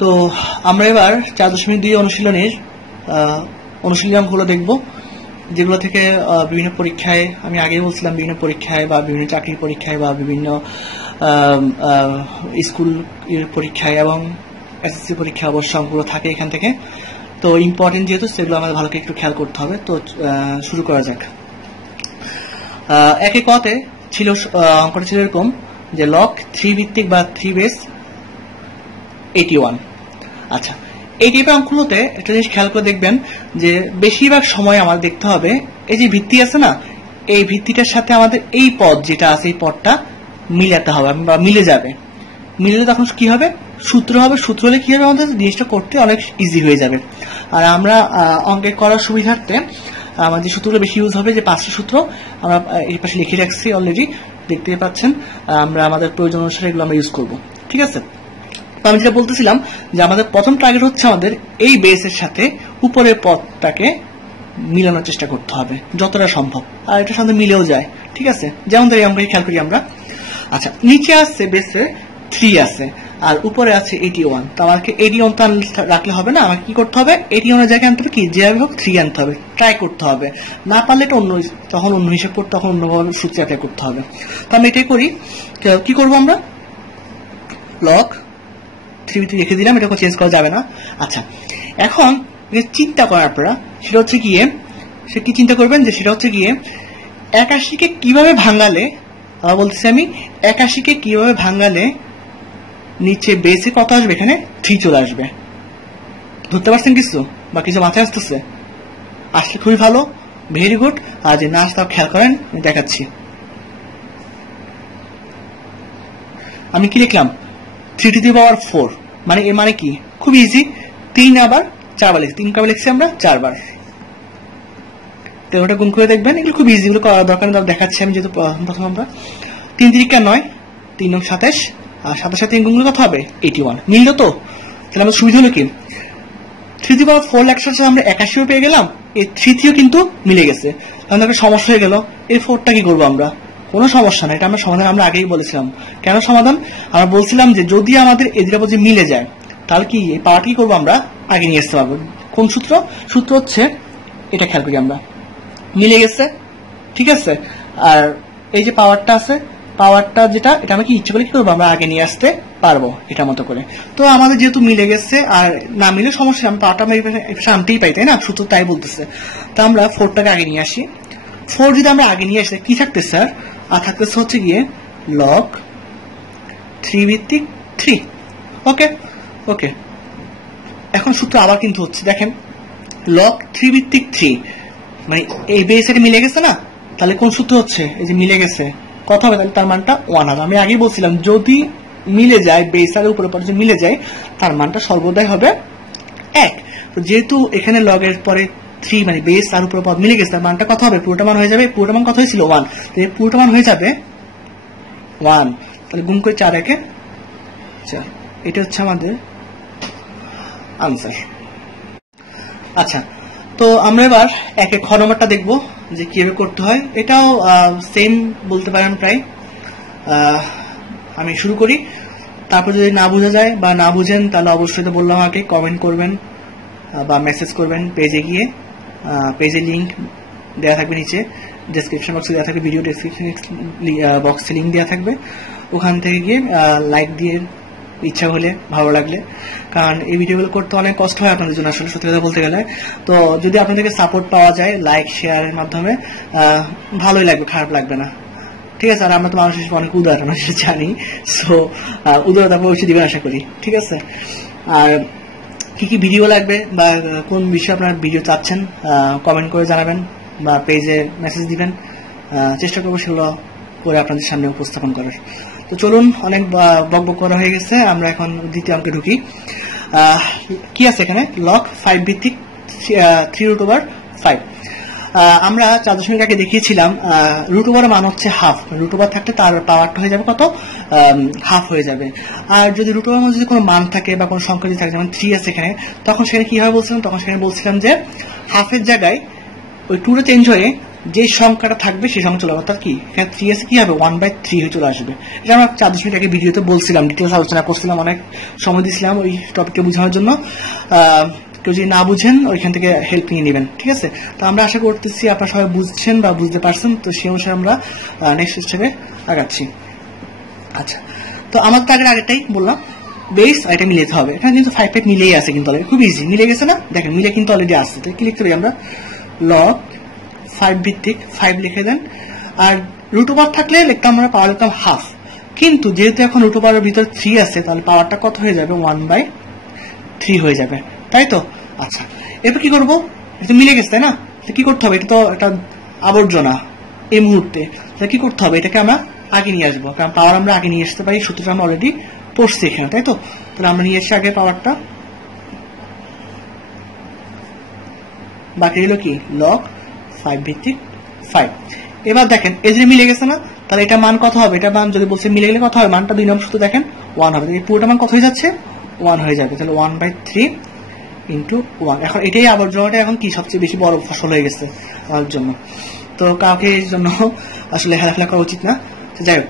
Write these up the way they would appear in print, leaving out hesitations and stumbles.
তো আমরা এবার 4.2 অনুশীলনের অনুশীলনগুলো দেখব, যেগুলো থেকে বিভিন্ন পরীক্ষায়, আমি আগেই বলছিলাম, বিভিন্ন পরীক্ষায় বা বিভিন্ন চাকরির পরীক্ষায় বা বিভিন্ন স্কুল পরীক্ষায় এবং এসএসসি পরীক্ষা অবশ্য অঙ্কগুলো থাকে এখান থেকে। তো ইম্পর্টেন্ট যেহেতু সেগুলো আমাদের ভালো করে একটু খেয়াল করতে হবে। তো শুরু করা যাক। একে কতে ছিল অঙ্কটা ছিল এরকম যে লক 3 ভিত্তিক বা 3 বেস 81। আচ্ছা, এই টাইপের অঙ্কগুলোতে একটা জিনিস খেয়াল করে দেখবেন যে বেশিরভাগ সময় আমাদের দেখতে হবে এই যে ভিত্তি আছে না, এই ভিত্তিটার সাথে আমাদের এই পদ যেটা আছে এই পদটা মিলাতে হবে বা মিলে যাবে। মিললে তখন কি হবে, সূত্র হবে। সূত্র হলে কি হবে, আমাদের জিনিসটা করতে অনেক ইজি হয়ে যাবে। আর আমরা অঙ্কে করার সুবিধার্থে আমাদের যে সূত্রগুলো বেশি ইউজ হবে, যে 5টা সূত্র আমরা এই পাশে লিখে রাখছি অলরেডি, দেখতে পাচ্ছেন। আমরা আমাদের প্রয়োজন অনুসারে এগুলো আমরা ইউজ করব, ঠিক আছে। তো আমি যেটা বলতেছিলাম যে আমাদের প্রথম টার্গেট হচ্ছে আমাদের এই বেসের সাথে উপরের পদটাকে মিলানোর চেষ্টা করতে হবে যতটা সম্ভব, আর এটার সাথে মিলেও যায়, ঠিক আছে। যেমন ধরি আমরা খেয়াল করি আমরা, আচ্ছা নিচে আসছে বেসে 3 আছে আর উপরে আছে 81। তো আমাকে 81 তো রাখলে হবে না, আমাকে কি করতে হবে, 81 এর জায়গায় আনতে হবে কি, যেভাবে হোক 3 আনতে হবে, ট্রাই করতে হবে। না পারলে এটা অন্য, তখন অন্য হিসাব করতে, তখন অন্যভাবে সূত্রে অ্যাপ্লাই করতে হবে। তো আমি এটাই করি। কি করবো আমরা, লক 3 রেখে দিলাম, এটা চেঞ্জ করা যাবে না। আচ্ছা, এখন চিন্তা করার আপনারা সেটা হচ্ছে গিয়ে, সে কি চিন্তা করবেন যে সেটা হচ্ছে গিয়ে 81কে কিভাবে ভাঙালে, বলতেছি আমি 81কে কিভাবে ভাঙালে নিচে বেসে কত আসবে, এখানে 3 চলে আসবে। ধরতে পারছেন কিছু, বা কিছু মাথায় আসতেছে? আসলে খুবই ভালো, ভেরি গুড। আর যে না আসতে খেয়াল করেন, আমি দেখাচ্ছি। আমি কি লিখলাম, 3 to the power 4, মানে এর মানে কি, খুব ইজি। 3 আবার 4 বার লিখছি, 3 কবার লিখছি আমরা, 4 বার। তো ওটা গুণ করে দেখবেন, এগুলো খুব ইজি, এগুলো করার দরকার নেই, দেখাচ্ছি আমি। যেহেতু প্রথম আমরা 3 3 9, 3 9 27, আর 27 3 গুণগুলো কত হবে, 81। মিললো তো? তাহলে আমাদের সুবিধা হলো কি, 3 to the power 4 লেখার সাথে আমরা 81 পেয়ে গেলাম, এই 3 কিন্তু মিলে গেছে। তাহলে একটা সমস্যা হয়ে গেল, এই 4টা কি করবো আমরা? কোনো সমস্যা না, এটা আমরা সমাধান আমরা আগেই বলেছিলাম। কেন সমাধান? আমরা বলছিলাম যে যদি আমাদের এদিকে যে মিলে যায়, তাহলে কি এই পাওয়ারটা কি করবো, আমরা আগে নিয়ে আসতে পারবো। কোন সূত্র? সূত্র হচ্ছে এটা, খেয়াল করি আমরা, মিলে গেছে, ঠিক আছে। আর এই যে পাওয়ারটা আছে, পাওয়ারটা যেটা, এটা আমরা কি ইচ্ছে করে কি করবো, আমরা আগে নিয়ে আসতে পারবো এটা মতো করে। তো আমাদের যেহেতু মিলে গেছে, আর না মিলে সমস্যা, আমি পাওয়ারটা আমরা আনতেই পাই, তাই না? সূত্র তাই বলতেছে। তো আমরা 4টাকে আগে নিয়ে আসি। 4 যদি আমরা আগে নিয়ে আসি কি থাকতেছে স্যার, আর থাকতেছে হচ্ছে গিয়ে লগ 3 ভিত্তিক 3। ওকে ওকে, এখন সূত্র আবার কিন্তু হচ্ছে, দেখেন লগ 3 ভিত্তিক 3, মানে এই বেসে মিলে গেছে না, তাহলে কোন সূত্র হচ্ছে, এই যে মিলে গেছে, কত হবে, তাহলে তার মানটা 1 হবে। আমি আগেই বলছিলাম যদি মিলে যায়, বেস আর উপরে পরে মিলে যায়, তার মানটা সর্বদাই হবে 1। তো যেহেতু এখানে লগের পরে 3, মানে বেস আর উপরে পদ মিলে গেছে, তার মানটা কত হবে, পুরোটা মান হয়ে যাবে। পুরোটা মান কত হয়েছিল, 1, তো এই পুরোটা মান হয়ে যাবে 1। তাহলে গুণ করে 4 একে 4, এটা হচ্ছে আমাদের আনসার। আচ্ছা, তো আমরা এবার এক খ নম্বরটা দেখবো যে কিভাবে করতে হয়। এটাও সেম বলতে পারেন প্রায়। আমি শুরু করি, তারপর যদি না বোঝা যায় বা না বুঝেন, তাহলে অবশ্যই তো বললাম আগে কমেন্ট করবেন বা মেসেজ করবেন পেজে গিয়ে। পেজের লিঙ্ক দেওয়া থাকবে নিচে, ডেসক্রিপশন বক্সে দেওয়া থাকবে, ভিডিও ডেসক্রিপশন বক্সে লিঙ্ক দেওয়া থাকবে, ওখান থেকে গিয়ে লাইক দিয়ে ইচ্ছা হলে, ভালো লাগলে, কারণ এই ভিডিওগুলো করতে অনেক কষ্ট হয় আপনাদের জন্য আসলে, সত্যি কথা বলতে গেলে। তো যদি আপনাদেরকে সাপোর্ট পাওয়া যায় লাইক শেয়ারের মাধ্যমে, ভালোই লাগবে, খারাপ লাগবে না, ঠিক আছে। আর আমরা তো মানুষ হিসেবে অনেক উদার, আমরা সেটা জানি। সো উদারতা অবশ্যই দিবেন আশা করি, ঠিক আছে। আর কি কি ভিডিও লাগবে বা কোন বিষয়ে আপনার ভিডিও চাচ্ছেন, কমেন্ট করে জানাবেন বা পেজে মেসেজ দিবেন, চেষ্টা করবো সেগুলো করে আপনাদের সামনে উপস্থাপন করার। তো চলুন, অনেক বকবক করা হয়ে গেছে, আমরা এখন দ্বিতীয় অঙ্কে ঢুকি। কি আছে এখানে, লগ 5 ভিত্তিক 3√5। আমরা 4 আগে দেখিয়েছিলাম রুট ওভারের মান হচ্ছে হাফ, রুট ওভার থাকলে তার পাওয়ারটা হয়ে যাবে কত, হাফ হয়ে যাবে। আর যদি রুট ওভার যদি কোনো মান থাকে বা কোনো সংখ্যা যদি থাকে, যেমন 3 আছে এখানে, তখন সেখানে কিভাবে বলছিলাম, তখন সেখানে বলছিলাম যে হাফের জায়গায় ওই 2টা চেঞ্জ হয়ে যে সংখ্যাটা থাকবে সেই সংখ্যা চলে, অর্থাৎ কি এখানে 3 আছে কি হবে 1/3 হয়ে চলে আসবে। এটা আমরা 4 মিনিট আগে ভিডিওতে বলছিলাম, ডিটেলস আলোচনা করছিলাম, অনেক সময় দিয়েছিলাম ওই টপিকটা বোঝানোর জন্য। কেউ যদি না বুঝেন ওইখান থেকে হেল্প নিয়ে নেবেন, ঠিক আছে? তো আমরা আশা করতেছি আপনারা সবাই বুঝছেন বা বুঝতে পারছেন। তো সেই অনুসারে আমরা নেক্সট স্টেপে আগাচ্ছি। আচ্ছা, তো আমার তো আগেরটাই বললাম, বেস আর এটা মিলাতে হবে। এখানে কিন্তু 5 মিলেই আছে, কিন্তু অলরেডি খুব ইজি মিলে গেছে না, দেখেন মিলে কিন্তু অলরেডি আসছে। তো কি লিখতে পারি আমরা, লগ 5 ভিত্তিক 5 লিখে দেন। আর রুট ওভার থাকলে লিখতাম আমরা পাওয়ার লিখতাম হাফ, কিন্তু যেহেতু এখন রুট ওভারের ভিতর 3 আছে তাহলে পাওয়ারটা কত হয়ে যাবে 1/3 হয়ে যাবে, তাই তো? আচ্ছা, এরপর কি করবো, এটা মিলে গেছে তাই না? কি করতে হবে, এটা তো একটা আবর্জনা এই মুহূর্তে, তাহলে কি করতে হবে, এটাকে আমরা আগে নিয়ে আসবো, কারণ পাওয়ার আমরা আগে নিয়ে আসতে পারি, সূত্রটা আমরা অলরেডি পড়ছি এখানে, তাই তো? তাহলে আমরা নিয়ে এসে আগে পাওয়ারটা, বাকি হলো কি লগ 5 ভিত্তিক 5। এবার দেখেন এই যে মিলে গেছে না, তাহলে এটা মান কত হবে, এটা মান যদি বলছে মিলে গেলে কত হবে, মানটা 2 নম্বর সূত্র দেখেন 1 হবে, পুরোটা মান কত হয়ে যাচ্ছে 1 হয়ে যাবে। তাহলে 1/3 ইন্টু 1। এখন এটাই আবর্জনাটা এখন কি সবচেয়ে বেশি বড় ফসল হয়ে গেছে আমার জন্য, তো কাউকে এই জন্য আসলে হেলাফেলা করা উচিত না। যাই হোক,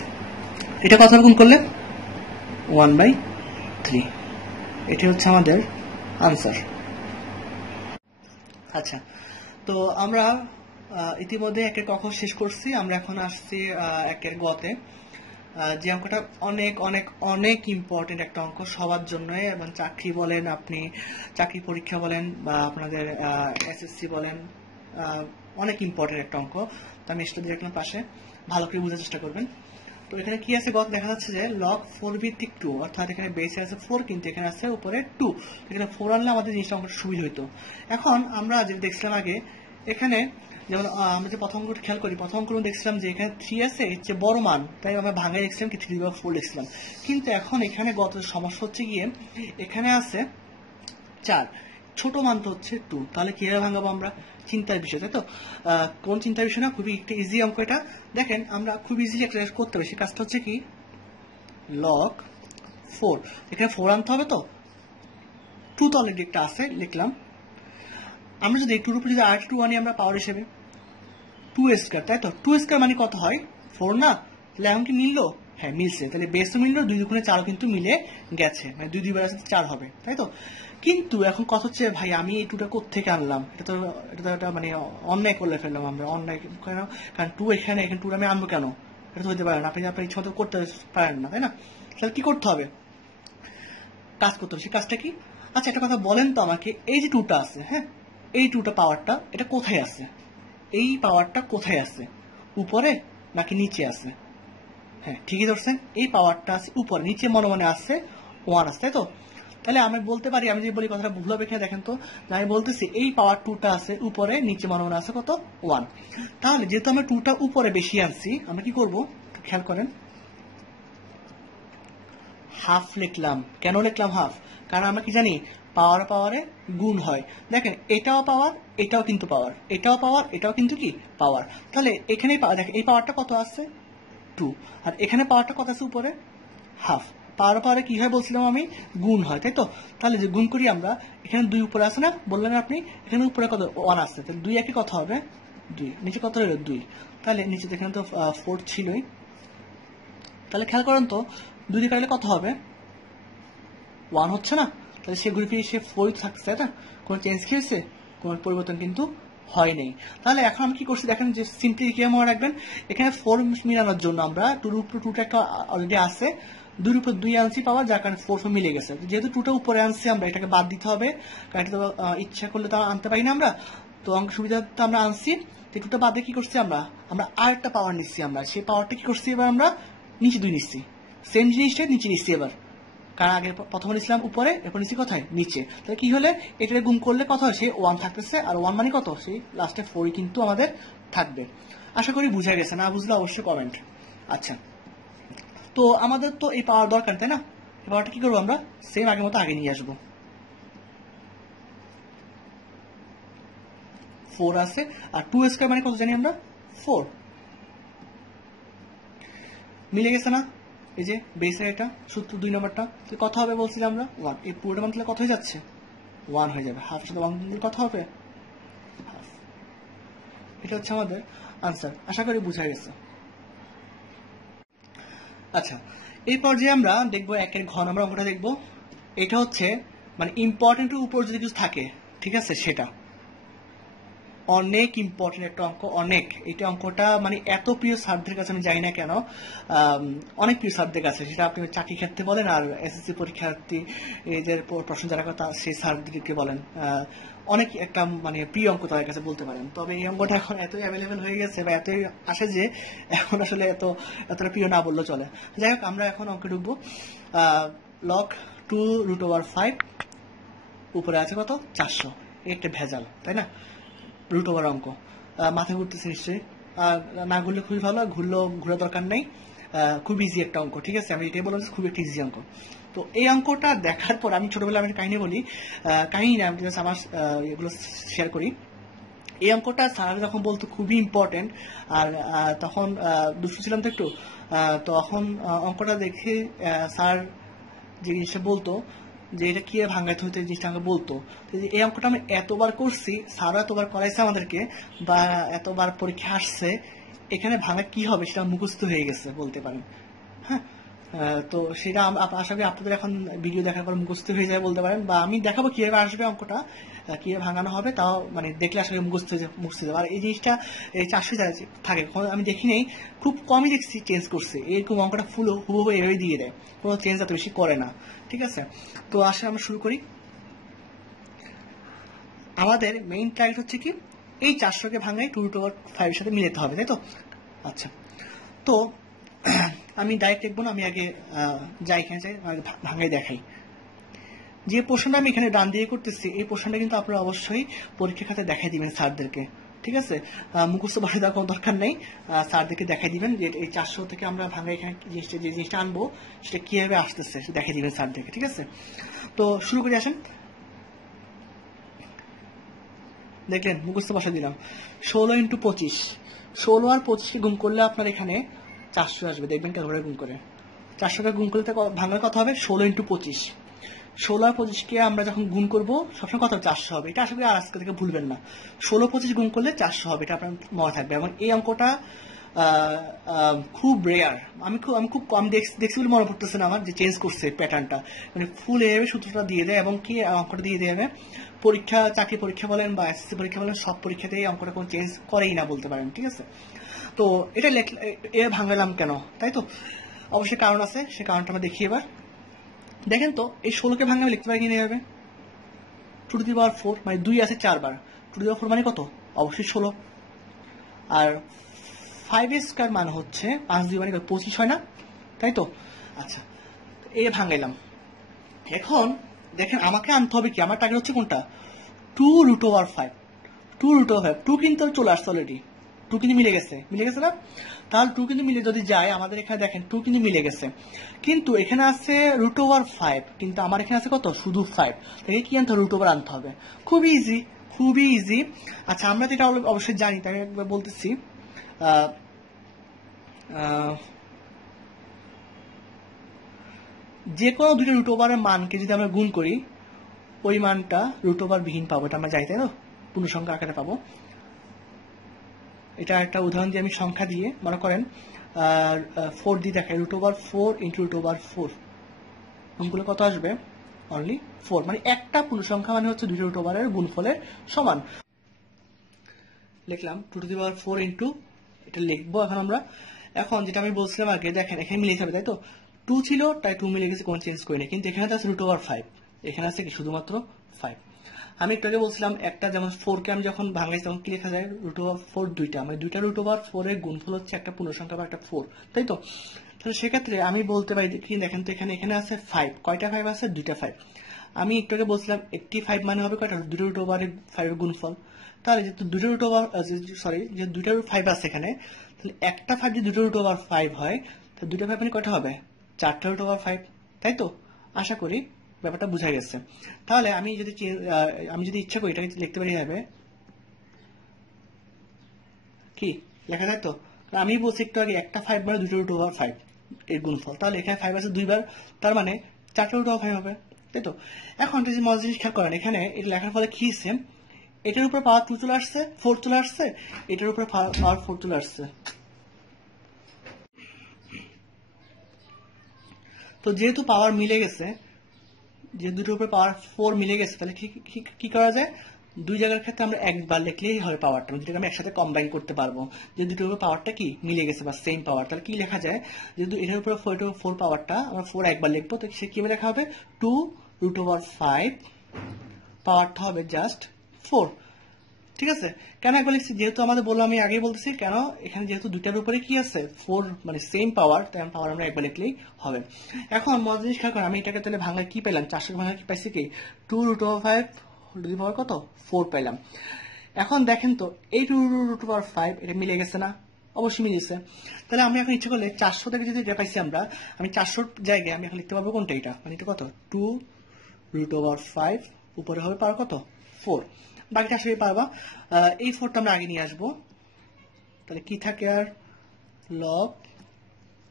এটা কত রকম করলে 1/3, এটা হচ্ছে আমাদের আনসার। আচ্ছা, তো আমরা ইতিমধ্যে একের ক শেষ করছি, আমরা এখন আসছি একের গতে, যে অঙ্কটা অনেক অনেক অনেক ইম্পর্টেন্ট একটা অঙ্ক সবার জন্য, এবং চাকরি বলেন, আপনি চাকরি পরীক্ষা বলেন, বা আপনাদের এসএসসি বলেন, অনেক ইম্পর্টেন্ট একটা অঙ্ক। তো আমি সেটা দেখলাম পাশে, ভালো করে বোঝার চেষ্টা করবেন। তো এখানে কি আছে, গত দেখা যাচ্ছে যে লগ 4 ভিত্তিক 2, অর্থাৎ এখানে বেসে আছে 4 কিন্তু এখানে আছে উপরে 2, এখানে 4 আনলে আমাদের জিনিসটা অঙ্কটা সুবিধা হইতো। এখন আমরা যেটা দেখছিলাম আগে, এখানে যেমন আমরা যে প্রথম অঙ্কটা খেয়াল করি, প্রথম অঙ্কটা দেখছিলাম যে এখানে 3 আছে, এর চেয়ে বড় মান, তাই আমরা ভাঙায় লিখছিলাম কি 3/4 লিখছিলাম। কিন্তু এখন এখানে গত সমস্যা হচ্ছে গিয়ে এখানে আছে 4, ছোট মান তো হচ্ছে 2, তাহলে কিভাবে ভাঙাবো আমরা, চিন্তার বিষয়, তাই তো? কোন চিন্তার বিষয় না, খুবই একটা ইজি অঙ্ক এটা। দেখেন আমরা খুব ইজিলি একটা করতে পারি, সেই কাজটা হচ্ছে কি লগ 4, এখানে 4 আনতে হবে, তো 2 তো অলরেডি একটা আছে লিখলাম। আমরা যদি 2 উপর যদি আর 2 আনি আমরা পাওয়ার হিসেবে 2 স্কয়ার, তাই তো? 2 স্কয়ার মানে কত হয় 4 না? তাহলে এখন কি মিললো? হ্যাঁ মিলছে, তাহলে বেসও মিললো, 2 দুগুণে 4 কিন্তু মিলে গেছে, মানে 2 2 বার 4 হবে, তাই তো? কিন্তু এখন কথা হচ্ছে ভাই আমি এই 2টা কোত্থেকে আনলাম, এটা তো একটা মানে অন্যায় করে ফেললাম আমরা, অন্যায় কেন, কারণ 2 এখানে 2 আমি আনবো কেন, এটা তো হতে পারে না, আপনি আপনার ইচ্ছা মতো করতে পারেন না, তাই না? তাহলে কি করতে হবে, কাজ করতে হবে, সেই কাজটা কি? আচ্ছা একটা কথা বলেন তো আমাকে, এই যে 2টা আছে, হ্যাঁ এই 2টা পাওয়ারটা এটা কোথায় আছে, এই পাওয়ারটা কোথায় আছে, উপরে নাকি নিচে আছে? হ্যাঁ ঠিকই ধরছেন, এই পাওয়ারটা আছে উপরে, নিচে মনে মনে আছে 1 আছে, তাই তো? তাহলে আমি বলতে পারি, আমি যদি বলি কথাটা ভুল হবে কিনা দেখেন তো, আমি বলতেছি এই পাওয়ার 2টা আছে উপরে, নিচে মনে মনে আছে কত 1। তাহলে যেহেতু আমরা 2টা উপরে বেশি আনছি, আমরা কি করব খেয়াল করেন, হাফ লিখলাম। কেন লিখলাম হাফ? কারণ আমরা কি জানি পাওয়ার পাওয়ারে গুণ হয়। দেখেন এটাও পাওয়ার, এটাও কিন্তু পাওয়ার, এটাও পাওয়ার, এটাও কিন্তু কি পাওয়ার। তাহলে এখানে দেখেন এই পাওয়ারটা কত আছে 2, আর এখানে পাওয়ারটা কত আছে উপরে হাফ। পাওয়ার পাওয়ারে কি হয় বলছিলাম আমি, গুণ হয়, তাই তো? তাহলে যে গুণ করি আমরা, এখানে 2 উপরে আছে না, বললেন আপনি, এখানে উপরে কত 1 আছে, তাহলে 2 একে কত হবে 2, নিচে কত হলো 2, তাহলে নিচে এখানে তো 4 ছিলই। তাহলে খেয়াল করেন তো 2 দিয়ে কাটলে কত হবে 1 হচ্ছে না? তাহলে সে ঘুরে ফিরে সে 4 থাকছে, তাই না? কোনো চেঞ্জ কি হয়েছে? কোনো পরিবর্তন কিন্তু হয় নাই। তাহলে এখন আমি কি করছি দেখেন, যে সিম্পলি কি মনে রাখবেন, এখানে 4 মিলানোর জন্য আমরা 2 এর উপর 2টা একটা অলরেডি আছে, 2 এর উপর 2 আনছি পাওয়ার, যার কারণে 4 মিলে গেছে। যেহেতু 2টা উপরে আনছি আমরা, এটাকে বাদ দিতে হবে, কারণ এটা তো ইচ্ছা করলে তো আনতে পারি না আমরা, তো অঙ্ক সুবিধাটা আমরা আনছি। 2টা বাদে কি করছি আমরা আর একটা পাওয়ার নিচ্ছি, আমরা সেই পাওয়ারটা কি করছি এবার আমরা নিচে 2 নিচ্ছি, সেম জিনিসটা নিচে নিচ্ছি এবার, কারণ আগে প্রথমে নিচ্ছিলাম উপরে, এরপর নিচ্ছি কোথায় নিচে। তাহলে কি হলে এটা গুণ করলে কত হয়, সেই 1 থাকতেছে, আর 1 মানে কত, সেই লাস্টে 4 কিন্তু আমাদের থাকবে। আশা করি বুঝা গেছে, না বুঝলে অবশ্যই কমেন্ট। আচ্ছা, তো আমাদের তো এই পাওয়ার দরকার, তাই না? এই পাওয়ারটা কি করবো আমরা, সেম আগের মতো আগে নিয়ে আসবো। 4 আছে, আর 2 স্কয়ার মানে কত জানি আমরা 4, মিলে গেছে না? এই যে বেসের এটা সূত্র 2 নম্বরটা, তো কত হবে বলছিলাম আমরা 1, এই পুরোটা মান তাহলে কত হয়ে যাচ্ছে 1 হয়ে যাবে, হাফ সাথে 1 দিলে কত হবে হাফ। এটা হচ্ছে আমাদের আনসার। আশা করি বুঝা গেছে। আচ্ছা, এই পর্যায়ে আমরা দেখবো 1 ঘ নম্বর অঙ্কটা দেখবো। এটা হচ্ছে মানে ইম্পর্টেন্টের উপর যদি কিছু থাকে, ঠিক আছে, সেটা অনেক ইম্পর্টেন্ট একটা অঙ্ক, অনেক। এটা অঙ্কটা মানে এত প্রিয় স্যারদের কাছে, আমি জানি না কেন, অনেক প্রিয় স্যারদের কাছে, সেটা আপনি চাকরি ক্ষেত্রে বলেন আর এসএসসি পরীক্ষার্থী এদের প্রশ্ন যারা কথা সেই স্যারদেরকে বলেন, অনেক একটা মানে প্রিয় অঙ্ক তাদের কাছে বলতে পারেন। তবে এই অঙ্কটা এখন এতই অ্যাভেলেবেল হয়ে গেছে বা এতই আসে যে এখন আসলে এতটা প্রিয় না বললেও চলে। যাই হোক, আমরা এখন অঙ্কে ঢুকবো। লগ 2√5 উপরে আছে কত 400, একটা ভেজাল, তাই না? রুট ওভার অঙ্ক, মাথা ঘুরতেছে নিশ্চয়ই, না ঘুরলে খুবই ভালো, ঘুরা দরকার নেই, খুব ইজি একটা অঙ্ক, ঠিক আছে? আমি এটাই বললাম খুব একটা ইজি অঙ্ক। তো এই অঙ্কটা দেখার পর আমি ছোটবেলায় আমি কাহিনী বলি, কাহিনী না, আমি আমার এগুলো শেয়ার করি। এই অঙ্কটা স্যার যখন বলতো খুবই ইম্পর্টেন্ট, আর তখন দুষ্টু ছিলাম তো একটু, তখন অঙ্কটা দেখে স্যার যে জিনিসটা বলতো যে এটা কি ভাঙাইতে হইতে, জিনিসটা আমাকে বলতো। এই অঙ্কটা আমি এতবার করছি, স্যারও এতবার করাইছে আমাদেরকে, বা এতবার পরীক্ষা আসছে, এখানে ভাঙা কি হবে সেটা মুখস্থ হয়ে গেছে বলতে পারেন। হ্যাঁ, তো সেটা আশা করি আপনাদের এখন ভিডিও দেখার পর মুখস্থ হয়ে যায় বলতে পারেন, বা আমি দেখাবো কিভাবে আসবে অঙ্কটা, কিভাবে ভাঙানো হবে, তাও মানে দেখলে আসলে মুখস্থ যাবে। আর এই জিনিসটা এই 400 থাকে, আমি দেখি নেই, খুব কমই দেখছি চেঞ্জ করছে, এরকম অঙ্কটা হুবহু এভাবে দিয়ে দেয়, কোনো চেঞ্জ এত বেশি করে না, ঠিক আছে? তো আসলে আমরা শুরু করি। আমাদের মেইন টার্গেট হচ্ছে কি, এই 400কে ভাঙাই 2√5 এর সাথে মিলাতে হবে, তাই তো? আচ্ছা, তো আমি ডাইরেক্ট লিখবো না, আমি আগে যাই এখানে যাই ভাঙাই দেখাই। যে পোর্শনটা আমি এখানে ডান দিয়ে করতেছি, এই পোর্শনটা কিন্তু আপনারা অবশ্যই পরীক্ষা খাতে দেখাই দিবেন স্যারদেরকে, ঠিক আছে? মুখস্থ বাড়ি দেওয়ার কোনো দরকার নেই, স্যারদেরকে দেখাই দিবেন যে এই 400 থেকে আমরা ভাঙা এখানে যে জিনিসটা আনবো সেটা কিভাবে আসতেছে দেখাই দিবেন স্যারদেরকে, ঠিক আছে? তো শুরু করে আসেন। দেখলেন, মুখস্থ বসা দিলাম। 16 × 25, 16 আর 25কে গুণ করলে আপনার এখানে 400 আসবে, দেখবেন ক্যালকুলেটর গুণ করে। 400কে গুণ করলে ভাঙার কথা হবে 16 × 25। 16 আর 25কে আমরা যখন গুণ করবো সবসময় কত 400 হবে, এটা আশা করি আর আজকে থেকে ভুলবেন না। 16-25 গুণ করলে 400 হবে, এটা আপনার মনে থাকবে। এবং এই অঙ্কটা খুব রেয়ার, আমি খুব কম দেখছি বলে মনে পড়তেছে না আমার যে চেঞ্জ করছে প্যাটার্নটা, মানে ফুল এভাবে সূত্রটা দিয়ে দেয় এবং কি অঙ্কটা দিয়ে দেবে। পরীক্ষা, চাকরি পরীক্ষা বলেন বা এসএসসি পরীক্ষা বলেন, সব পরীক্ষাতেই অঙ্কটা কোনো চেঞ্জ করেই না বলতে পারেন, ঠিক আছে? তো এটা ভাঙালাম কেন, তাই তো? অবশ্যই কারণ আছে, সে কারণটা আমরা দেখি এবার। দেখেন তো, এই 16কে ভাঙা আমি লিখতে পারি কিনা এভাবে, 2⁴, মানে 2 আছে 4 বার, 2⁴ মানে কত? অবশ্যই 16। আর 5² মানে হচ্ছে 5 2 মানে 25 হয় না, তাই তো? আচ্ছা, এ ভাঙাইলাম। এখন দেখেন আমাকে আনতে হবে কি, আমার টার্গেট হচ্ছে কোনটা, 2√5। 2√5, 2 কিন্তু চলে আসছে অলরেডি, 2 কিন্তু মিলে গেছে না? তাহলে 2 কিন্তু মিলে যদি যায়, আমাদের এখানে দেখেন 2 কিন্তু মিলে গেছে, কিন্তু এখানে আছে √5, কিন্তু আমার এখানে আছে কত, শুধু 5। তাহলে কি আনতে হবে, √, আনতে হবে। খুবই ইজি, খুবই ইজি। আচ্ছা, আমরা তো এটা অবশ্যই জানি, তাই একবার বলতেছি, যে কোনো দুটো √এর মানকে যদি আমরা গুণ করি, ওই মানটা √, বিহীন পাবো, এটা আমরা জানি, তাই না? পূর্ণ সংখ্যা আকারে পাবো। এটা একটা উদাহরণ দিয়ে আমি সংখ্যা দিয়ে মনে করেন 4 দিয়ে দেখাই, √4 × √4, গুণগুলো কত আসবে, অনলি 4, মানে একটা পূর্ণ সংখ্যা মানে হচ্ছে 2 √এর গুণফলের সমান। লিখলাম 2⁴ ইন্টু, এটা লিখবো এখন আমরা। এখন যেটা আমি বলছিলাম আগে, দেখেন এখানে মিলে যাবে, তাই তো? 2 ছিল তাই 2 মিলে গেছে, কোনো চেঞ্জ করিনি, কিন্তু এখানে আছে √5, এখানে আছে কি শুধুমাত্র 5। আমি একটু আগে বলছিলাম একটা, যেমন 4কে আমি যখন ভাঙাই তখন কি লেখা যায়, √4 দুইটা, মানে দুইটা √4 এর গুণফল হচ্ছে একটা পূর্ণ সংখ্যা বা একটা 4, তাই তো? তাহলে সেক্ষেত্রে আমি বলতে পারি কি, দেখেন তো এখানে আছে 5, কয়টা 5 আছে, 2টা 5। আমি একটু আগে বলছিলাম 85 মানে হবে কয়টা, 2 √5 এর গুণফল। তাহলে যেহেতু 2 √5 আছে এখানে, তাহলে একটা 5 যদি 2 √5 হয়, তাহলে 2টা 5 মানে কয়টা হবে, 4টা √5, তাই তো? আশা করি ব্যাপারটা বোঝা গেছে। তাহলে আমি যদি ইচ্ছা করি, এটাকে লিখতে পারি হবে কি, লেখা যায় তো? আমি বলছি একটু আগে একটা 5 মানে 2 √5 এর গুণফল, তাহলে এখানে 5 আছে 2 বার, তার মানে 4টা √5 হবে, তাই তো? এখন যদি মজার জিনিস খেয়াল করেন, এখানে এটা লেখার ফলে কি হচ্ছে, এটার উপরে পাওয়ার 2 চলে আসছে, 4 চলে আসছে, এটার উপরে পাওয়ার 4 চলে আসছে। তো যেহেতু পাওয়ার মিলে গেছে, যে দুটোর উপরে পাওয়ার 4 মিলে গেছে, তাহলে কি করা যায়, দুই জায়গার ক্ষেত্রে আমরা একবার লিখলেই হবে পাওয়ারটা, দুটোকে আমি একসাথে কম্বাইন করতে পারবো। যে দুটোর উপরে পাওয়ারটা কি মিলে গেছে বা সেম পাওয়ার, তাহলে কি লেখা যায়, যেহেতু এটার উপরে 4 পাওয়ারটা আমরা 4 একবার লিখবো, তো সে কিভাবে লেখা হবে, 2√5 পাওয়ারটা হবে জাস্ট 4। ঠিক আছে, কেন একবার লিখছি, যেহেতু আমাদের বললাম, আমি আগেই বলতেছি কেন, এখানে যেহেতু দুইটার উপরে কি আছে 4, মানে সেম পাওয়ার, তাই পাওয়ার আমরা একবার লিখলেই হবে। এখন মজার জিনিস খেয়াল করেন, আমি এটাকে তাহলে ভাঙায় কি পেলাম, 400 ভাঙায় কি পাইছি কি, 2√5 কত 4 পেলাম। এখন দেখেন তো এই 2√5 এটা মিলে গেছে না, অবশ্যই মিলেছে। তাহলে আমি এখন ইচ্ছে করলে 400 থেকে যদি এটা পাইছি আমি 400 জায়গায় আমি এখন লিখতে পারবো কোনটা, এটা মানে এটা কত 2√5 উপরে হবে পাওয়ার কত 4, বাকিটা আসলে পারবা। এই 4টা আমরা আগে নিয়ে আসবো, তাহলে কি থাকে আর লগ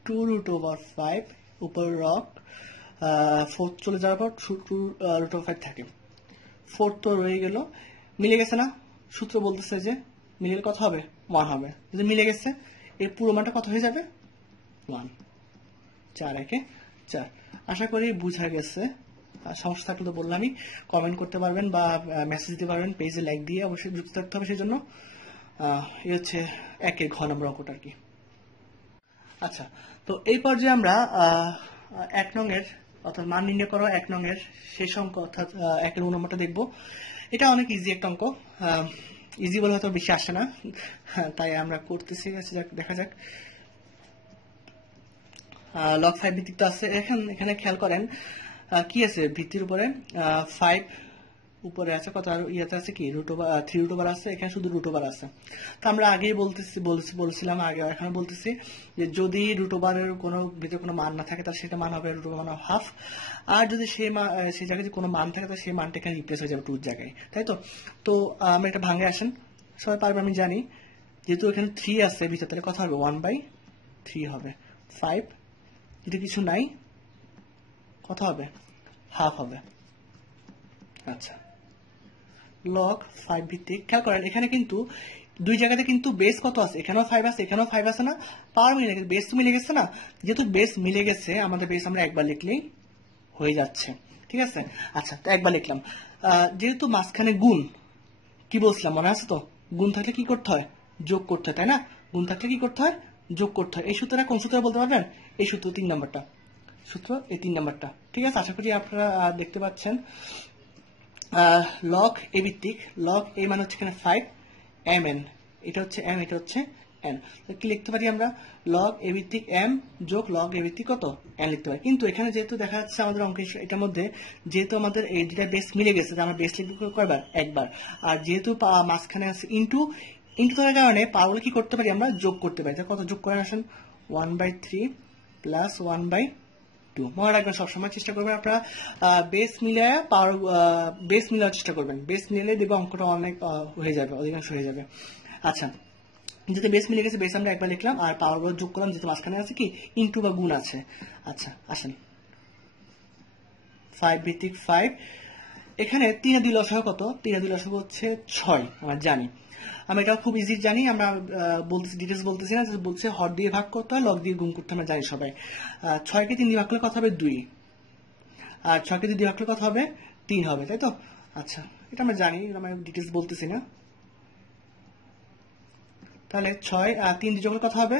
2√5 উপরে লগ 4 চলে যাওয়ার পর 2√5 থাকে, 4 তো রয়ে গেল, মিলে গেছে না, সূত্র বলতেছে যে মিলে কত হবে 1 হবে, যদি মিলে গেছে এর পুরো মানটা কত হয়ে যাবে 1, 4 একে 4। আশা করি বুঝা গেছে। সমস্যা থাকলে তো বললামই, কমেন্ট করতে পারবেন বা মেসেজ দিতে পারবেন, পেজে লাইক দিয়ে অবশ্যই যুক্ত থাকতে হবে। সেই জন্য এই হচ্ছে 1 ঘ নম্বর অঙ্কটা আর কি। আচ্ছা, তো এই পর্যায়ে আমরা 1 নংয়ের অর্থাৎ মান নির্ণয় করো 1 নংয়ের শেষ অঙ্ক অর্থাৎ 1 নম্বরটা দেখবো। এটা অনেক ইজি একটা অঙ্ক, ইজি বলে হয়তো বেশি আসে না, তাই আমরা করতেছি। দেখা যাক। লগ 5 ভিত্তিক তো আছে, এখানে খেয়াল করেন কি আছে ভিত্তির উপরে 5 উপরে আছে কত, আর ইয়াতে আছে কি √3 আছে, এখানে শুধু √, আছে। তো আমরা আগেই বলছিলাম আগে, এখানে বলতেছি যে যদি √এর কোনো ভিতরে কোনো মান না থাকে তাহলে সেটা মান হবে √1/2, আর যদি সেই জায়গায় যদি কোনো মান থাকে তাহলে সেই মানটা এখানে রিপ্লেস হয়ে যাবে 2 জায়গায়, তাই তো। তো আমরা এটা ভাঙে আসেন, সবাই পারবে আমি জানি, যেহেতু এখানে 3 আছে ভিতরে, তাহলে কত হবে 1/3 হবে, 5 যদি কিছু নাই কত হবে হাফ হবে। আচ্ছা, লগ 5 ভিত্তিক খেয়াল করেন, এখানে কিন্তু দুই জায়গাতে কিন্তু বেস কত আছে, এখানেও 5 আছে, এখানেও 5 আছে না, পাওয়ার মিলে গেছে, বেস তো মিলে গেছে না, যেহেতু বেস মিলে গেছে আমাদের বেস আমরা একবার লিখলেই হয়ে যাচ্ছে। ঠিক আছে, আচ্ছা, তো একবার লিখলাম। যেহেতু মাঝখানে গুণ, কি বলছিলাম মনে আছে তো, গুণ থাকলে কি করতে হয়, যোগ করতে হয়, তাই না, গুণ থাকলে কি করতে হয়, যোগ করতে হয়। এই সূত্রটা কোন সূত্র বলতে পারবেন, এই সূত্র 3 নম্বরটা, সূত্র এই 3 নম্বরটা। ঠিক আছে, আশা করি আপনারা দেখতে পাচ্ছেন। লগ এ ভিত্তিক, লগ এ মানে হচ্ছে এখানে 5 mn, এটা হচ্ছে m, এটা হচ্ছে n, কি লিখতে পারি আমরা, লগ এ ভিত্তিক m যোগ লগ এ ভিত্তিক কত n লিখতে পারি। কিন্তু এখানে যেহেতু দেখা যাচ্ছে আমাদের অঙ্কের এটার মধ্যে, যেহেতু আমাদের এই দুটা বেস মিলে গেছে, আমরা বেস লিখবো কয়বার, একবার, আর যেহেতু মাঝখানে আছে ইন্টু থাকার কারণে পাওয়ার কি করতে পারি আমরা, যোগ করতে পারি। কত যোগ করে আসেন, 1/3 প্লাস 1/2। মনে রাখবেন, সবসময় চেষ্টা করবেন আপনারা বেস মিলায় পাওয়ার, বেস মিলার চেষ্টা করবেন, বেস মিলে দেখবে অঙ্কটা অনেক হয়ে যাবে, অধিকাংশ হয়ে যাবে। আচ্ছা, যেহেতু বেস মিলে গেছে, বেস আমরা একবার লিখলাম, আর পাওয়ার গুলো যোগ করলাম, যেহেতু মাঝখানে আছে কি ইন্টু বা গুণ আছে। আচ্ছা, আসেন 5 ভিত্তিক 5, এখানে 3 এর 2 লসাগু কত, 3 এর 2 লসাগু হচ্ছে 6, আমরা জানি, আমরা এটা খুব ইজি জানি, আমরা বলতেছি, ডিটেলস বলতেছি না, বলছে হর দিয়ে ভাগ করতে হয়, লগ দিয়ে গুণ করতে আমরা জানি সবাই। 6কে 3 দিয়ে ভাগ করলে কত হবে 2, আর 6কে 2 দিয়ে ভাগ করলে কত হবে 3 হবে, তাই তো। আচ্ছা, এটা আমরা জানি, আমরা ডিটেলস বলতেছি না। তাহলে 6 আর 3 দিয়ে যোগ করলে কত হবে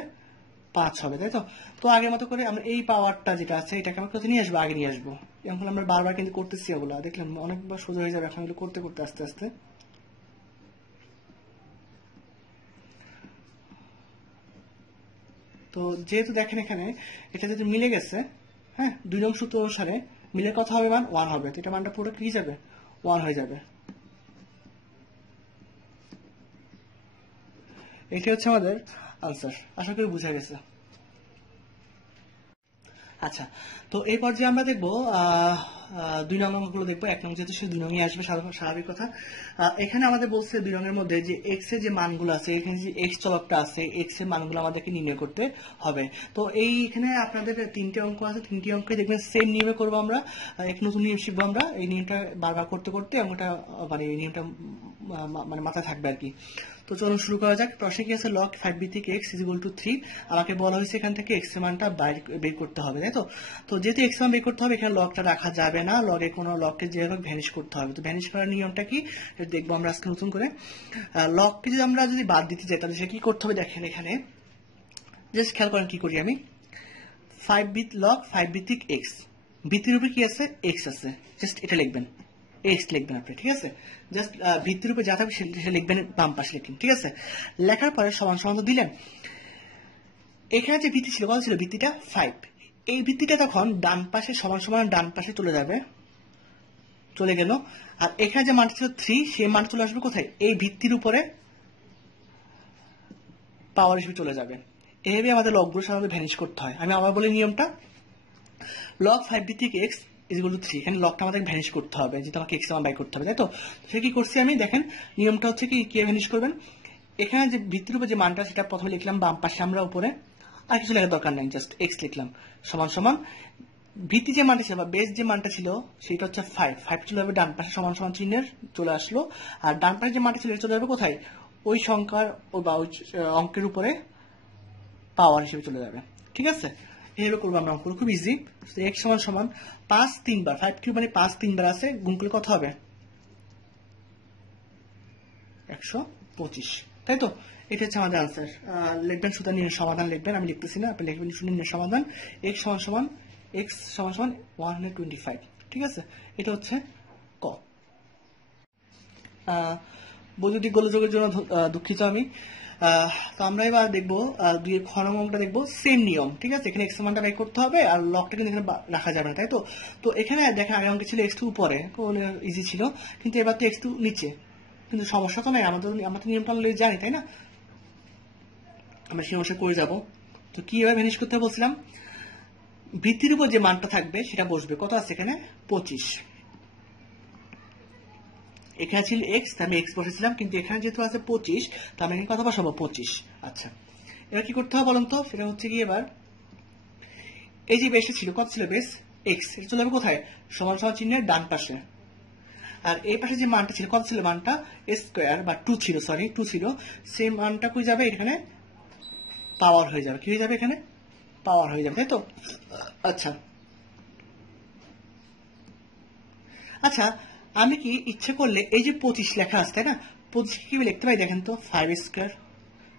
5 হবে, তাই তো। তো আগের মতো করে আমরা এই পাওয়ারটা যেটা আছে এটাকে আমরা কোথায় নিয়ে আসবো, আগে নিয়ে আসবো। এখন আমরা বারবার কিন্তু করতেছি, এগুলো দেখলেন অনেকবার সোজা হয়ে যাবে এখন, এগুলো করতে করতে আস্তে আস্তে। তো যেহেতু দেখেন এখানে এটা যেহেতু মিলে গেছে, হ্যাঁ, 2 নং সূত্র অনুসারে মিলে কথা হবে মান 1 হবে, তো এটা মানটা পুরো কি যাবে 1 হয়ে যাবে। এটি হচ্ছে আমাদের আনসার, আশা করি বোঝা গেছে। আচ্ছা, তো এই পর্যায়ে আমরা দেখবো 2 নং অঙ্কগুলো দেখবো। 1 নং যেহেতু সে 2 নংই আসবে, স্বাভাবিক কথা। এখানে আমাদের বলছে 2 রঙের মধ্যে যে এক্স এর যে মানগুলো আছে, এখানে যে এক্স চলকটা আছে, এক্স এর মানগুলো আমাদেরকে নির্ণয় করতে হবে। তো এখানে আপনাদের 3টে অঙ্ক আছে, 3টি অঙ্কে দেখবেন সেম নিয়মে করবো আমরা। এক নতুন নিয়ম শিখবো আমরা। এই নিয়মটা বারবার করতে করতে অঙ্কটা মানে এই নিয়মটা মানে মাথায় থাকবে আর কি। তো চলুন শুরু করা যাক। প্রশ্নে কি আছে, লগ 5 ভিত্তিক এক্স ইজ ইকুয়াল টু 3। আমাকে বলা হয়েছে এখান থেকে এক্স এর মানটা বের করতে হবে, তাই তো? তো যেহেতু এক্স মান বের করতে হবে, এখানে লগটা রাখা যাবে না, লগে কোনো লগকে যে হোক ভ্যানিশ করতে হবে। তো ভ্যানিশ করার নিয়মটা কি দেখবো আমরা আজকে নতুন করে। লগকে যদি আমরা বাদ দিতে যাই, তাহলে সে কি করতে হবে দেখেন। এখানে জাস্ট খেয়াল করেন কি করি আমি। লগ 5 ভিত্তিক এক্স, ভিত্তির উপরে কি আছে, এক্স আছে, জাস্ট এটা লিখবেন, এক্স লিখবেন আপনি, ঠিক আছে? জাস্ট ভিত্তির উপরে যা থাকবে সেটা লিখবেন, বাম পাশে লিখবেন, ঠিক আছে? লেখার পরে সমান সমান তো দিলেন। এখানে যে ভিত্তি ছিল, কত ছিল ভিত্তিটা? 5। এই ভিত্তিটা তখন ডান পাশে সমান সমান ডান পাশে চলে যাবে, চলে গেল। আর এখানে যে মানটা ছিল 3, সেই মান চলে আসবে কোথায়? এই ভিত্তির উপরে পাওয়ার হিসেবে চলে যাবে। এইভাবে আমাদের লগগুলো সাধারণত ভ্যানিশ করতে হয়। আমি আবার বলি নিয়মটা, লগ 5 ভিত্তিক এক্স ইজ ইকুয়াল টু 3। এখানে লগটা আমাদের ভ্যানিশ করতে হবে, যেটা আমাকে এক্স মান বাই করতে হবে, তাই তো? সে কি করছি আমি, দেখেন নিয়মটা হচ্ছে কি ভ্যানিশ করবেন। এখানে যে ভিত্তির উপরে যে মানটা, সেটা প্রথমে লিখলাম বাম পাশে আমরা উপরে, আর কিছু লেখার দরকার নাই, জাস্ট এক্স লিখলাম, সমান সমান ভিত্তি যে মানটা ছিল বা বেস যে মানটা ছিল সেটা হচ্ছে 5 চলে যাবে ডান পাশে, সমান সমান চিহ্নের চলে আসলো। আর ডান পাশে যে মানটা ছিল চলে যাবে কোথায়? ওই সংখ্যার বা ওই অঙ্কের উপরে পাওয়ার হিসেবে চলে যাবে, ঠিক আছে? এইভাবে করবো আমরা অঙ্কগুলো, খুব ইজি। এক্স সমান সমান 5 3 বার, 5 কিউব মানে 5 3 বার আছে, গুণ করলে কত হবে? 125, তাই তো? এটা হচ্ছে আমাদের আনসার। লিখবেন শুধু নিয়ে সমাধান লিখবেন, আমি লিখতেছি না, আপনি লিখবেন শুধু নিয়ে সমাধান। এক্স সমান সমান 125, ঠিক আছে? এটা হচ্ছে ক। বৈদ্যুতিক গোলযোগের জন্য দুঃখিত আমি। তো আমরা এবার দেখবো 2 খ নম্বরটা দেখবো, সেম নিয়ম, ঠিক আছে? এখানে এক্স মানটা বের করতে হবে, আর লগটা কিন্তু এখানে রাখা যাবে না, তাই তো? তো এখানে দেখেন আগের অঙ্কে ছিল x2 উপরে, ইজি ছিল, কিন্তু এবার তো x2 নিচে। কিন্তু সমস্যা তো নাই, আমরা তো নিয়মটা জানি, তাই না? আমরা সমস্যা করে যাব। তো কি এবার ভ্যানিশ করতে বলছিলাম, ভিত্তির উপর যে মানটা থাকবে সেটা বসবে, কত আছে এখানে? 25। এখানে ছিল এক্স, আমি এক্স বসেছিলাম, কিন্তু এখানে যেহেতু আছে 25, তো আমি এখানে কত বসাবো? 25। আচ্ছা, এবার কি করতে হবে বলুন তো? সেটা হচ্ছে কি, এবার এই যে বেসটা ছিল, কত ছিল বেস? এক্স, এটা চলে যাবে কোথায়? সমান সমান চিহ্নের ডান পাশে। আর এই পাশে যে মানটা ছিল, কত ছিল মানটা? স্কোয়ার বা 2 ছিল, সরি 2 ছিল, সেই মানটা কই যাবে? এখানে পাওয়ার হয়ে যাবে। কি হয়ে যাবে? এখানে পাওয়ার হয়ে যাবে, তাই তো? আচ্ছা আচ্ছা, আমি কি ইচ্ছে করলে এই যে 25 লেখা আছে, তাই না? 25 কি লিখতে পারি দেখেন তো? 5 স্কোয়ার।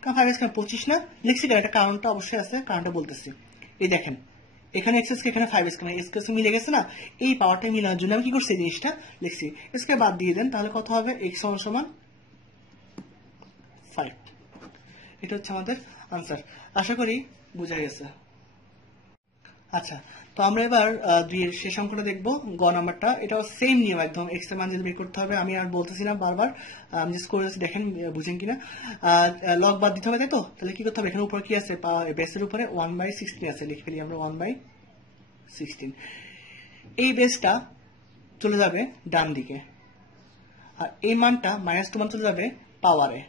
কারণ 5 স্কোয়ার 25 না, লিখছি কেন? একটা কারণটা অবশ্যই আছে, কারণটা বলতেছি। এই দেখেন, এখানে এক্স স্কোয়ার, এখানে 5 স্কোয়ার, স্কোয়ার মিলে গেছে না? এই পাওয়ারটা মিলানোর জন্য আমি কি করছি? এই জিনিসটা লিখছি। স্কোয়ার বাদ দিয়ে দেন, তাহলে কত হবে? এক্স সমান সমান 5। এটা হচ্ছে আমাদের আনসার। আশা করি বোঝা গেছে। আচ্ছা, তো আমরা এবার 2 এর শেষ অঙ্কটা দেখবো, গ নাম্বারটা। এটাও সেম নিয়ম একদম, এক্স এর মান যদি বের করতে হবে। আমি আর বলতেছি না বারবার, আমি জাস্ট করে যাচ্ছি, দেখেন বুঝেন কিনা। লগ বাদ দিতে হবে, তাই তো? তাহলে কি করতে হবে? এখানে উপরে কি আছে? বেসের উপরে 1/16 আছে, লিখে ফেলি আমরা 1/16। এই বেসটা চলে যাবে ডান দিকে, আর এই মানটা -2 মান চলে যাবে পাওয়ারে,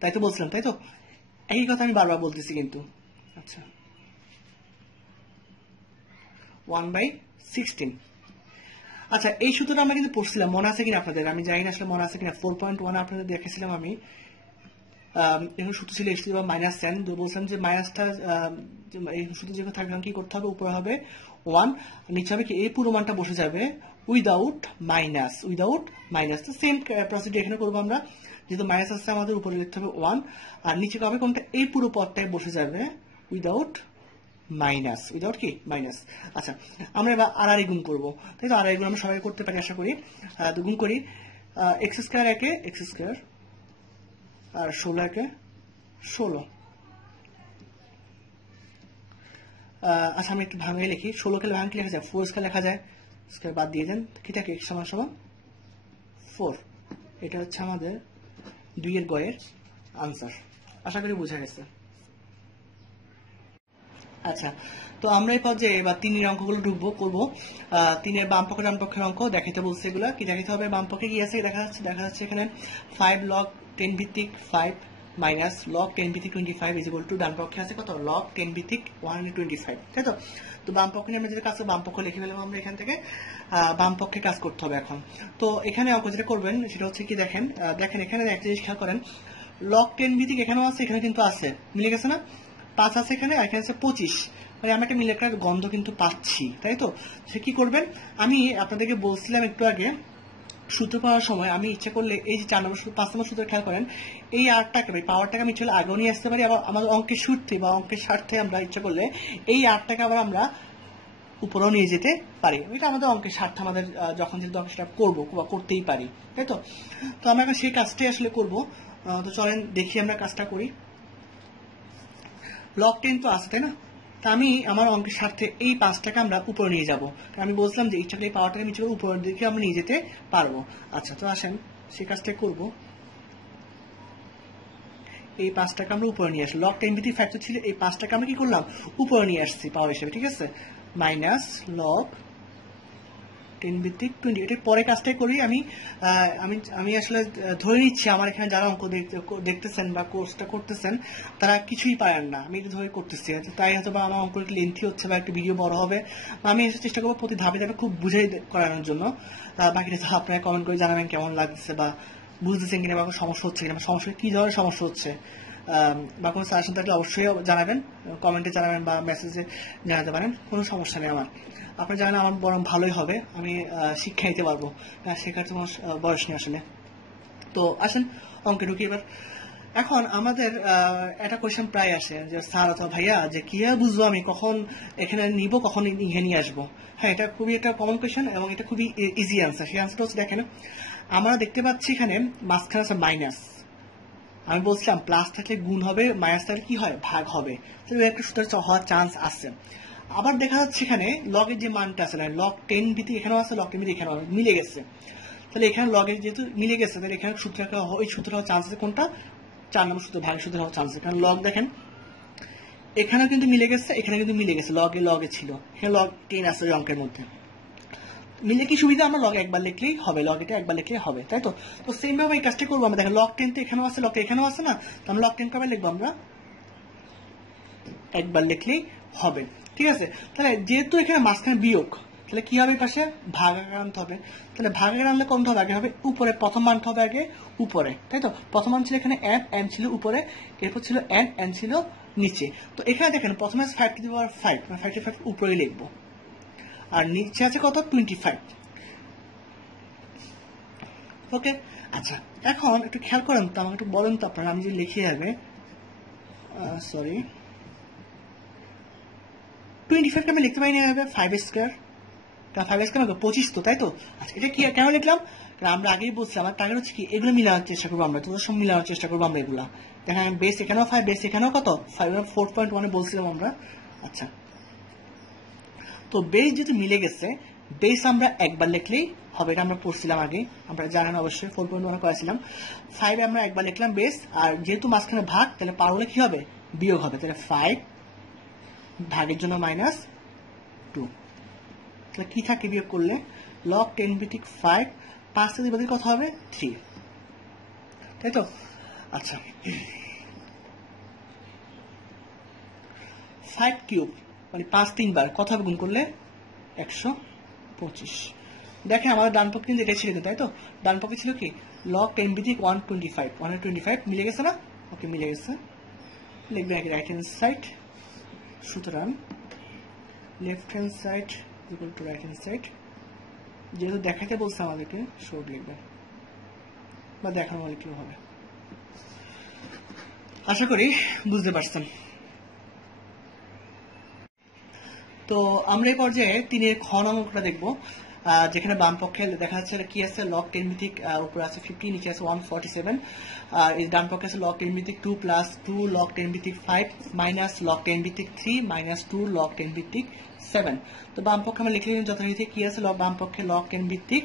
তাই তো বলছিলাম, তাই তো? এই কথা আমি বারবার বলতেছি কিন্তু। আচ্ছা, 1/16। আচ্ছা, এই সূত্রটা আমরা কিন্তু পড়ছিলাম, মনে আছে কিনা আপনাদের? আমি জানি না আসলে মনে আছে কিনা। 4.1 আপনাদের দেখেছিলাম আমি। এখানে সূত্র ছিল x -10, তো বলছিলাম যে মাইনাসটা এই সূত্র যেখানে থাকবে কি করতে হবে? উপরে হবে 1, নিচে হবে কি? এই পুরো মানটা বসে যাবে উইদাউট মাইনাস। তো সেম প্রসিডিউর এখানে করবো আমরা। যেহেতু মাইনাস আসছে আমাদের, উপরে লিখতে হবে 1, আর নিচে হবে কোনটা? এই পুরো পদটাই বসে যাবে উইদাউট কি? মাইনাস। আচ্ছা, আমরা এবার আড়াআড়ি গুণ করবো, তাই তো? আড়াআড়ি গুণ আমরা সবাই করতে পারি আশা করি। তো গুণ করি, এক্স স্কোয়ার একে এক্স স্কোয়ার, আর 16 একে 16। আচ্ছা, আমি একটু ভাঙিয়ে লিখি। 16 কে ভাঙতে লেখা যায় 4 স্কোয়ার লেখা যায়, স্কোয়ার বাদ দিয়ে দেন, কি থাকে? এক্স সমান সমান 4। এটা হচ্ছে আমাদের 2 এর গয়ের আনসার। আশা করি বোঝা গেছে। আচ্ছা, তো আমরা এই পর্যায়ে এবার 3 এর অঙ্কগুলো করবো। 3 বাম পক্ষে ডান পক্ষের অঙ্ক দেখাইতে বলছে। এগুলা কি দেখাইতে হবে? বাম পক্ষে কি আছে দেখা যাচ্ছে এখানে 5 log 10 ভিত্তিক 5 মাইনাস log 10 ভিত্তিক 25 ইজ ইকুয়াল টু ডান পক্ষে আছে কত? log 10 ভিত্তিক 125, তাই তো? তো বাম পক্ষে আমরা যেটা কাজ বাম পক্ষ লিখে ফেলবো আমরা এখান থেকে। বাম পক্ষে কাজ করতে হবে এখন। তো এখানে অঙ্ক যেটা করবেন সেটা হচ্ছে কি দেখেন এখানে একটা জিনিস খেয়াল করেন, log 10 ভিত্তিক এখানেও আছে, এখানে কিন্তু আছে, মিলে গেছে না? 5 আছে এখানে, আর এখানে আছে 25, মানে আমরা একটা মিলে একটা গন্ধ কিন্তু পাচ্ছি, তাই তো? সে কি করবেন, আমি আপনাদেরকে বলছিলাম একটু আগে সূত্র পাওয়ার সময় আমি ইচ্ছা করলে এই যে 4 নম্বর 5 নম্বর সূত্র খেয়াল করেন, এই আরটাকে পাওয়ারটাকে আমি চলে আগেও নিয়ে আসতে পারি, আবার আমাদের অঙ্কের সূত্রে বা অঙ্কের স্বার্থে আমরা ইচ্ছা করলে এই আরটাকে আবার আমরা উপরেও নিয়ে যেতে পারি। এটা আমাদের অঙ্কের স্বার্থে আমাদের যখন যেহেতু অঙ্ক সেটা করবো বা করতেই পারি, তাই তো? তো আমরা এখন সেই কাজটাই আসলে করবো। তো চলেন দেখি আমরা কাজটা করি। log 10 তো আছে, তাই না? তা আমি আমার অঙ্কের স্বার্থে এই 5টাকে আমরা উপরে নিয়ে যাবো। আমি বলছিলাম যে ইচ্ছা করলে এই পাওয়ারটাকে আমি উপরের দিকে আমরা নিয়ে যেতে পারবো। আচ্ছা, তো আসেন সেই কাজটা করবো। এই 5টাকে আমরা উপরে নিয়ে আসি। log 10 ভিত্তিক ফ্যাক্টর ছিল, এই 5টাকে আমরা কি করলাম? উপরে নিয়ে আসছি পাওয়ার হিসেবে, ঠিক আছে? মাইনাস log 10 ভিত্তিক 20। এটার পরে কাজটাই করি আমি। আমি আসলে ধরে নিচ্ছি আমার এখানে যারা অঙ্ক দেখতেছেন বা কোর্সটা করতেছেন তারা কিছুই পারেন না, আমি এটা ধরে করতেছি, তাই হয়তো বা আমার অঙ্ক একটু লেন্থি হচ্ছে বা একটু ভিডিও বড় হবে। আমি এসে চেষ্টা করবো প্রতি ধাপে ধাপে খুব বুঝাই করানোর জন্য। বাকিটা তো আপনারা কমেন্ট করে জানাবেন কেমন লাগছে বা বুঝতেছেন কিনা বা সমস্যা হচ্ছে কিনা, সমস্যা কি ধরনের সমস্যা হচ্ছে, বা কোনো সাজেশন থাকলে অবশ্যই জানাবেন, কমেন্টে জানাবেন বা মেসেজে জানাতে পারেন, কোনো সমস্যা নেই আমার। আপনার জানেন আমার বরং ভালোই হবে, আমি শিক্ষা দিতে পারবো, শেখার তো বয়স নেই আসলে। তো আসেন অঙ্কে ঢুকি এবার। এখন আমাদের একটা কোয়েশ্চেন প্রায় আসে যে স্যার অথবা ভাইয়া যে কি বুঝবো আমি কখন এখানে নিব কখন এখানে নিয়ে আসবো। হ্যাঁ, এটা খুবই একটা কমন কোয়েশ্চেন এবং এটা খুবই ইজি আনসার। সেই আনসারটা হচ্ছে দেখেন, আমরা দেখতে পাচ্ছি এখানে মাঝখানে আছে মাইনাস, আমি বলছিলাম প্লাস থাকলে গুণ হবে, মাইনাস থাকলে কি হয়? ভাগ হবে। তাহলে একটা সূত্র হওয়ার চান্স আছে। আবার দেখা যাচ্ছে এখানে লগের যে মানটা আছে, log 10 ভিত্তিক এখানেও আছে, log 10 ভিত্তিক এখানেও মিলে গেছে। তাহলে এখানে লগের যেহেতু মিলে গেছে তাহলে এখানে সূত্রটা ওই সূত্র হওয়ার চান্স আছে কোনটা? 4 নম্বর সূত্র, ভাগের সূত্র হওয়ার চান্স আছে। কারণ লগ দেখেন এখানেও কিন্তু মিলে গেছে, এখানে কিন্তু মিলে গেছে, লগে ছিল, এখানে log 10 আছে ওই অঙ্কের মধ্যে। মিলে কি সুবিধা? আমরা লগ একবার লিখলেই হবে, লগ এটা একবার লিখলেই হবে, তাই তো? তো সেম ভাবে এই কাজটা করবো আমরা। দেখেন log 10 তো এখানেও আছে, log এখানেও আছে না, তো আমরা log 10 কবে লিখবো? আমরা একবার লিখলেই হবে, ঠিক আছে? তাহলে যেহেতু এখানে মাঝখানে বিয়োগ, তাহলে কি হবে? পাশে ভাগাকার আনতে হবে। তাহলে ভাগাকার আনলে কোনটা হবে? আগে হবে উপরে, প্রথম মানটা হবে আগে উপরে, তাই তো? প্রথম মান ছিল এখানে n ছিল উপরে, এরপর ছিল n ছিল নিচে। তো এখানে দেখেন প্রথমে 5 5 উপরে লিখবো, আর নিচে আছে কত? 25। ওকে, আচ্ছা এখন একটু খেয়াল করেন তো, আমাকে একটু বলেন তো আপনারা, আমি যদি লিখে যাবে, সরি 25 আমি লিখতে পারি না, হবে 5 স্কোয়ার, 5 স্কোয়ার 25 তো, তাই তো? আচ্ছা, এটা কি কেন লিখলাম? আমরা আগেই বলছি আমার টার্গেট হচ্ছে কি এগুলো মিলানোর চেষ্টা করবো আমরা, তোদের সঙ্গে মিলানোর চেষ্টা করবো আমরা এগুলা। দেখেন বেস এখানেও 5, বেস এখানেও কত? 4.1 বলছিলাম আমরা। আচ্ছা, তো বেস যেহেতু মিলে গেছে, বেস আমরা একবার লিখলেই হবে, এটা আমরা পড়ছিলাম আগে, আমরা জানেন অবশ্যই 4.1 করেছিলাম। 5 আমরা একবার লিখলাম বেস, আর যেহেতু মাঝখানে ভাগ তাহলে পার হলে কি হবে? বিয়োগ হবে। তাহলে 5 ভাগের জন্য -2, তাহলে কি থাকে বিয়োগ করলে? log 10 ভিত্তিক 5, 5 থেকে বাদ কত হবে? 3, তাই তো? আচ্ছা, 5 কিউব মানে 5 3 বার, কত হবে গুণ করলে? 125। দেখেন আমাদের ডান পক্ষে কিন্তু এটা ছিল, তাই তো? ডান পক্ষে ছিল কি? log 10 ভিত্তিক 125 মিলে গেছে না? ওকে, মিলে গেছে। লিখবে আগে রাইট হ্যান্ড সাইড, সুতরাং left hand side equal to right hand side. যেহেতু দেখাতে বলছে আমাদেরকে, শর্ট লিখবে বা দেখানো লিখলেও হবে। আশা করি বুঝতে পারছেন। তো আমরা এই পর্যায়ে 3 খ অঙ্কটা দেখবো, যেখানে বাম পক্ষে দেখা যাচ্ছে কি আছে? log 10 ভিত্তিক উপরে আছে 50, নিচে আছে 147, আর এই ডান পক্ষে আছে log 10 ভিত্তিক 2 প্লাস 2 log 10 ভিত্তিক 5 মাইনাস log 10 ভিত্তিক 3 মাইনাস 2 log 10 ভিত্তিক 7। তো বাম পক্ষে আমরা লিখলে যথারীতি কি আছে? বাম পক্ষে log 10 ভিত্তিক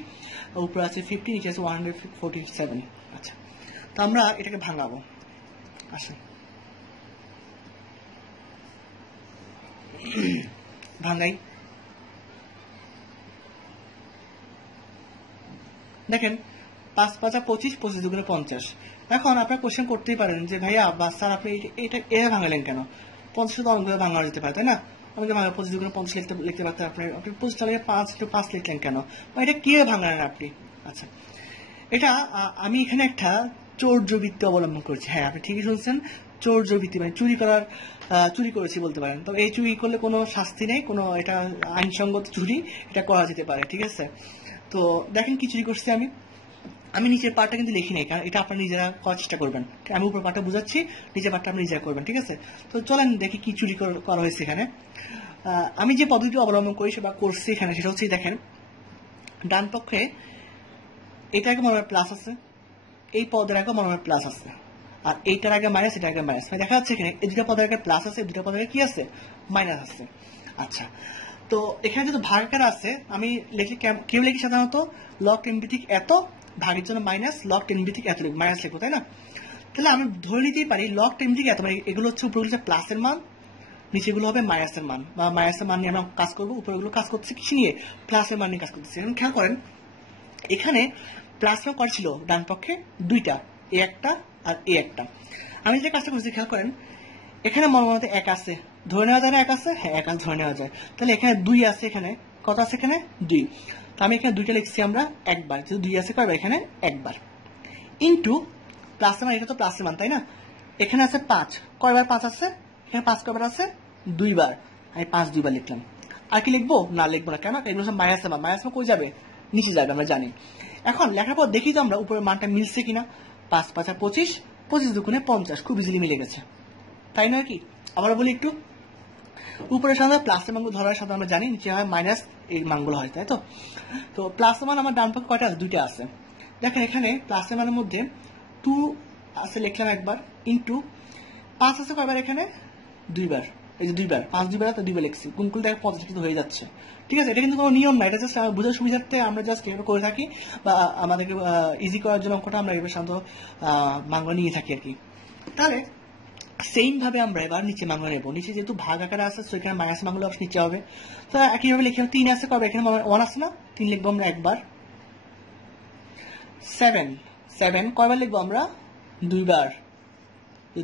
উপরে আছে 50, নিচে আছে 147। আচ্ছা, তো আমরা এটাকে ভাঙাবো। আসেন ভাঙাই, দেখেন 5 × 5 = 25, 25 × 2 = 50। এখন আপনারা কোশ্চেন করতেই পারেন যে ভাইয়া স্যার আপনি এটা এভাবে ভাঙালেন কেন? 50 তো অনেকগুলো ভাঙা যেতে পারে, তাই না? আমাকে 25 × 50 লিখতে পারতেন আপনি 25 টাকে 5 × 5 লিখলেন কেন? বা এটা কিভাবে ভাঙলেন আপনি? আচ্ছা, এটা আমি এখানে একটা চৌর্যবৃত্তি অবলম্বন করছি। হ্যাঁ, আপনি ঠিকই শুনছেন, চৌর্যবৃত্তি মানে চুরি করেছি বলতে পারেন। তো এই চুরি করলে কোনো শাস্তি নেই, কোনো এটা আইনসঙ্গত চুরি, এটা করা যেতে পারে, ঠিক আছে? তো দেখেন কি চুরি করছি আমি নিচের পার্টটা কিন্তু লিখি নাই, কারণ এটা আপনারা নিজেরা করার চেষ্টা করবেন। আমি উপর পার্টটা বুঝাচ্ছি, নিচের পার্টটা আপনি নিজেরা করবেন, ঠিক আছে? তো চলেন দেখি কি চুরি করা হয়েছে এখানে। আমি যে পদ্ধতিটি অবলম্বন করি বা করছি এখানে, সেটা হচ্ছে দেখেন, ডান পক্ষে এটা আগে মনে হয় প্লাস আছে, এই পদের আগে মনে হয় প্লাস আছে, আর এইটার আগে মাইনাস, এটার আগে মাইনাস। দেখা যাচ্ছে এখানে এই দুটো পদের আগে প্লাস আছে, এই দুটো পদের আগে কি আছে? মাইনাস আছে। আচ্ছা, তো এখানে যেহেতু ভাগাকার আছে, আমি কেউ লিখি সাধারণত লগ টেন ভিত্তিক এত, ভাগের জন্য মাইনাস, লগ টেন ভিত্তিক এত মাইনাস লিখবো, তাই না? তাহলে আমি ধরে নিতেই পারি লগ টেন ভিত্তিক এত, মানে এগুলো হচ্ছে উপরগুলো প্লাসের মান, নিচেগুলো হবে মাইনাসের মান, বা মাইনাসের মান নিয়ে আমরা কাজ করবো। উপরগুলো কাজ করতেছি কি নিয়ে? প্লাসের মান নিয়ে কাজ করতেছি। এখন খেয়াল করেন, এখানে প্লাস মান করা ছিল ডান পক্ষে দুইটা, এ একটা আর এ একটা। আমি যে কাজটা করছি খেয়াল করেন, এখানে মনে এক আছে, ধরে নেওয়া যায় না? এক আছে, হ্যাঁ, এক আছে, ধরে নেওয়া যায়। তাহলে এখানে 2 আছে, এখানে কত আছে? এখানে 2। তো আমি এখানে 2টা লিখছি আমরা একবার, যেহেতু 2 আছে কয়বার? এখানে একবার। ইন্টু প্লাসের মান, এটা তো প্লাসের মান, তাই না? এখানে আছে 5, কয়বার 5 আছে? এখানে 5 কয়বার আছে? 2 বার। আমি 5 2 বার লিখলাম। আর কি লিখবো? না, লিখবো না। কেন? এগুলো সব মাইনাসের মান, মাইনাস মান কই যাবে? নিচে যাবে, আমরা জানি। এখন লেখার পর দেখি তো আমরা উপরের মানটা মিলছে কিনা। 5 5 = 25, 25 2 = 50, খুব ইজিলি মিলে গেছে, তাই নয় কি? আবার বলি একটু, উপরে সাধারণত প্লাসের মানগুলো ধরা হয়, সাধারণত আমরা জানি, নিচে হয় মাইনাস এই মানগুলো হয়, তাই তো? তো প্লাসের মান আমার ডান পক্ষে কয়টা আছে? 2টা আছে। দেখেন এখানে প্লাসের মানের মধ্যে 2 আছে, লিখলাম একবার, ইন্টু 5 আছে কয়বার? এখানে 2 বার। এই যে 2 বার, 5 2 বার, তো 2 বার লিখছি, গুণ করলে 50 কিন্তু হয়ে যাচ্ছে, ঠিক আছে? এটা কিন্তু কোনো নিয়ম না, এটা জাস্ট বোঝার সুবিধার্থে আমরা জাস্ট এভাবে করে থাকি, বা আমাদেরকে ইজি করার জন্য অঙ্কটা আমরা এভাবে সাধারণত মানগুলো নিয়ে থাকি আর কি। তাহলে সেম ভাবে আমরা এবার নিচে মানগুলো নেবো। নিচে যেহেতু ভাগ আকারে আছে, তো এখানে মাইনাস মানগুলো নিচে হবে। তো একইভাবে লিখলাম 3 আছে কবে? এখানে 1 আছে না? 3 লিখবো আমরা একবার। 7 কয়বার লিখবো আমরা? 2 বার,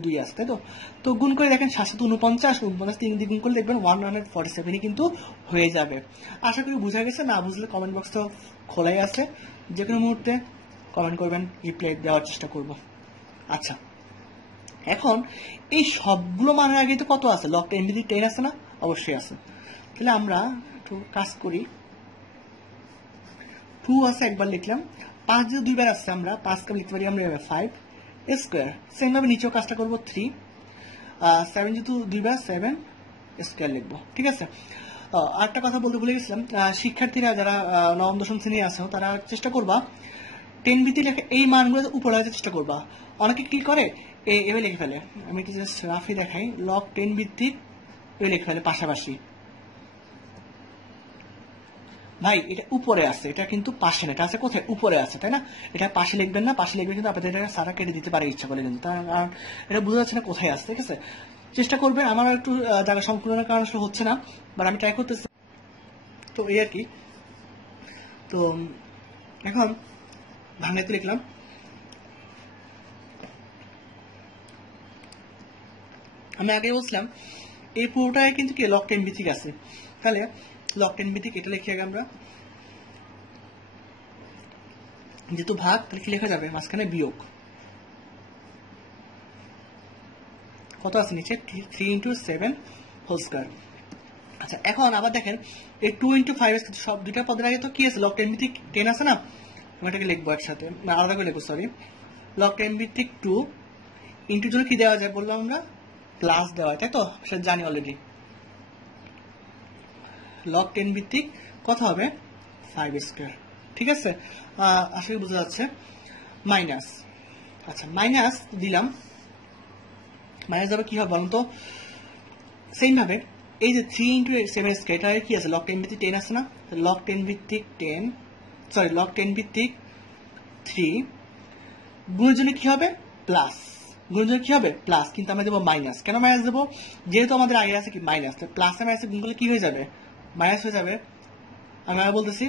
2 আছে, তাই তো? তো গুণ করে দেখেন 749, 3 দিয়ে গুণ করে দেখবেন 147 কিন্তু হয়ে যাবে। আশা করি বুঝা গেছে। না বুঝলে কমেন্ট বক্স তো খোলাই আছে, যে কোনো মুহূর্তে কমেন্ট করবেন, রিপ্লাই দেওয়ার চেষ্টা করব। আচ্ছা, এখন এই সবগুলো মানের আগে তো কত আছে? লগ 10 ভিত্তিক 10 আছে না? অবশ্যই আছে। তাহলে আমরা একটু কাজ করি, 2 আছে একবার লিখলাম, 5 যদি 2 বার আসছে, আমরা 5 কে লিখতে পারি আমরা 5 স্কোয়ার। সেম ভাবে নিচেও কাজটা করবো, 3 7 যেহেতু 2 বার 7 স্কোয়ার লিখবো, ঠিক আছে? আরেকটা কথা বলতে ভুলে গেছিলাম, শিক্ষার্থীরা যারা নবম দশম শ্রেণী আছে, তারা চেষ্টা করবা 10 ভিত্তিক লেখা এই মানগুলো উপরে রাখার চেষ্টা করবা। অনেকে কি করে এভাবে লিখে ফেলে, আমি একটু জাস্ট রাফি দেখাই, লগ 10 ভিত্তিক এভাবে লিখে ফেলে পাশাপাশি। ভাই এটা উপরে আছে, এটা কিন্তু পাশে না, এটা আছে কোথায়? উপরে আছে, তাই না? এটা পাশে লিখবেন না, পাশে লিখবেন কিন্তু আপনাদের এটা সারা কেটে দিতে পারে ইচ্ছা করে, কিন্তু কারণ এটা বোঝা যাচ্ছে না কোথায় আছে, ঠিক আছে? চেষ্টা করবেন। আমার একটু জায়গা সংকুলনের কারণ আসলে হচ্ছে না, বাট আমি ট্রাই করতেছি, তো এই আর কি। তো এখন ভাঙাইতে লিখলাম, আমি আগে বলছিলাম এই পুরোটাই কিন্তু কি লগ 10 ভিত্তিক আছে। তাহলে লগ 10 ভিত্তিক এটা লিখি আগে আমরা, যেহেতু ভাগ, তাহলে কি লেখা যাবে? মাঝখানে বিয়োগ, কত আছে নিচে? 3 × 7 হোল স্কয়ার। আচ্ছা, এখন আবার দেখেন এই 2 × 5 কিন্তু সব দুইটা পদের আগে তো কি আছে? লগ 10 ভিত্তিক 10 আছে না? আমি এটাকে লিখবো একসাথে, আলাদা করে লিখবো, সরি। লগ 10 ভিত্তিক 2 ইন্টু জন্য কি দেওয়া যায় বললাম আমরা? প্লাস দেওয়া হয়, তাই তো? সেটা জানি অলরেডি। লগ 10 ভিত্তিক কত হবে? 5 স্কয়ার, ঠিক আছে? আশা করি বোঝা যাচ্ছে। মাইনাস, আচ্ছা মাইনাস দিলাম, মাইনাস যাবে কি হবে বলুন তো? সেম ভাবে এই যে 3 × 7 স্কয়ার, এটা কি আছে? লগ 10 ভিত্তিক 10 আছে না? লগ 10 ভিত্তিক 10, লগ 10 ভিত্তিক 3 গুণের জন্য কি হবে? প্লাস, গুণিতক কি হবে প্লাস, কিন্তু আমরা দেবো মাইনাস। কেন মাইনাস দেবো? যেহেতু আমাদের আগে আছে কি মাইনাস, প্লাসে মাইনাসে গুণ করলে কি হয়ে যাবে মাইনাস হয়ে যাবে। আমি আবার বলতেছি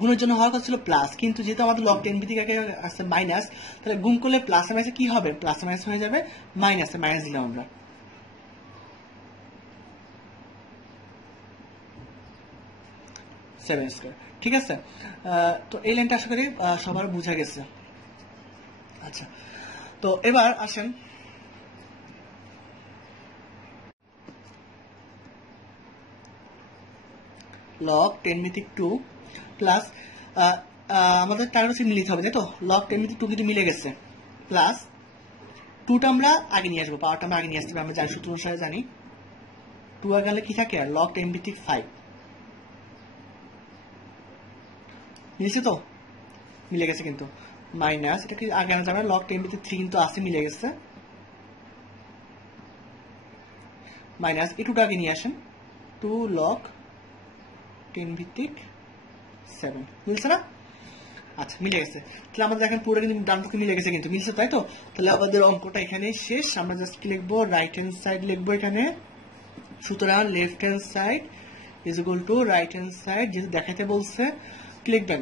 গুণের জন্য হওয়ার কথা ছিল প্লাস, কিন্তু যেহেতু আমাদের লগ টেন ভিত্তিক আছে মাইনাস, তাহলে গুণ করলে প্লাসে মাইনাসে কি হবে প্লাসে মাইনাস হয়ে যাবে মাইনাসে মাইনাস দিলাম আমরা। সেভেন স্কোয়ার, ঠিক আছে। তো এই লাইনটা আশা করি সবার বোঝা গেছে। আচ্ছা, তো এবার আসেন লগ 10 ভিত্তিক 2 প্লাস আমাদের টার্গেট হচ্ছে মিলিতে হবে, তাই তো। লগ 10 ভিত্তিক 2 কিন্তু মিলে গেছে, প্লাস 2টা আমরা আগে নিয়ে আসবো, পাওয়ারটা আমরা আগে নিয়ে আসতে হবে, আমরা জানি সূত্র অনুসারে জানি 2 আগে গেলে কি থাকে আর লগ 10 ভিত্তিক 5 মিলেছে, তো মিলে গেছে কিন্তু মাইনাস এটা কি আগে আনা যাবে লগ 10 ভিত্তিক 3 কিন্তু আছে, মিলে গেছে মাইনাস এই 2টা আগে নিয়ে আসেন 2 লগ 10 ভিত্তিক 7 মিলছে না? আচ্ছা, মিলে গেছে। তাহলে আমাদের দেখেন পুরো কিন্তু ডান পক্ষে মিলে গেছে, কিন্তু মিলছে, তাই তো। তাহলে আমাদের অঙ্কটা এখানে শেষ। আমরা জাস্ট কি লিখবো রাইট হ্যান্ড সাইড লিখবো এখানে, সুতরাং left hand side is equal to right hand side, যেহেতু দেখাতে বলছে কি লিখবেন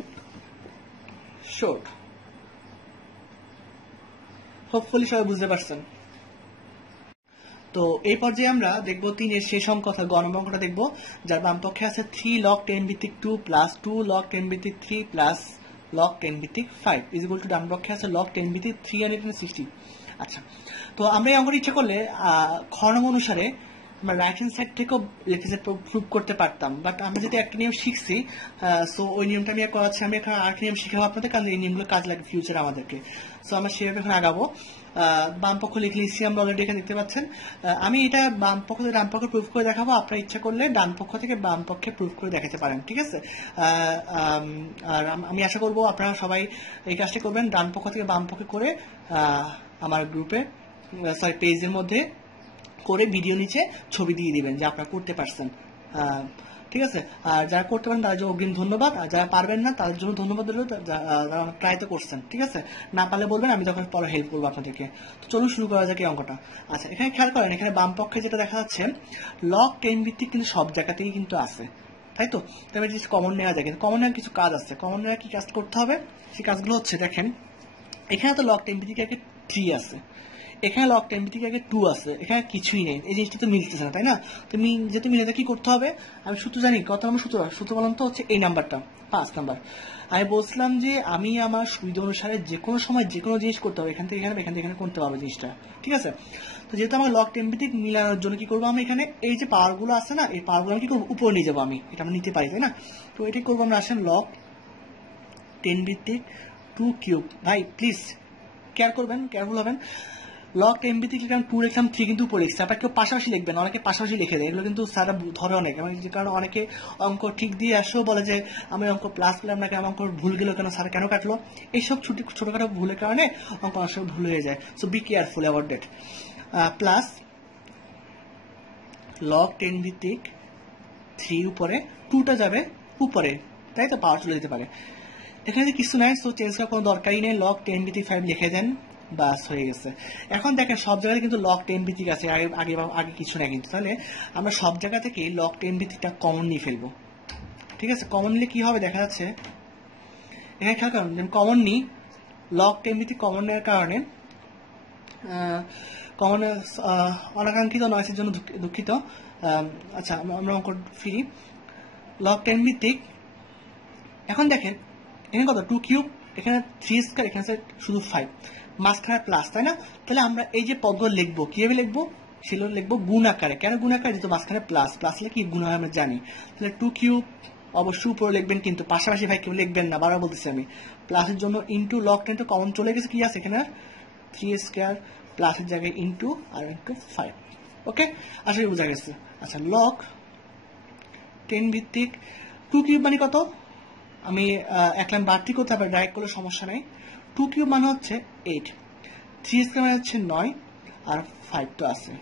শর্ট। হোপফুলি সবাই বুঝতে পারছেন। তো এই পর্যায়ে আমরা দেখবো 3-এর শেষ অঙ্ক অর্থাৎ গ নম্বর অঙ্কটা দেখবো, যার বাম পক্ষে আছে 3 লগ 10 ভিত্তিক 2 প্লাস 2 লগ 10 ভিত্তিক 3 প্লাস লগ 10 ভিত্তিক 5 ইজ ইকুয়াল টু ডান পক্ষে আছে লগ 10 ভিত্তিক 360। আচ্ছা, তো আমরা এই অঙ্কটা ইচ্ছা করলে খ নম্বর অনুসারে আমরা রাইট হ্যান্ড সাইড থেকেও লেফট সাইড প্রুভ করতে পারতাম, বাট আমরা যদি একটা নিয়ম শিখছি, সো ওই নিয়মটা আমি করাচ্ছি। আমি এখন আরেকটা নিয়ম শিখাবো আপনাদের, কারণ এই নিয়মগুলো কাজ লাগবে ফিউচারে আমাদেরকে। সো আমরা সেভাবে এখন আগাবো। বাম পক্ষ লিখে নিচ্ছি আমরা অলরেডি, এখানে দেখতে পাচ্ছেন। আমি এটা বাম পক্ষ থেকে ডান পক্ষে প্রুভ করে দেখাবো, আপনার ইচ্ছা করলে ডান পক্ষ থেকে বাম পক্ষে প্রুভ করে দেখাতে পারেন, ঠিক আছে। আর আমি আশা করবো আপনারা সবাই এই কাজটা করবেন, ডান পক্ষ থেকে বাম পক্ষে করে আমার গ্রুপে সরি পেজের মধ্যে করে ভিডিও নিচে ছবি দিয়ে দিবেন যে আপনারা করতে পারছেন, ঠিক আছে। আর যারা করতে পারেন তাদের জন্য অগ্রিম ধন্যবাদ, আর যারা পারবেন না তাদের জন্য ধন্যবাদ দিল, যারা ট্রাই তো করছেন, ঠিক আছে। না পারলে বলবেন, আমি তখন পরে হেল্প করবো আপনাদেরকে। তো চলুন শুরু করা যাক এই অঙ্কটা। আচ্ছা, এখানে খেয়াল করেন, এখানে বাম পক্ষে যেটা দেখা যাচ্ছে লগ 10 ভিত্তিক কিন্তু সব জায়গাতেই কিন্তু আছে, তাই তো। তবে জিনিস কমন নেওয়া যায়, কিন্তু কমন নেওয়ার কিছু কাজ আছে। কমন নেওয়ার কি কাজ করতে হবে, সেই কাজগুলো হচ্ছে দেখেন, এখানে তো লগ 10 ভিত্তিক আগে 3 আছে, এখানে লগ 10 ভিত্তিক আগে 2 আছে, এখানে কিছুই নেই, এই জিনিসটা তো মিলতেছে না, তাই না। তুমি যেহেতু মিলে কি করতে হবে, আমি সূত্র জানি, কত নম্বর সূত্র বললাম তো হচ্ছে এই নাম্বারটা 5 নাম্বার। আমি বলছিলাম যে আমি আমার সুবিধা অনুসারে যে কোনো সময় যে কোনো জিনিস করতে হবে, এখান থেকে এখানে করতে পারবো জিনিসটা, ঠিক আছে। তো যেহেতু আমার লগ 10 ভিত্তিক মিলানোর জন্য কি করবো, আমি এখানে এই যে পাওয়ারগুলো আছে না, এই পাওয়ারগুলো আমি কি করবো উপরে নিয়ে যাবো, আমি এটা আমি নিতে পারি, তাই না। তো এটাই করবো আমরা। আসেন লগ 10 ভিত্তিক 2 কিউব, ভাই প্লিজ কেয়ার করবেন, কেয়ারফুল হবেন। লগ 10 ভিত্তিক লিখলাম 2 লিখলাম 3 কিন্তু উপরে লিখছে, আপনার কেউ পাশাপাশি লিখবেন, অনেকে পাশাপাশি লিখে দেয়, এগুলো কিন্তু স্যাররা ধরে অনেক, যে কারণে অনেকে অঙ্ক ঠিক দিয়ে আসেও বলে যে আমি অঙ্ক প্লাস করলাম না কেন, অঙ্ক ভুল গেল কেন, স্যার কেন কাটলো, এইসব ছোটখাটো ভুলের কারণে অঙ্ক অনেক সময় ভুল হয়ে যায়। So be careful about that. Plus log 10 ভিত্তিক 3 উপরে 2টা যাবে উপরে, তাই তো, পাওয়ার চলে যেতে পারে। এখানে কিছু নাই, সো চেঞ্জ করার কোনো দরকারই নেই, লগ 10 ভিত্তিক 5 লিখে দেন, বাস হয়ে গেছে। এখন দেখেন সব জায়গায় কিন্তু লগ 10 ভিত্তিক আছে, আগে কিছু নাই কিন্তু, তাহলে আমরা সব জায়গা থেকে লগ 10 ভিত্তিকটা কমন নিয়ে ফেলবো, ঠিক আছে। কমন নিলে কি হবে দেখা যাচ্ছে, এখানে খেয়াল করেন কমন নিই, লগ 10 ভিত্তিক কমন নেওয়ার কারণে কমন অনাকাঙ্ক্ষিত নয়েসের জন্য দুঃখিত। আচ্ছা, আমরা অঙ্ক ফিরি। লগ 10 ভিত্তিক, এখন দেখেন এখানে কত 2 কিউব, এখানে 3 স্কয়ার, এখানে শুধু 5, মাঝখানে প্লাস, তাই না। তাহলে আমরা এই যে পদগুলো লিখবো কিভাবে লিখবো, সেগুলো লিখবো গুণ আকারে। কেন গুণ আকারে, যেহেতু মাঝখানে প্লাস, প্লাস হলে কি গুণ হয় আমরা জানি। তাহলে 2 কিউব অবশ্যই উপরে লিখবেন, কিন্তু পাশাপাশি ভাই কেউ লিখবেন না, বারবার বলতেছি আমি। প্লাসের জন্য ইন্টু লগ 10 তো কমন চলে গেছে, কি আছে এখানে 3 স্কয়ার, প্লাসের জায়গায় ইন্টু আর ইন্টু 5, ওকে, আসলে বোঝা গেছে। আচ্ছা, লগ 10 ভিত্তিক 2 কিউব মানে কত, আমি এক লাইন বাড়তি করতে হবে, ডাইরেক্ট করলে সমস্যা নাই। 2 কিউব মানে হচ্ছে 8, 3 স্কয়ার মানে হচ্ছে 9, আর 5 তো আছে,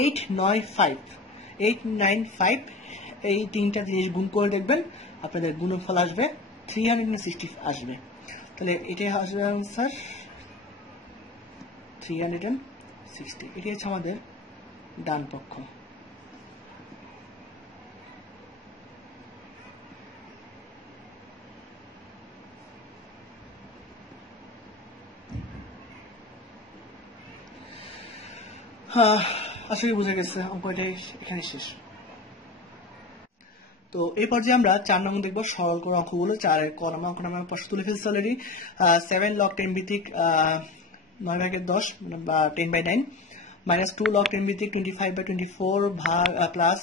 8, 9, 5, 8, 9, 5, এই তিনটা জিনিস গুণ করে দেখবেন, আপনাদের গুণফল আসবে 360 আসবে। তাহলে এটাই আসবে আনসার, 360, এটি হচ্ছে আমাদের ডান পক্ষ। আসলে বুঝে গেছে, অঙ্কটাই এখানে শেষ। তো এই পর্যায়ে আমরা 4 নং দেখবো, সরল করে অঙ্কগুলো। 4-এর ক নম্বর অঙ্ক আমরা পাশে তুলে ফেলছি অলরেডি। 7 log 10 ভিত্তিক 9/10 বা 10/9 -2 log 10 ভিত্তিক 25/24 প্লাস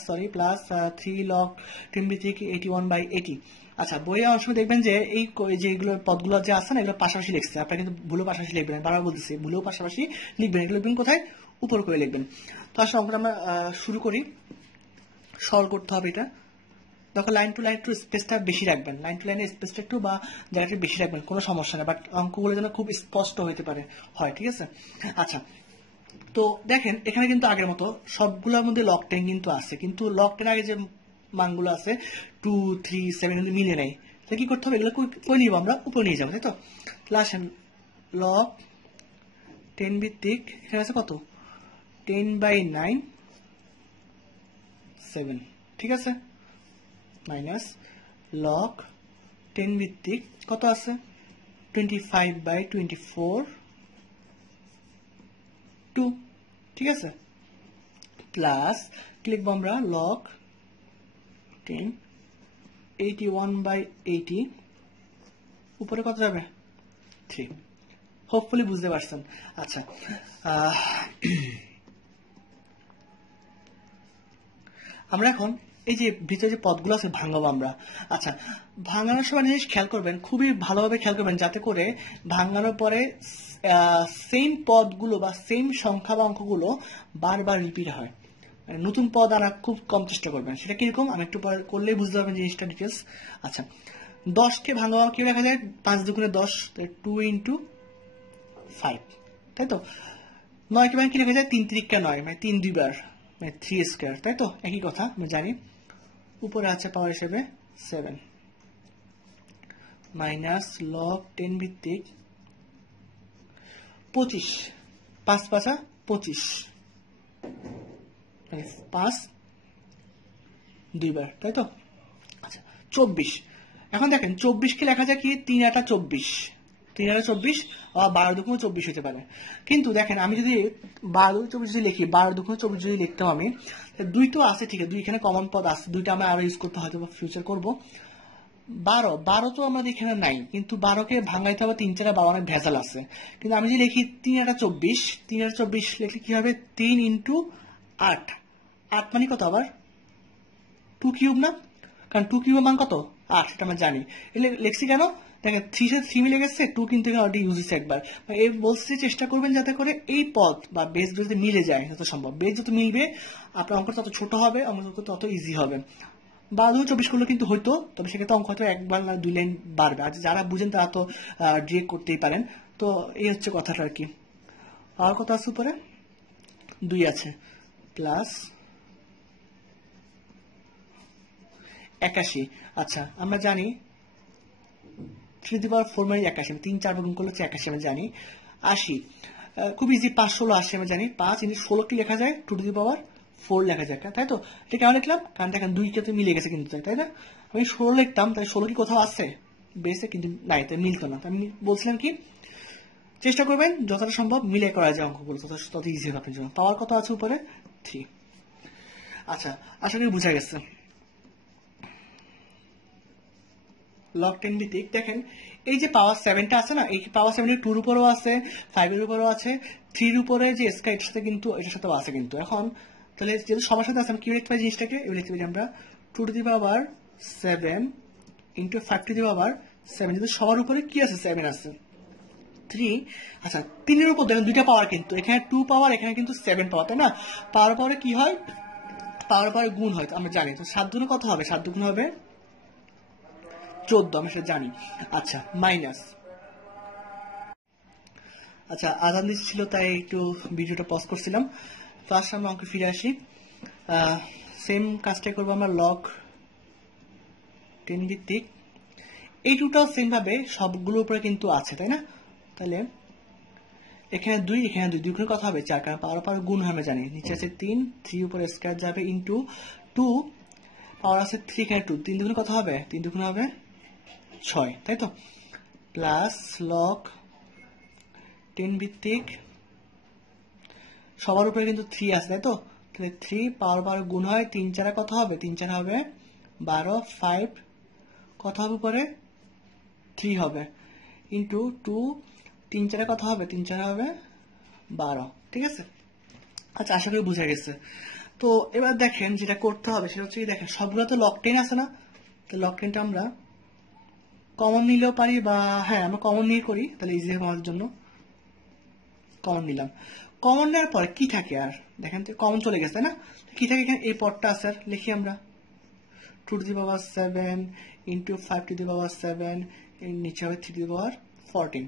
3 log 10 ভিত্তিক 81/80। আচ্ছা, বইয়ে অংশ দেখবেন যে এই যেগুলো পদগুলো যে আছে না, এগুলো পাশাপাশি লিখছে। আপনারা কিন্তু ভুলেও পাশাপাশি লিখবেন, বারবার বলতেছি, ভুলেও পাশাপাশি লিখবেন। এগুলো লিখবেন কোথায়? উপর করে লিখবেন। তো আসলে অঙ্কটা আমরা শুরু করি। সরল করতে হবে এটা। দেখো, লাইন টু লাইন একটু স্পেসটা বেশি রাখবেন, লাইন টু লাইনে স্পেসটা একটু বা জায়গাটা বেশি রাখবেন, কোনো সমস্যা নেই, বাট অঙ্কগুলো যেন খুব স্পষ্ট হইতে পারে হয়, ঠিক আছে? আচ্ছা, তো দেখেন এখানে কিন্তু আগের মতো সবগুলোর মধ্যে লগ 10 কিন্তু আছে, কিন্তু লগ 10 আগে যে মানগুলো আছে 2, 3, 7 কিন্তু মিলে নেই। তাহলে কি করতে হবে? এগুলো কই নিব? আমরা উপরে নিয়ে যাবো, তাই তো? তাহলে আসেন, লগ 10 ভিত্তিক এখানে আছে কত? 10/9 7, ঠিক আছে? মাইনাস লগ 10 ভিত্তিক কত আছে? 25/24 2, ঠিক আছে? প্লাস কি লিখবো আমরা? লগ 10 81/80, উপরে কত যাবে? 3। হোপফুলি বুঝতে পারছেন। আচ্ছা, আমরা এখন এই যে ভিতরে যে পদগুলো আছে ভাঙাবো আমরা। আচ্ছা, ভাঙানোর সময় জিনিস খেয়াল করবেন, খুবই ভালোভাবে খেয়াল করবেন, যাতে করে ভাঙানোর পরে সেম পদগুলো বা সেম সংখ্যা বা অঙ্কগুলো বারবার রিপিট হয়। মানে নতুন পদ আনা খুব কম চেষ্টা করবেন। সেটা কিরকম আমি একটু পরে করলেই বুঝতে পারবেন জিনিসটা ডিটেলস। আচ্ছা, 10কে ভাঙাবো কি লেখা যায়? 5 দুগুণে 10, 2 × 5, তাই তো? 9কে ভাঙা কি লেখা যায়? 3 3 9, মানে 3 2বার, মানে 3 স্কয়ার, তাই তো? একই কথা আমি জানি। উপরে আছে পাওয়ার হিসেবে 7 মাইনাস লগ 10 ভিত্তিক 25, 5 5 25, মানে 5 2বার, তাই তো? আচ্ছা, 24। এখন দেখেন 24কে লেখা যায় কি? 3 8 24, 3 8 24, আবার 12 দুগুণে 24 হতে পারে। কিন্তু দেখেন আমি যদি 12 24 যদি লিখি, 12 দুগুণে 24 যদি লিখতাম আমি, 2 তো আছে, ঠিক আছে, 2 এখানে কমন পদ আছে, 2টা আমরা আবার ইউজ করতে হয়তো ফিউচার করবো। 12 তো আমাদের এখানে নাই, কিন্তু 12কে ভাঙাইতে হবে 3 4 12, অনেক ভেজাল আছে। কিন্তু আমি যদি লিখি 3 8 24, 3 8 24 লিখলে কি হবে? 3 × 8, 8 মানে কত? আবার 2 কিউব না? কারণ 2 কিউবের মান কত? 8, সেটা আমরা জানি। লিখছি কেন? দেখেন 3 সাথে 3 মিলে গেছে, 2 কিন্তু অলরেডি ইউজ হচ্ছে একবার। এই বলছি, চেষ্টা করবেন যাতে করে এই পদ বা বেস যদি মিলে যায় যত সম্ভব। বেস যত মিলবে আপনার অঙ্ক তত ছোট হবে, অঙ্ক তত ইজি হবে। 12 24 করলে কিন্তু হয়তো, তবে সেক্ষেত্রে অঙ্ক হয়তো একবার না 2 লাইন বাড়বে। আর যারা বুঝেন তারা তো ডিরেক্ট করতেই পারেন। তো এই হচ্ছে কথাটা আর কি। আর কত আছে উপরে? 2 আছে, প্লাস 81। আচ্ছা, আমরা জানি 3^4 মানে 81, 3 4 গুণ করলে 81 আমরা জানি। 80 খুব ইজি, 5 16 80 আমরা জানি। 5 × 16 কি লেখা যায়? 2^4 লেখা যায়, তাই তো? এটা কেন লিখলাম? কারণ দেখেন 2 কে তো মিলে গেছে কিন্তু, তাই না? আমি 16 লিখতাম, তাই 16 কি কোথাও আছে বেসে? কিন্তু নাই, তাই মিলতো না। আমি বলছিলাম কি, চেষ্টা করবেন যতটা সম্ভব মিলে করা যায় অঙ্কগুলো, তত ইজি হবে আপনার জন্য। পাওয়ার কত আছে উপরে? 3। আচ্ছা, আশা করি বুঝা গেছে। লগ 10 ভিত্তিক দেখেন এই যে পাওয়ার 7টা আছে না, এই পাওয়ার 7 2 এর উপরেও আছে, 5 এর উপরেও আছে, 3 এর উপরে যে স্কয়ার এর সাথে কিন্তু এটার সাথেও আছে কিন্তু। এখন তাহলে যেহেতু সবার সাথে আছে, আমি কি লিখতে পারি জিনিসটাকে? এবার লিখতে পারি আমরা 2^7 × 5^7, যেহেতু সবার উপরে কি আছে? 7 আছে। 3, আচ্ছা 3 এর উপর দেখেন 2টা পাওয়ার, কিন্তু এখানে 2 পাওয়ার, এখানে কিন্তু 7 পাওয়ার, তাই না? পাওয়ার পরে কি হয়? পাওয়ার পরে গুণ হয়, আমরা জানি। তো 7 গুণে কত হবে? 7 গুণ হবে 14, আমি সেটা জানি। আচ্ছা, মাইনাস, আচ্ছা আজান দিচ্ছিল তাই একটু ভিডিওটা পজ করছিলাম। ফার্স্ট আমরা অঙ্কে ফিরে আসি। সেম কাজটাই করবো আমরা লগ 10 ভিত্তিক। এই 2টাও সেম ভাবে সবগুলোর উপরে কিন্তু আছে, তাই না? তাহলে এখানে 2 এখানে 2 গুণে কত হবে 4, কারণ পাওয়ার পাওয়ার গুণ আমরা জানি। নিচে আছে 3, 3 উপরে স্কয়ার যাবে ইনটু 2 পাওয়ার আছে 3 এখানে 2, 3 দুগুণে কত হবে 3 দুগুণে হবে 6, তাই তো। প্লাস লগ 10 ভিত্তিক সবার উপরে কিন্তু 3 আছে, তাই তো। তাহলে 3 পাওয়ার পাওয়ার গুণ হয় 3 4 কত হবে 3 4 হবে 12, 5 কত হবে উপরে 3 হবে ইনটু 2 3 4 কত হবে 3 4 হবে 12, ঠিক আছে। আচ্ছা, আশা করি বুঝা গেছে। তো এবার দেখেন যেটা করতে হবে সেটা হচ্ছে দেখেন সবগুলো তো লগ 10 আছে না, তো লগ 10টা আমরা কমন নিলেও পারি, বা হ্যাঁ আমরা কমন নিয়ে করি, তাহলে ইজি হবে আমাদের জন্য। কমন নিলাম, কমন নেওয়ার পরে কি থাকে আর দেখেন তো কমন চলে গেছে, তাই না। কি থাকে এখানে এই পদটা আছে, আর লিখি আমরা 2 to the power 7 into 5 to the power 7 এর নিচে হবে 3 to the power 14।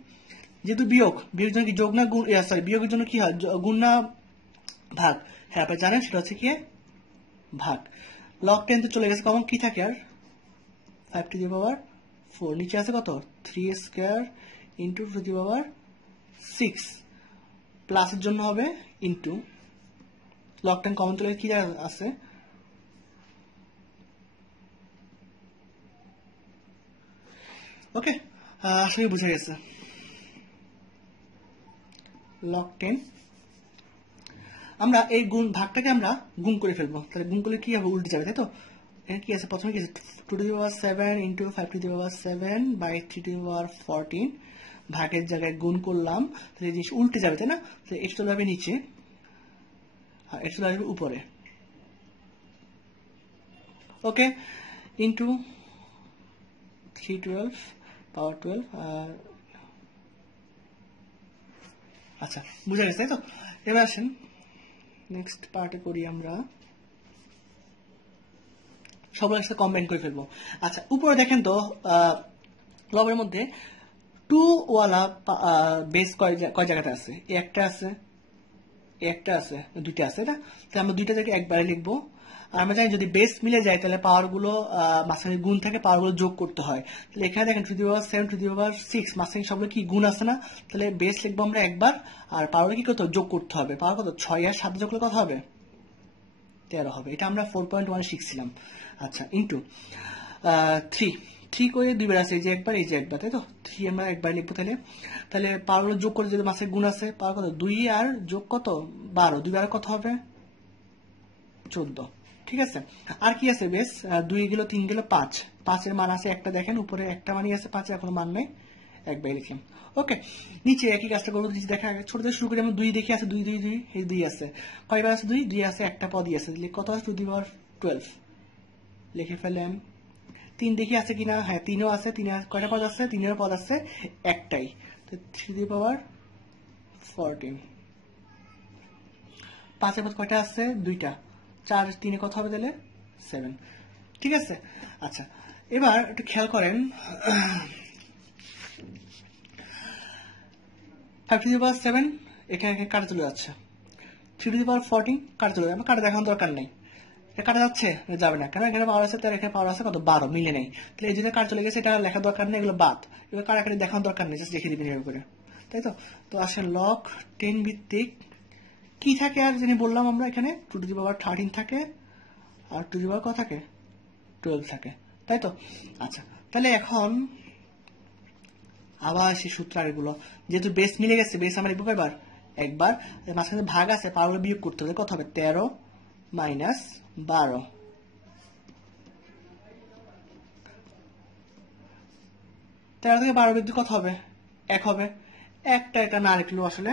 যেহেতু বিয়োগের জন্য কি যোগ না গুণ, সরি বিয়োগের জন্য কি হয় গুণ না ভাগ, হ্যাঁ আপনি জানেন সেটা হচ্ছে কি ভাগ। লগ 10 তো চলে গেছে, কমন কি থাকে আর 5 to the power 4, নিচে আছে কত 3 square into 2 to the power 6, প্লাসের জন্য হবে ইন্টু লগ 10 কমন চলে কি আছে ওকে। আসলে বুঝা গেছে। লগ 10 আমরা এই গুণ ভাগটাকে আমরা গুণ করে ফেলবো, তাহলে গুণ করলে কি হবে উল্টে যাবে, তাই তো। এখানে কি আছে প্রথমে কি আছে 2 to the power 7 into 5 to the power 7 by 3 to the power 14, ভাগের জায়গায় গুণ করলাম, তাহলে এই জিনিস উল্টে যাবে, তাই না। তাহলে এটা চলে যাবে নিচে আর এটা চলে যাবে উপরে, ওকে। ইন্টু 312 পাওয়ার 12, আচ্ছা বুঝা গেছে, তাই তো। এবার আসেন নেক্সট পার্টে করি আমরা, সবার সাথে কম্বাইন করে ফেলবো। আচ্ছা উপরে দেখেন তো লবের মধ্যে 2 ওয়ালা বেস কয় জায়গাতে আছে, একটা আছে একটা আছে দুইটা আছে, না। তাহলে আমরা দুইটা জায়গায় একবারে লিখবো। আর আমরা জানি যদি বেস মিলে যায় তাহলে পাওয়ার গুলো মাঝখানে গুণ থাকে, পাওয়ার গুলো যোগ করতে হয়। তাহলে এখানে দেখেন 2 to the power 7 2 to the power 6 মাঝখানে সবগুলো কি গুণ আছে না, তাহলে বেস লিখবো আমরা একবার, আর পাওয়ার কি করতে যোগ করতে হবে। পাওয়ার কত 6 আর 7 যোগ করলে কত হবে 13 হবে, এটা আমরা 4.1 শিখছিলাম। আচ্ছা ইন্টু 3 করে দুইবার আছে, এই যে একবার এই যে একবার, তাই তো। 3 আমরা একবার লিখবো, তাহলে তাহলে পাওয়ার যোগ করে যদি মাসে গুণ আছে পাওয়ার কত 2 আর যোগ কত 12, 2 বার কত হবে 14, ঠিক আছে। আর কি আছে বেশ 2 গেল 3 গেল 5, 5 এর মান আছে একটা, দেখেন উপরে একটা মানই আছে 5 এর এখন মান নাই, একবার লিখলাম, ওকে। নিচে একই কাজটা করবো, নিচে দেখা ছোট থেকে শুরু করে আমরা 2 দেখি আছে 2 2 2 এই 2 আছে, কয়বার আছে 2 2 আছে, একটা পদই আছে, কত আছে 2 to the power 12 লিখে ফেলেন। 3 দেখি আছে কিনা, হ্যাঁ 3ও আছে, 3 কয়টা পদ আছে 3এর পদ আছে একটাই, তো 3 to the power 14। 5 এর পদ কয়টা আছে 2টা, 4 3 কত হবে তাহলে 7, ঠিক আছে। আচ্ছা এবার একটু খেয়াল করেন 5 to the power 7 এখানে কাটা চলে যাচ্ছে, 3 to the power 14 কাটা চলে যাবে, কাটা দেখানোর দরকার নেই, কাটা যাচ্ছে যাবে না, কারণ এখানে পাওয়ার আছে তার এখানে পাওয়ার আছে কত 12 মিলে নেই, তাহলে এই জন্য কাট চলে গেছে, এটা লেখার দরকার নেই, এগুলো বাদ, এগুলো কাটাকাটি দেখানোর দরকার নেই, জাস্ট লিখে দিবেন এভাবে করে, তাই তো। তো আসলে লগ 10 ভিত্তিক কি থাকে আর যিনি বললাম আমরা এখানে 2 to the power 13 থাকে আর 2 to the power কত থাকে 12 থাকে, তাই তো। আচ্ছা তাহলে এখন আবার সেই সূত্র এগুলো যেহেতু বেস মিলে গেছে, বেস আমরা লিখবো এবার একবার, মাঝখানে ভাগ আছে পাওয়ার বিয়োগ করতে হবে, কত হবে 13 মাইনাস 12, 13 থেকে 12 বিয়োগ কত হবে 1 হবে, একটা এটা না লিখলেও আসলে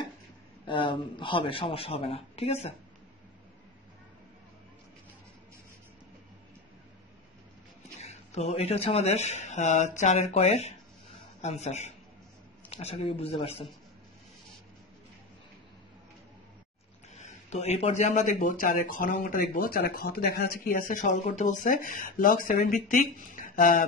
হবে, সমস্যা হবে না, ঠিক আছে। তো এটা হচ্ছে আমাদের 4 কয়ের আনসার, আশা করি বুঝতে পারছেন। তো এই পর্যায়ে আমরা দেখবো 4 খ নম্বরটা দেখবো। 4 খতে দেখা যাচ্ছে কি আছে, সরল করতে বলছে লগ 7 ভিত্তিক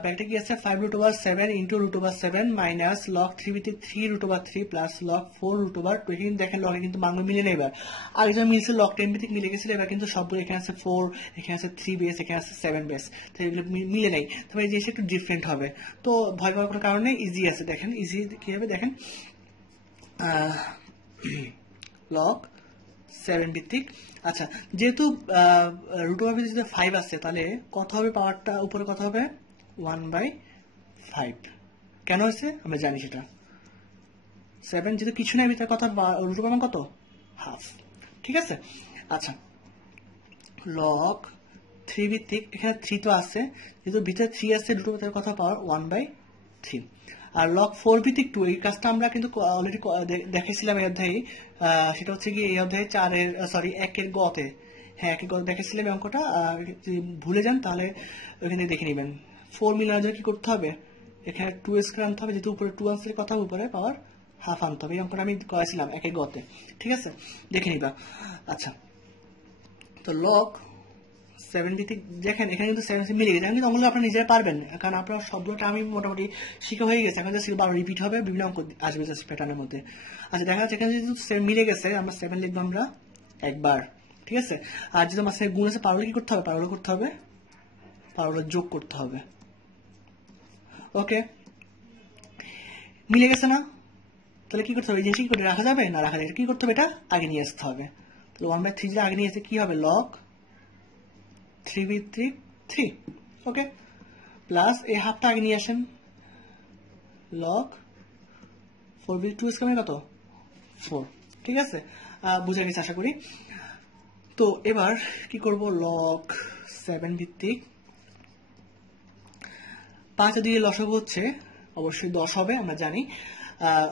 ব্যাপারটা কি আছে 5 root over 7 into root over 7 minus log 3 ভিত্তিক 3 root over 3 plus log 4 root over 2। এখানে দেখেন লগে কিন্তু মানগুলো মিলে নেই, এবার আগে যখন মিলছে লগ 10 ভিত্তিক মিলে গেছিল, এবার কিন্তু সবগুলো এখানে আছে 4, এখানে আছে 3 বেস, এখানে আছে 7 বেস, তো এগুলো মিলে নেই, তবে এই জিনিসটা একটু ডিফারেন্ট হবে। তো ভয় পাওয়ার কোনো কারণে ইজি আছে, দেখেন ইজি কি হবে দেখেন লগ 7 ভিত্তিক। আচ্ছা, যেহেতু রুট ওভার যদি 5 আসছে, তাহলে কত হবে পাওয়ারটা, উপরে কত হবে 1/5। কেন হয়েছে আমরা জানি সেটা। 7 যেহেতু কিছু নাই ভিতরে, কত রুট ওভার কত, হাফ। ঠিক আছে। আচ্ছা, লগ 3 ভিত্তিক, এখানে 3 তো আছে, যেহেতু ভিতরে 3 আছে, রুট ওভার কত পাওয়ার 1/3। আর লগ 4 ভিত্তিক 2, এই কাজটা আমরা কিন্তু অলরেডি দেখেছিলাম এই অধ্যায়ে। সেটা হচ্ছে কি, এই অধ্যায়ে 1-এর গতে, হ্যাঁ 1-এর গতে দেখেছিলাম এই অঙ্কটা। যদি ভুলে যান তাহলে ওইখানে দেখে নেবেন। 4 মিলানোর জন্য কি করতে হবে, এখানে 2 আনতে হবে, যেহেতু উপরে 2 আনসারের কথা, উপরে পাওয়ার হাফ আনতে হবে। এই অঙ্কটা আমি করেছিলাম 1-এর গতে। ঠিক আছে, দেখে নিবা। আচ্ছা, তো লগ 7 ভিত্তিক দেখেন, এখানে কিন্তু 7 মিলে গেছে। কিন্তু অঙ্কগুলো আপনারা নিজেরা পারবেন, কারণ আপনার সবগুলোটা আমি মোটামুটি শিখা হয়ে গেছে। এখন জাস্ট বারবার রিপিট হবে, বিভিন্ন অঙ্ক আসবে জাস্ট প্যাটার্নের মধ্যে। আচ্ছা, দেখা যাচ্ছে এখানে যেহেতু 7 মিলে গেছে, আমরা 7 লিখবো আমরা একবার। ঠিক আছে। আর যেহেতু আমার সাথে গুণ আছে, পারলে কি করতে হবে, পারলে যোগ করতে হবে। ওকে, মিলে গেছে না, তাহলে কি করতে হবে, এই জিনিসটা কি করে রাখা যাবে না, রাখা যাবে। কি করতে হবে, এটা আগে নিয়ে আসতে হবে। তাহলে 1/3 যে আগে নিয়ে আসতে কি হবে, লগ 3 ভিত্তিক 3। ওকে, প্লাস এই হাফটা আগে নিয়ে আসেন, লগ 4 ভিত্তিক 2 স্কয়ার কত 4। ঠিক আছে, বুঝে গেছে আশা করি। তো এবার কি করব, লগ 7 ভিত্তিক 5 আর 2 এর লসাগু হচ্ছে অবশ্যই 10 হবে, আমরা জানি।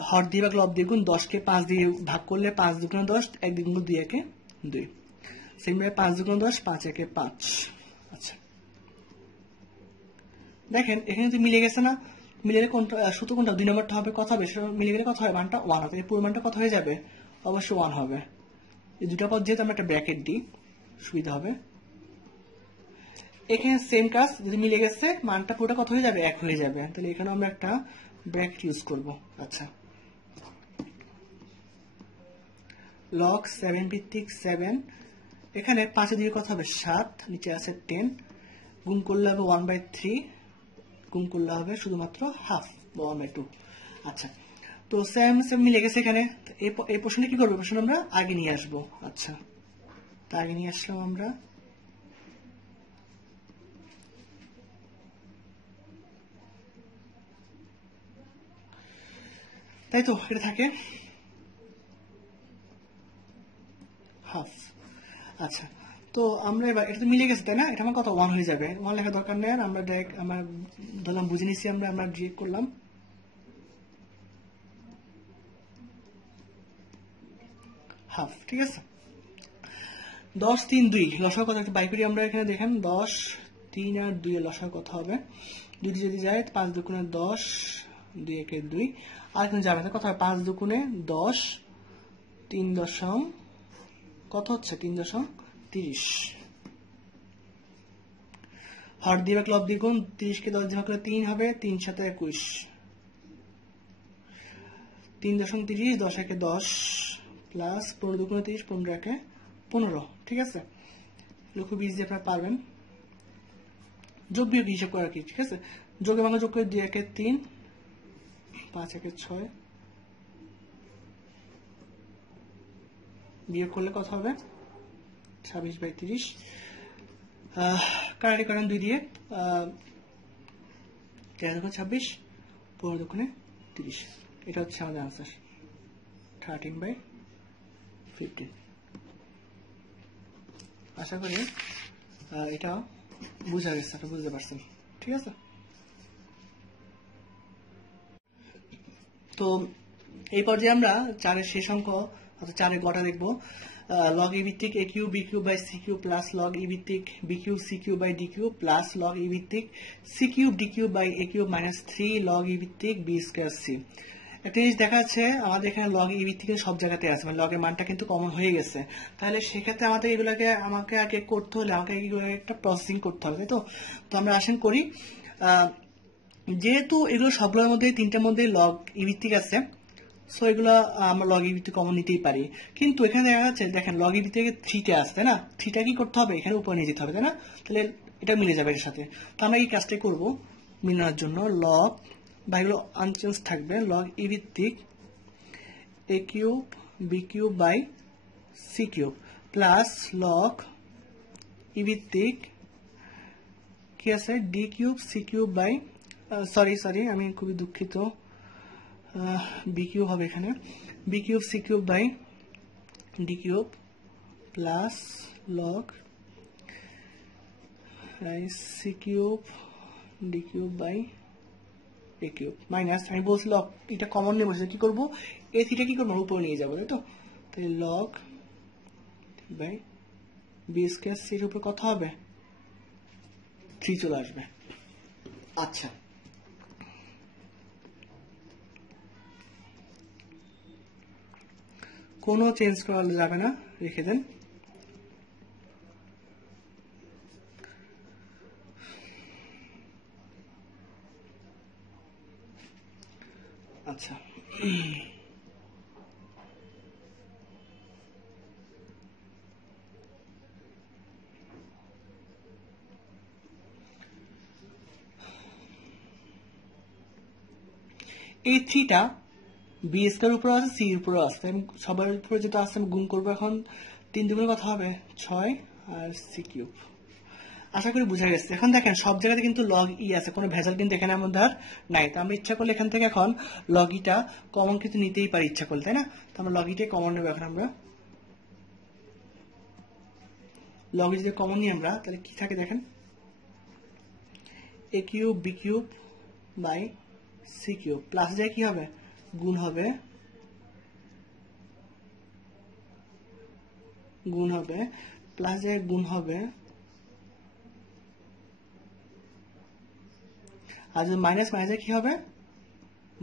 হর দিয়ে বা লব দিয়ে গুণ, 10-কে 5 দিয়ে ভাগ করলে 5 2 10, 1 2 গুণ 2 1 2। সেমভাবে 5 2 10, 5 1 5। আচ্ছা, দেখেন এখানে যদি মিলে গেছে না, মিলে গেলে কোনটা সূত্র কোনটা, 2 নম্বরটা হবে, কত হবে, সেটা মিলে গেলে কত হয়, মানটা 1 হবে। এই পুরো মানটা কত হয়ে যাবে, অবশ্যই 1 হবে। এই দুটো পদ যেহেতু আমরা একটা ব্র্যাকেট দিই, সুবিধা হবে। এখানে সেম কাজ, যদি মিলে গেছে মানটা পুরোটা কত হয়ে যাবে, 1 হয়ে যাবে। তাহলে এখানে আমরা একটা ব্র্যাকেট ইউজ করব। আচ্ছা, লগ 7 ভিত্তিক 7, এখানে 5 দিয়ে কত হবে 7, নিচে আছে 10, গুণ করলে হবে 1/3, গুণ করলে হবে শুধুমাত্র হাফ বা 1/2। আচ্ছা, তো সেম মিলে গেছে এখানে। এই প্রশ্নে কি করবো, প্রশ্ন আমরা আগে নিয়ে আসবো। আচ্ছা, তা আগে নিয়ে আসলাম আমরা, তাই তো এটা থাকে হাফ। আচ্ছা, তো আমরা এবার এটা তো মিলে গেছে তাই না, এটা আমার কত 1 হয়ে যাবে। 1 লেখা দরকার নেই, আমরা ডাইরেক্ট আমরা ধরলাম বুঝে নিচ্ছি, আমরা ডিরেক্ট করলাম হাফ। ঠিক আছে, 10 3 2 লসাগু কত, একটা বাই করি আমরা। এখানে দেখেন 10 3 আর 2 এর লসাগু কত হবে, 2 যদি যায় 5 2 10, 2 1 2। আর এখানে যাবে না, কত হবে 5 2 10, 3 দশম কত হচ্ছে 3.30। হর দিয়ে বা ক্লব দিয়ে গুণ, 30-কে 10 দিয়ে ভাগ করলে 3 হবে, 3 7 21, 3.30, 10 1 10, প্লাস 15 2 30, 15 1 15। ঠিক আছে, খুব ইজি, আপনারা পারবেন। যোগ বিয়োগ হিসাব করা কি, ঠিক আছে। যোগে ভাঙা যোগ করে 2 1 3, 5 1 6, বিয়োগ করলে কত হবে 26/30। কারারি করেন 2 দিয়ে, 13 2 26, 15 2 30। এটা হচ্ছে আমাদের আনসার 13/15। আশা করি এটা বুঝা গেছে, এটা বুঝতে পারছেন। ঠিক আছে, তো এই পর্যায়ে আমরা 4-এর শেষ অঙ্ক অর্থাৎ 4-এর গটা দেখবো। লগ ই ভিত্তিক a cube b cube by c cube plus log e ভিত্তিক b cube c cube by d cube plus log e ভিত্তিক c cube d cube by a cube minus 3 log e ভিত্তিক b square C. একটা জিনিস দেখা যাচ্ছে আমাদের এখানে log e ভিত্তিক সব জায়গাতে আছে, মানে লগের মানটা কিন্তু কমন হয়ে গেছে। তাহলে সেক্ষেত্রে আমাদের এগুলোকে আমাকে আগে করতে হলে আমাকে একটা প্রসেসিং করতে হবে, তাই তো। তো আমরা আসেন করি, যেহেতু এগুলো সবগুলোর মধ্যে 3টার মধ্যে লগ ই ভিত্তিক আছে, সো এগুলো আমরা লগ ই ভিত্তিক কমন নিতেই পারি। কিন্তু এখানে দেখা যাচ্ছে দেখেন লগ ই ভিত্তিক 3টা আছে তাই না, 3টা কি করতে হবে এখানে উপরে নিয়ে যেতে হবে তাই না, তাহলে এটা মিলে যাবে এর সাথে। তো আমরা এই কাজটাই করব মিলানোর জন্য, লগ বা এগুলো আনচেঞ্জ থাকবে, লগ ই ভিত্তিক a cube b cube by c cube plus log e ভিত্তিক কি আছে d cube c cube by sorry আমি খুবই দুঃখিত, বি কিউব হবে এখানে, b cube c cube by d cube plus log c cube d cube by a cube minus, আমি বলছি লগ এটা কমন নিয়ে বসে কি করবো, এ থিটা কি করবো উপরে নিয়ে যাবো, তাই তো, তাহলে লগ বাই বি স্কয়ার সির উপরে কত হবে 3 চলে আসবে। আচ্ছা কোনো চেঞ্জ করা যাবে না, রেখে দেন। আচ্ছা এই থিটা বি স্কয়ার উপরে আছে সি উপরে আছে, আমি সবার উপরে যেটা আছে আমি গুণ করবো, এখন 3 দুগুণের কথা হবে 6 আর সি কিউব। আশা করি বুঝা গেছে। এখন দেখেন সব জায়গাতে কিন্তু লগ ই আছে, কোনো ভেজাল কিন্তু এখানে আমাদের আর নাই। তো আমরা ইচ্ছা করলে এখান থেকে এখন লগ ইটা কমন কিন্তু নিতেই পারি ইচ্ছা করলে, তাই না? তো আমরা লগ ইটাই কমন নেবো। এখন আমরা লগ ই যদি কমন নিই আমরা, তাহলে কি থাকে দেখেন, a cube b cube by c cube plus যায় কি হবে গুণ হবে প্লাস যায় গুণ হবে, আর যদি মাইনাস মাইনাসে কি হবে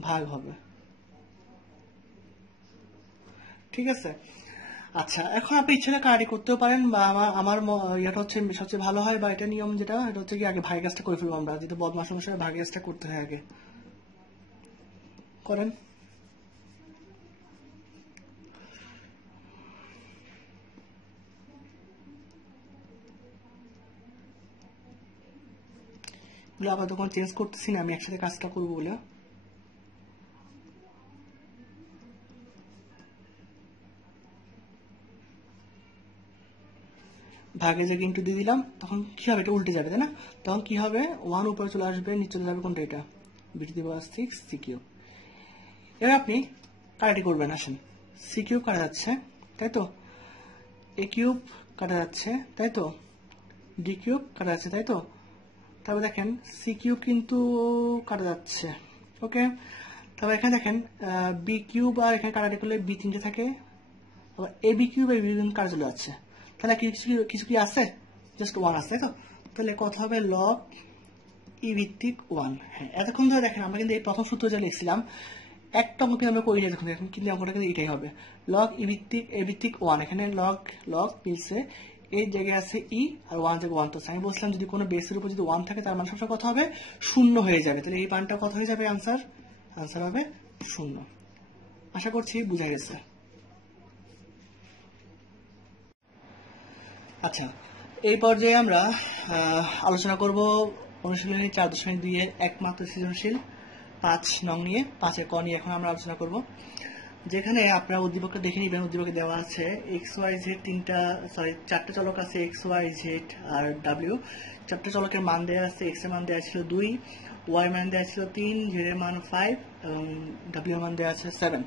ভাগ হবে। ঠিক আছে, আচ্ছা এখন আপনি ইচ্ছা কাটি করতেও পারেন, বা আমার এটা হচ্ছে সবচেয়ে ভালো হয়, বা এটা নিয়ম যেটা এটা হচ্ছে কি আগে ভাগের কাজটা করে ফেলবো আমরা, যেহেতু বদমাস সমস্যা ভাগের কাজটা করতে হয় আগে করেন। আবার তখন চেঞ্জ করতেছি না, আমি একসাথে কাজটা করবো বলে। ভাগে যে ইন্টু দিয়ে দিলাম, তখন কি হবে, এটা উল্টে যাবে তাই না? তখন কি হবে 1 উপরে চলে আসবে, নিচে চলে যাবে কোনটা, এটা বিটি দিব 6 সি কিউব। এবার আপনি কাটাটি করবেন, আসেন সি কিউব কাটা যাচ্ছে তাই তো, এ কিউব কাটা যাচ্ছে তাই তো, ডি কিউব কাটা যাচ্ছে তাই তো, তারপর দেখেন সি কিউব কিন্তু কাটা যাচ্ছে, ওকে। তারপর এখানে দেখেন বি কিউব আর এখানে কাটাটি করলে বি 3টে থাকে, আবার A B cube A B কাটা চলে যাচ্ছে, তাহলে কিছু কি আছে, জাস্ট 1 আছে তাই তো, তাহলে কত হবে লগ ই ভিত্তিক 1। হ্যাঁ এতক্ষণ ধরে দেখেন আমরা কিন্তু এই প্রথম সূত্র যা লিখছিলাম একটা অঙ্ক কিন্তু আমরা করি না, দেখুন এখন কিন্তু অঙ্কটা কিন্তু এটাই হবে, লগ ই ভিত্তিক এ ভিত্তিক 1, এখানে লগ মিলছে, এই জায়গায় আছে ই আর 1 জায়গায় 1, তো আমি বলছিলাম যদি কোনো বেসের উপর যদি 1 থাকে তার মান সবসময় কত হবে 0 হয়ে যাবে, তাহলে এই মানটা কত হয়ে যাবে, আনসার হবে 0। আশা করছি বুঝা গেছে। আচ্ছা এই পর্যায়ে আমরা আলোচনা করব অনুশীলনী 4.2 এর একমাত্র সৃজনশীল 5 নং নিয়ে, 5 ক নিয়ে এখন আমরা আলোচনা করব, যেখানে আপনারা উদ্দীপকটা দেখে নিবেন। উদ্দীপকে দেওয়া আছে এক্স ওয়াই জেড 4টে চলক আছে, এক্স ওয়াই জেড আর ডাব্লিউ। 4টে চলকের মান দেওয়া আছে, এক্স এর মান দেওয়া ছিল 2, ওয়াই মান দেওয়া ছিল 3, জেড এর মান 5 এবং ডাব্লিউ মান দেওয়া আছে 7।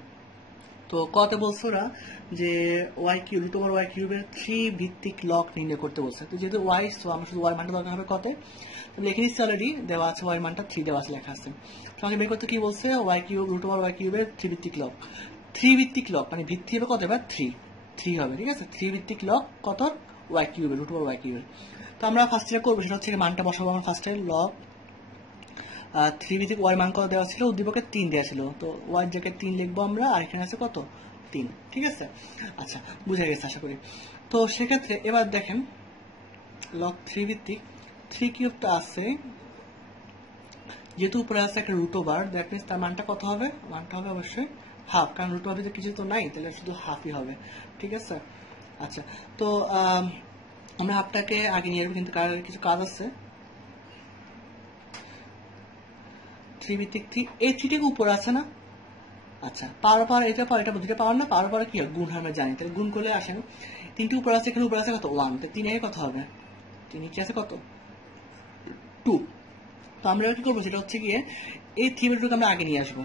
তো কত বলছে ওরা যে Y cube root over Y কিউবের 3 ভিত্তিক লগ নির্ণয় করতে বলছে। তো যেহেতু ওয়াই, সো আমরা শুধু ওয়াই মানটা দরকার হবে কত, লিখে নিচ্ছি অলরেডি, দেওয়া আছে ওয়াই মানটা 3 দেওয়া আছে, লেখা আছে। তো আমাকে বের করতে কি বলছে, Y cube root over Y কিউবের 3 ভিত্তিক লগ। 3 ভিত্তিক লগ মানে ভিত্তি হবে কত, এবার 3 হবে, ঠিক আছে। 3 ভিত্তিক লগ কত, ওয়াই কিউবের রুট ওভার ওয়াই কিউবের। তো আমরা ফার্স্ট যেটা করবো সেটা হচ্ছে মানটা বসাবো, আমরা ফার্স্টে লগ 3 ভিত্তিক ওয়াই মান কত দেওয়া ছিল, উদ্দীপকে 3 দেওয়া ছিল, তো ওয়াই জায়গায় 3 লিখবো আমরা, আর এখানে আছে কত 3, ঠিক আছে। আচ্ছা বুঝা গেছে আশা করি। তো সেক্ষেত্রে এবার দেখেন লগ 3 ভিত্তিক 3 কিউবটা আছে, যেহেতু উপরে আছে একটা রুট ওভার, দ্যাট মিনস তার মানটা কত হবে, মানটা হবে অবশ্যই হাফ, কারণ রুট ওভার কিছু তো নাই, তাহলে শুধু হাফই হবে, ঠিক আছে। আচ্ছা তো আমরা হাফটাকে আগে নিয়ে যাবো, কিন্তু কিছু কাজ আছে। 3 ভিত্তিক 3, এই 3টাকে উপরে আছে না, আচ্ছা, পাওয়ার এটা দুটো পাওয়ার না, পাওয়ার কি হয়, গুণ হয়, আমরা জানি। তাহলে গুণ করলে আসেন, 3টি উপর আছে, এখানে উপর আছে কত 1, তো 3 এর কত হবে, 3 নিচে আছে কত 2। তো আমরা কি করবো, সেটা হচ্ছে গিয়ে এই থিওরিটাকে আমরা আগে নিয়ে আসবো।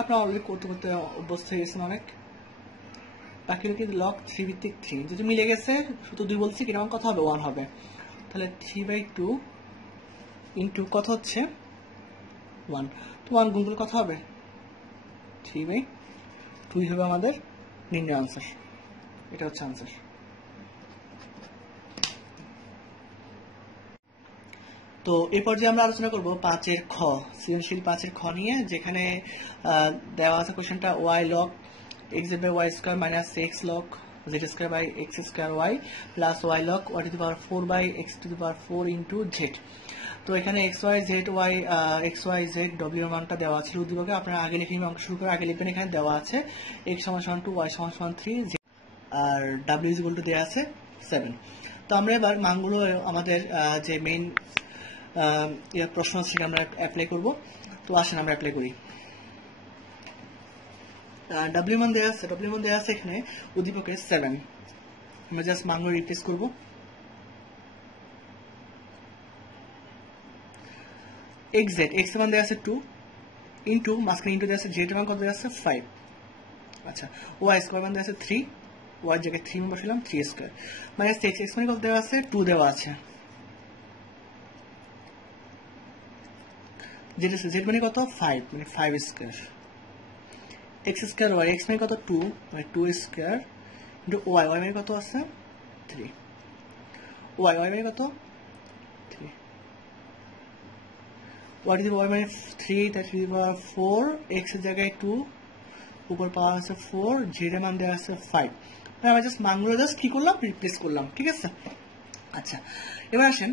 আপনারা অলরেডি করতে করতে অভ্যস্ত হয়ে গেছেন অনেক। বাকি কি লগ 3 ভিত্তিক 3 যদি মিলে গেছে, শুধু 2 বলছি, কিনা কত হবে 1 হবে। তাহলে 3/2 ইন্টু কত হচ্ছে 1, তো 1 গুণ করলে কত হবে 3/2 হবে আমাদের নির্ণয় আনসার। এটা হচ্ছে আনসার। তো এই পর্যায়ে আমরা আলোচনা করব 5-এর খ, সৃজনশীল 5-এর খ নিয়ে, যেখানে দেওয়া আছে কোশ্চেনটা y log x z by y square minus x log z square by x square y plus y log y to the power 4 by x to the power 4 into z। তো এখানে x y z y x y z w এর মানটা দেওয়া আছে উদ্দীপকে, আপনারা আগে লিখে অঙ্ক শুরু করে আগে লিখবেন। এখানে দেওয়া আছে x = 2, y = 3, আর w = দেওয়া আছে 7। তো আমরা এবার মানগুলো আমাদের যে মেইন প্রশ্ন থেকে আমরা অ্যাপ্লাই করব। তো আসেন আমরা অ্যাপ্লাই করি। w মান দেওয়া আছে এখানে উদ্দীপকে 7, আমরা জাস্ট মানগুলো রিপ্লেস করব। x মান দেওয়া আছে 2 ইন্টু মাঝখানে ইন্টু দেওয়া আছে z মান কত দেওয়া আছে 5। আচ্ছা, y স্কয়ার মান দেওয়া আছে 3, y এর জায়গায় 3 বসালাম, 3 স্কয়ার মাইনাস x মানে কত দেওয়া আছে 2 দেওয়া আছে, z মানে কত 5, মানে 5 square, x square y, x মানে কত 2, মানে 2 স্কয়ার ইন্টু y মানে কত আছে 3, y মানে কত 3, y টু দি পাওয়ার মানে 3, তার টু দি পাওয়ার 4, x এর জায়গায় 2, উপর পাওয়ার আছে 4, z এর মান দেওয়া আছে 5। আমরা জাস্ট মানগুলো জাস্ট কি করলাম, রিপ্লেস করলাম, ঠিক আছে। আচ্ছা, এবার আসেন,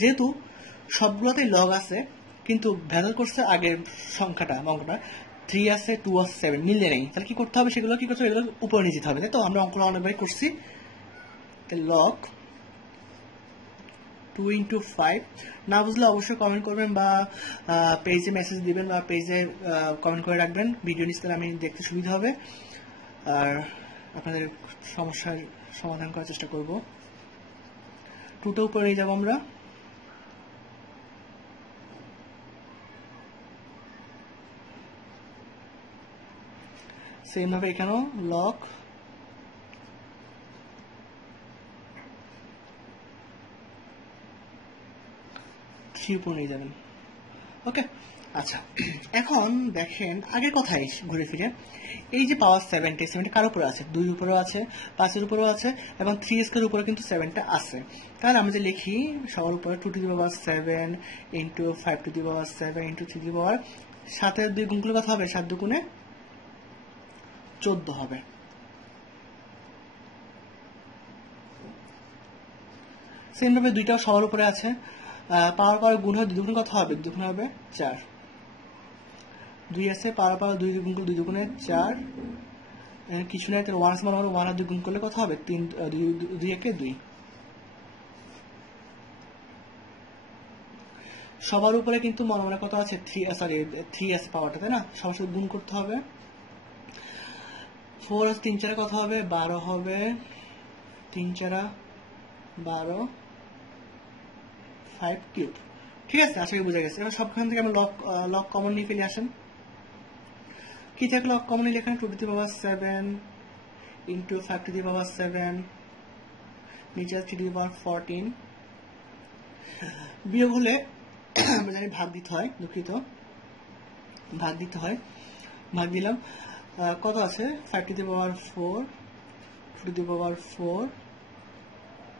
যেহেতু সবগুলোতেই লগ আছে, কিন্তু ভ্যালু করছে আগের সংখ্যাটা, অঙ্কটা 3 আছে, 2 আছে, 7 মিললে নেই, তাহলে কি করতে হবে, সেগুলো কি করতে হবে, এগুলো উপরে নিয়ে যেতে হবে, তাই তো। আমরা অঙ্কটা অনেকবার করছি। লগ 2 × 5, না বুঝলে অবশ্যই কমেন্ট করবেন বা পেজে মেসেজ দিবেন বা পেজে কমেন্ট করে রাখবেন, ভিডিও নিচে, আমি দেখতে সুবিধা হবে আর আপনাদের সমস্যার সমাধান করার চেষ্টা করব। 2টা উপরে নিয়ে যাবো আমরা। সেম ভাবে এখানেও লগ 3 উপরে নিয়ে যাবেন, ওকে। আচ্ছা, এখন দেখেন আগের কথাই ঘুরে ফিরে, এই যে পাওয়ার 7টা কার উপরে আছে, 2 উপরেও আছে, 5-এর উপরেও আছে, এবং 3 স্কয়ার উপরে কিন্তু 7টা আছে। তাহলে আমরা যে লিখি সবার উপরে 2 to the power 7 into 5 to the power 7 into 3 to the power 7-এর 2 গুণ করলে কত হবে, 7 দুগুণে 14 হবে। সেম ভাবে 2টাও সবার উপরে আছে, পাওয়ার গুণ হয় 2 দুগুণে কত হবে, 2 দুগুণে হবে 4, 2 আছে, পাওয়ার 2 গুণ করলে 2 দুগুণে 4, কিছু নাই, তাহলে 1 সমান 1 আর 2 গুণ করলে কত হবে 3, 2 একে 2। সবার উপরে কিন্তু মনে মনে কত আছে 3 আছে পাওয়ারটা, তাই না, সবার সাথে গুণ করতে হবে। 4 আছে 3 4 কত হবে 12 হবে, 3 4 12, 5 কিউব, ঠিক আছে, আশা করি বুঝে গেছে। এবার সবখান থেকে আমরা লগ কমন নিয়ে ফেলে আসেন। কি থাকে লগ কমন নিলে, এখানে 2 to the power 7 into 5 to the power 7, নিচে 3 টু দি পাওয়ার 14, বিয়োগ হলে আমরা জানি ভাগ দিতে হয়, দুঃখিত, ভাগ দিতে হয়, ভাগ দিলাম, কত আছে 5 to the power 4, 2 to the power 4,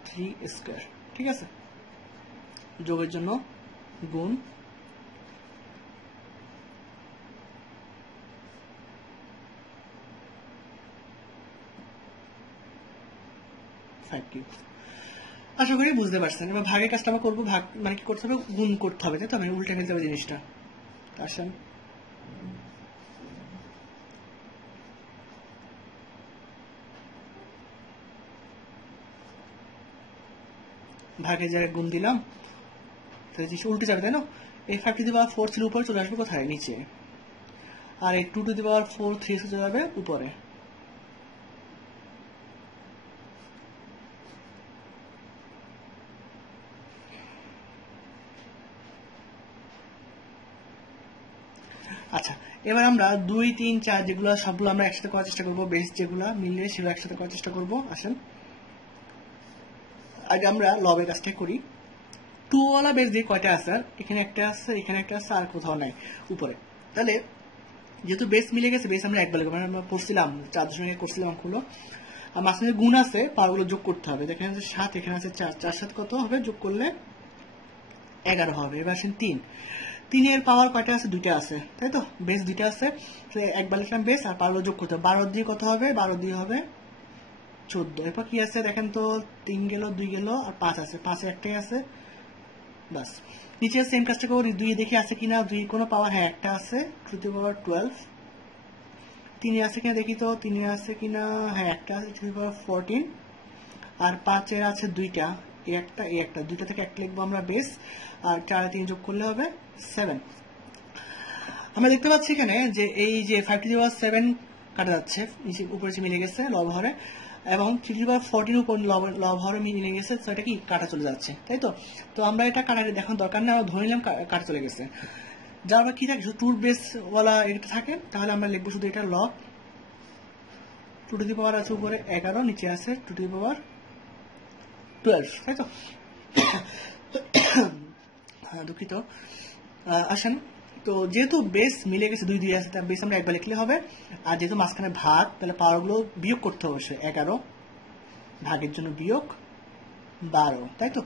3 square, ঠিক আছে। যোগের জন্য গুণ, আশা করি বুঝতে পারছেন। এবার ভাগের কাজটা আমরা করবো, ভাগ মানে কি করতে হবে, গুণ করতে হবে, তাই তো, আমি উল্টে ফেলতে হবে জিনিসটা। আসেন ভাগের জায়গায় গুণ দিলাম, তাহলে জিনিস উল্টে যাবে, তাই না। এই 5 টু দি পাওয়ার 4 ছিল উপরে, চলে আসবে কোথায়, নিচে। আর এই 2 টু দি পাওয়ার 4 3 চলে যাবে উপরে। আচ্ছা, এবার আমরা 2 3 4 যেগুলো সবগুলো আমরা একসাথে করার চেষ্টা করবো, বেস যেগুলো মিললে সেগুলো একসাথে করার চেষ্টা করবো। আসেন আগে আমরা লবের কাজটা করি। 2 ওয়ালা বেস দিয়ে কয়টা আছে? এখানে একটা আছে, এখানে একটা আছে, আর কোথাও নাই উপরে। তাহলে যেহেতু বেস মিলে গেছে, বেস আমরা একবার মানে আমরা পড়ছিলাম 4 করছিলাম অঙ্কগুলো, আর মাঝখানে গুণ আছে, পাওয়ারগুলো যোগ করতে হবে। দেখেন যে 7, এখানে আছে 4, 4 7 কত হবে? যোগ করলে 11 হবে। এবার আসেন 3 এর পাওয়ার কয়টা আছে? 2টা আছে, তাই তো? বেস 2টা আছে, একবার লিখলাম বেস, আর পাওয়ার যোগ করতে হবে। 12 দিয়ে কত হবে? 12 দিয়ে হবে 14। এরপর কি আছে দেখেন তো? 3 গেল, 2 গেল, আর 5 আছে, 5 একটাই আছে, বাস। নিচে সেম কাজটা করবো, 2 দেখি আছে কিনা, 2 কোনো পাওয়ার, হ্যাঁ একটা আছে, টু দি পাওয়ার 12। 3 আছে কিনা দেখি তো, 3 আছে কিনা, হ্যাঁ একটা আছে, টু দি পাওয়ার 14। আর 5 আছে 2টা, এই একটা, 2টা থেকে একটা লিখবো আমরা বেস, আর 4 3 যোগ করলে হবে 7। আমরা দেখতে পাচ্ছি এখানে যে এই যে 5 টু দি পাওয়ার 7 কাটা যাচ্ছে, নিচে উপরে মিলে গেছে লব হরে, এবং 3 টু দি পাওয়ার 14 উপর লব হরে মিলে গেছে, তো এটা কি কাটা চলে যাচ্ছে, তাই তো? তো আমরা এটা কাটা দেখার দরকার নেই, আমরা ধরে নিলাম কাটা চলে গেছে। যা আমরা কি থাকে, টুর বেস ওয়ালা এটা থাকে, তাহলে আমরা লিখবো শুধু এটা লব 2 টু দি পাওয়ার আছে উপরে 11, নিচে আছে 2 টু দি পাওয়ার 12, তাই তো? হ্যাঁ দুঃখিত। আসেন, তো যেহেতু বেস মিলে গেছে, 2 2 আছে, তার বেস আমরা একবার লিখলে হবে। আর যেহেতু মাঝখানে ভাগ, তাহলে পাওয়ারগুলো বিয়োগ করতে হবে। 11 ভাগের জন্য বিয়োগ 12, তাই তো?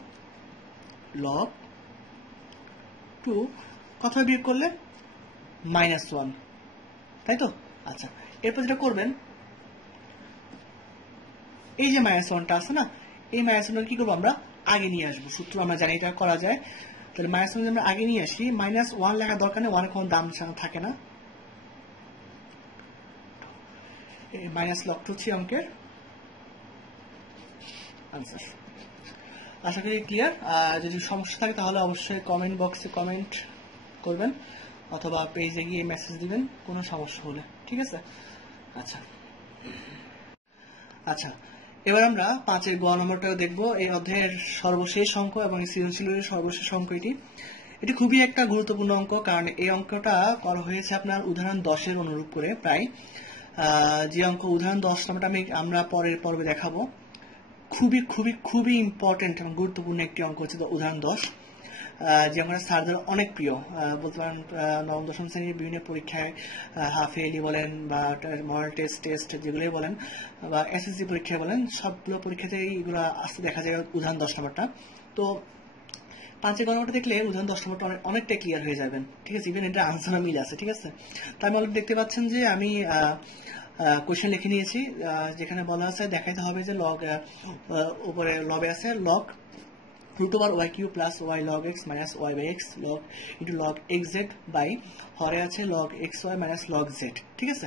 লব 2 কথা বিয়োগ করলে -1, তাই তো? আচ্ছা, এরপর যেটা করবেন, এই যে -1টা আছে না, এই -1 কি করবো আমরা? আগে নিয়ে আসবো। সূত্র আমরা জানি এটা করা যায়। তাহলে -1 আমরা আগে নিয়ে আসি, -1 লেখার দরকার নেই, 1 কোনো দাম থাকে না। -log2 হচ্ছে অঙ্কের আনসার। আশা করি ক্লিয়ার। যদি সমস্যা থাকে তাহলে অবশ্যই কমেন্ট বক্সে কমেন্ট করবেন, অথবা পেজে গিয়ে মেসেজ দিবেন কোনো সমস্যা হলে, ঠিক আছে? আচ্ছা আচ্ছা, এবার আমরা 5-এর গ নম্বরটাও দেখবো। এই অধ্যায়ের সর্বশেষ অঙ্ক এবং সৃজনশীলের সর্বশেষ অঙ্ক এটি খুবই একটা গুরুত্বপূর্ণ অঙ্ক, কারণ এই অঙ্কটা করা হয়েছে আপনার উদাহরণ 10-এর অনুরূপ করে প্রায়। যে অঙ্ক উদাহরণ 10 নম্বরটা আমরা পরের পর্বে দেখাবো। খুবই খুবই খুবই ইম্পর্টেন্ট এবং গুরুত্বপূর্ণ একটি অঙ্ক হচ্ছে উদাহরণ 10, যে অঙ্কটা স্যারদের অনেক প্রিয়। বলতে পারেন নবম দশম শ্রেণীর বিভিন্ন পরীক্ষায় হাফ ইয়ারলি বলেন বা মডেল টেস্ট যেগুলোই বলেন, বা এসএসসি পরীক্ষায় বলেন, সবগুলো পরীক্ষাতেই এগুলো আসতে দেখা যায় উদাহরণ 10 নম্বরটা। তো 5-এর গ নম্বরটা দেখলে উদাহরণ 10 নম্বরটা অনেকটাই ক্লিয়ার হয়ে যাবেন, ঠিক আছে? ইভেন এটা আনসার মিল আছে, ঠিক আছে? তো আমি অলরেডি দেখতে পাচ্ছেন যে আমি কোয়েশ্চেন লিখে নিয়েছি, যেখানে বলা আছে দেখাইতে হবে যে লগ উপরে লবে আছে log √y³ plus y log x minus y by x log into log xz by হরে আছে log xy minus log z, ঠিক আছে?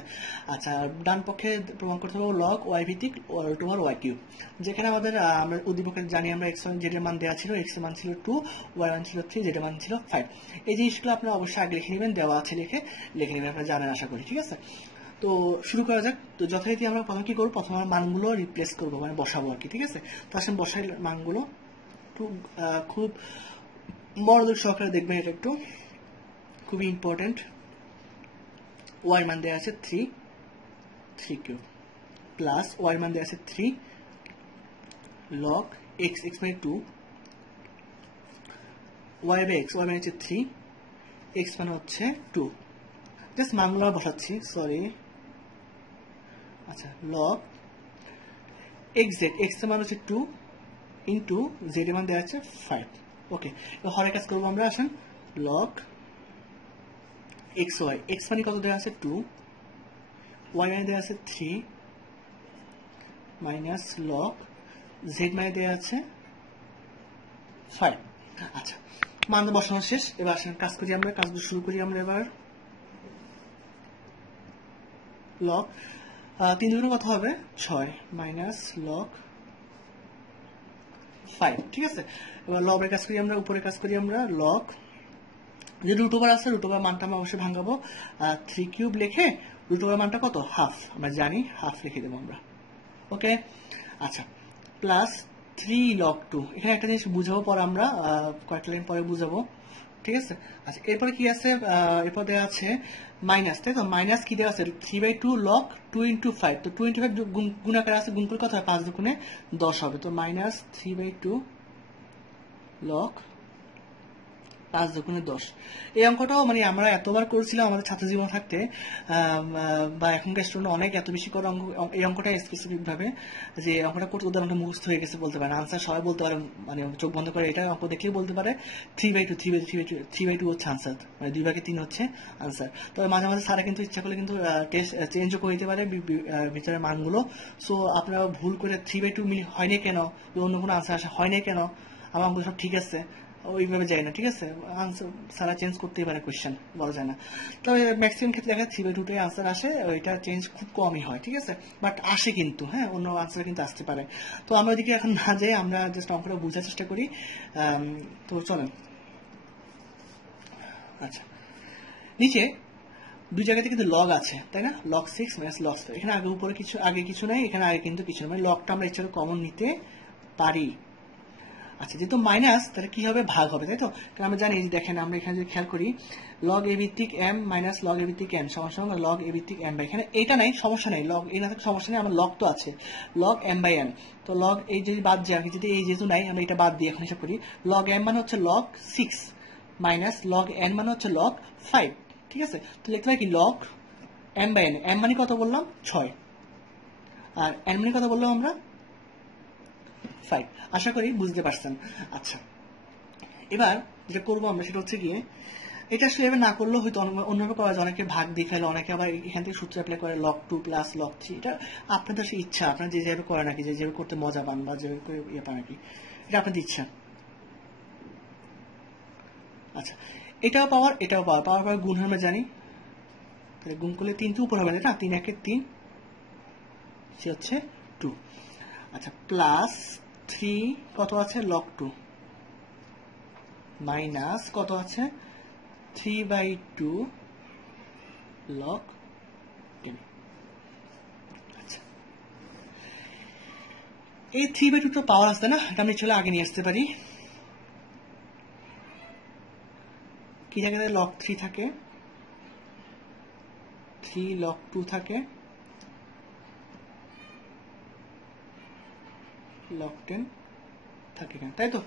আচ্ছা, ডান পক্ষে প্রমাণ করতে হবে log y ভিত্তিক √y³, যেখানে আমাদের আমরা উদ্দীপকে জানি আমরা x z এর মান দেওয়া ছিল, x এর মান ছিল 2, y মান ছিল 3, z এর মান ছিল 5। এই জিনিসগুলো আপনারা অবশ্যই আগে লিখে নেবেন, দেওয়া আছে লিখে নেবেন, আপনারা জানেন আশা করি, ঠিক আছে? তো শুরু করা যাক। তো যথারীতি আমরা প্রথমে কি করবো, প্রথমে আমরা মানগুলো রিপ্লেস করবো, মানে বসাবো আর কি, ঠিক আছে? তো আসেন বসাই মানগুলো, খুব মনোযোগ সহকারে দেখবেন, এটা একটু খুবই ইম্পর্টেন্ট। ওয়াই মান দেওয়া আছে 3³ প্লাস ওয়াই মান দেওয়া আছে 3 log x মানে 2, ওয়াই বাই x, ওয়াই মানে হচ্ছে 3, x মানে হচ্ছে 2। জাস্ট মানগুলো বসাচ্ছি, সরি। আচ্ছা, log xz, x এর মান হচ্ছে 2 ইন্টু z এর মান দেওয়া আছে 5। ওকে, এবার হরে কাজ করবো আমরা। আসেন log xy, x মানে কত দেওয়া আছে 2, y মানে দেওয়া আছে 3 মাইনাস log z মানে দেওয়া আছে 5। আচ্ছা, মান বসানো শেষ। এবার আসেন কাজ করি আমরা, কাজগুলো শুরু করি আমরা। এবার log 3 দুগুণ কত হবে 6 মাইনাস log 5, ঠিক আছে? এবার লবের কাজ করি আমরা, উপরে কাজ করি আমরা log যে রুট ওভার আছে রুট ওভার মানটা আমরা অবশ্যই ভাঙাবো, 3 কিউব লিখে রুট ওভার মানটা কত হাফ, আমরা জানি হাফ লিখে দেবো আমরা। ওকে, আচ্ছা প্লাস 3 log 2, এখানে একটা জিনিস বুঝাবো পরে আমরা, কয়েকটা লাইন পরে বুঝাবো, ঠিক আছে। আচ্ছা এরপরে কি আছে, এরপর দেওয়া আছে মাইনাস, তাই তো মাইনাস কি দেওয়া আছে 3/2 log 2 × 5, তো 2 × 5 গুণাকার আছে, গুণ করে কত হয় 5 দুগুণে 10 হবে, তো মাইনাস 3/2 log 5 দুগুণে 10। এই অঙ্কটাও মানে আমরা এতবার করছিলাম আমাদের ছাত্র জীবন থাকতে, বা এখনকার স্টুডেন্ট অনেক এত বেশি করে অঙ্ক, এই অঙ্কটা স্পেসিফিক ভাবে যে অঙ্কটা করতে ওদের অনেক মুখস্থ হয়ে গেছে বলতে পারে, আনসার সবাই বলতে পারে, মানে চোখ বন্ধ করে এটা অঙ্ক দেখলেই বলতে পারে 3/2 হচ্ছে আনসার, মানে 2/3 হচ্ছে আনসার। তবে মাঝে মাঝে স্যারা কিন্তু ইচ্ছা করলে কিন্তু টেস্ট চেঞ্জও করে দিতে পারে ভিতরের মানগুলো। সো আপনারা ভুল করে 3/2 হয় না কেন, অন্য কোনো আনসার আসা হয় না কেন, আমার অঙ্ক সব ঠিক আছে ওইভাবে যায় না, ঠিক আছে, আনসার সারা চেঞ্জ করতেই পারে, কোয়েশ্চেন বলা যায় না। তবে ম্যাক্সিমাম ক্ষেত্রে দেখা 3/2 আনসার আসে, ওইটা চেঞ্জ খুব কমই হয়, ঠিক আছে, বাট আসে কিন্তু, হ্যাঁ অন্য আনসার কিন্তু আসতে পারে। তো আমরা ওইদিকে এখন না যাই, আমরা জাস্ট অঙ্কটা বোঝার চেষ্টা করি। তো চলেন, আচ্ছা নিচে দুই জায়গাতে কিন্তু লগ আছে, তাই না, log 6 - log 5, এখানে আগে উপরে কিছু আগে কিছু নাই, এখানে আগে কিন্তু কিছু নেই, মানে লগটা আমরা ইচ্ছা কমন নিতে পারি। আচ্ছা যেহেতু মাইনাস তাহলে কি হবে, ভাগ হবে, তাই তো, কারণ আমরা জানি দেখেন আমরা এখানে যদি খেয়াল করি log a ভিত্তিক m মাইনাস log a ভিত্তিক n সমান log a ভিত্তিক m, এখানে এটা নাই সমস্যা নাই, log এই না থাকলে সমস্যা নেই, আমার log তো আছে log m/n, তো log এই যদি বাদ যায়, আমি যদি এই যেহেতু নাই আমরা এটা বাদ দিয়ে এখন হিসাব করি, log m মানে হচ্ছে log 6 মাইনাস log n মানে হচ্ছে log 5, ঠিক আছে। তো লিখতে পারি কি log m/n, m মানে কত বললাম 6, আর n মানে কত বললাম আমরা 5, আশা করি বুঝতে পারছেন। আচ্ছা এবার যেটা করবো আমরা সেটা হচ্ছে গিয়ে, এটা আসলে এবার না করলেও হয়তো অন্যভাবে করা যায়, অনেকে ভাগ দিয়ে ফেলে, অনেকে আবার এখান থেকে সূত্র অ্যাপ্লাই করে log 2 প্লাস log 3, এটা আপনাদের সে ইচ্ছা, আপনারা যে যেভাবে করে নাকি, যে যেভাবে করতে মজা পান বা যেভাবে করে ইয়ে পান নাকি, এটা আপনাদের ইচ্ছা। আচ্ছা এটাও পাওয়ার এটাও পাওয়ার, পাওয়ার পাওয়ার গুণ আমরা জানি, তাহলে গুণ করলে 3 তো উপর হবে না, 3 × 1 = 3, সে হচ্ছে 2। আচ্ছা প্লাস 3 কত আছে log 2 মাইনাস কত আছে 3/2 log 10। আচ্ছা এই 3/2 তো পাওয়ার আসছে না, এটা আমি চলে আগে নিয়ে আসতে পারি, কি জায়গায় log 3 থাকে, 3 log 2 থাকে, log 10 থাকে এখানে, তাই তো,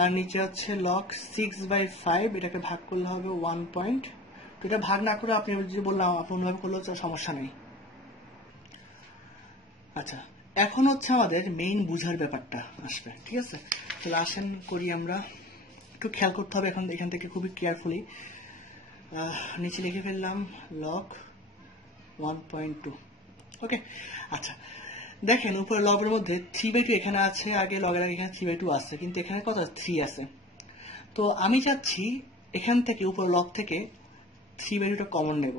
আর নিচে হচ্ছে log 6/5, এটাকে ভাগ করলে হবে 1 পয়েন্ট, তো এটা ভাগ না করে আপনি যে বললাম আপনি অন্যভাবে করলেও সমস্যা নেই। আচ্ছা এখন হচ্ছে আমাদের মেইন বুঝার ব্যাপারটা আসবে, ঠিক আছে, তাহলে আসেন করি আমরা, একটু খেয়াল করতে হবে এখন এখান থেকে খুবই কেয়ারফুলি। নিচে লিখে ফেললাম log 1.2, ওকে। আচ্ছা দেখেন উপরে লগের মধ্যে 3/2 এখানে আছে, আগে লগের আগে এখানে 3/2 আছে, কিন্তু এখানে কত 3 আছে, তো আমি চাচ্ছি এখান থেকে উপরে লগ থেকে 3/2 কমন নেব,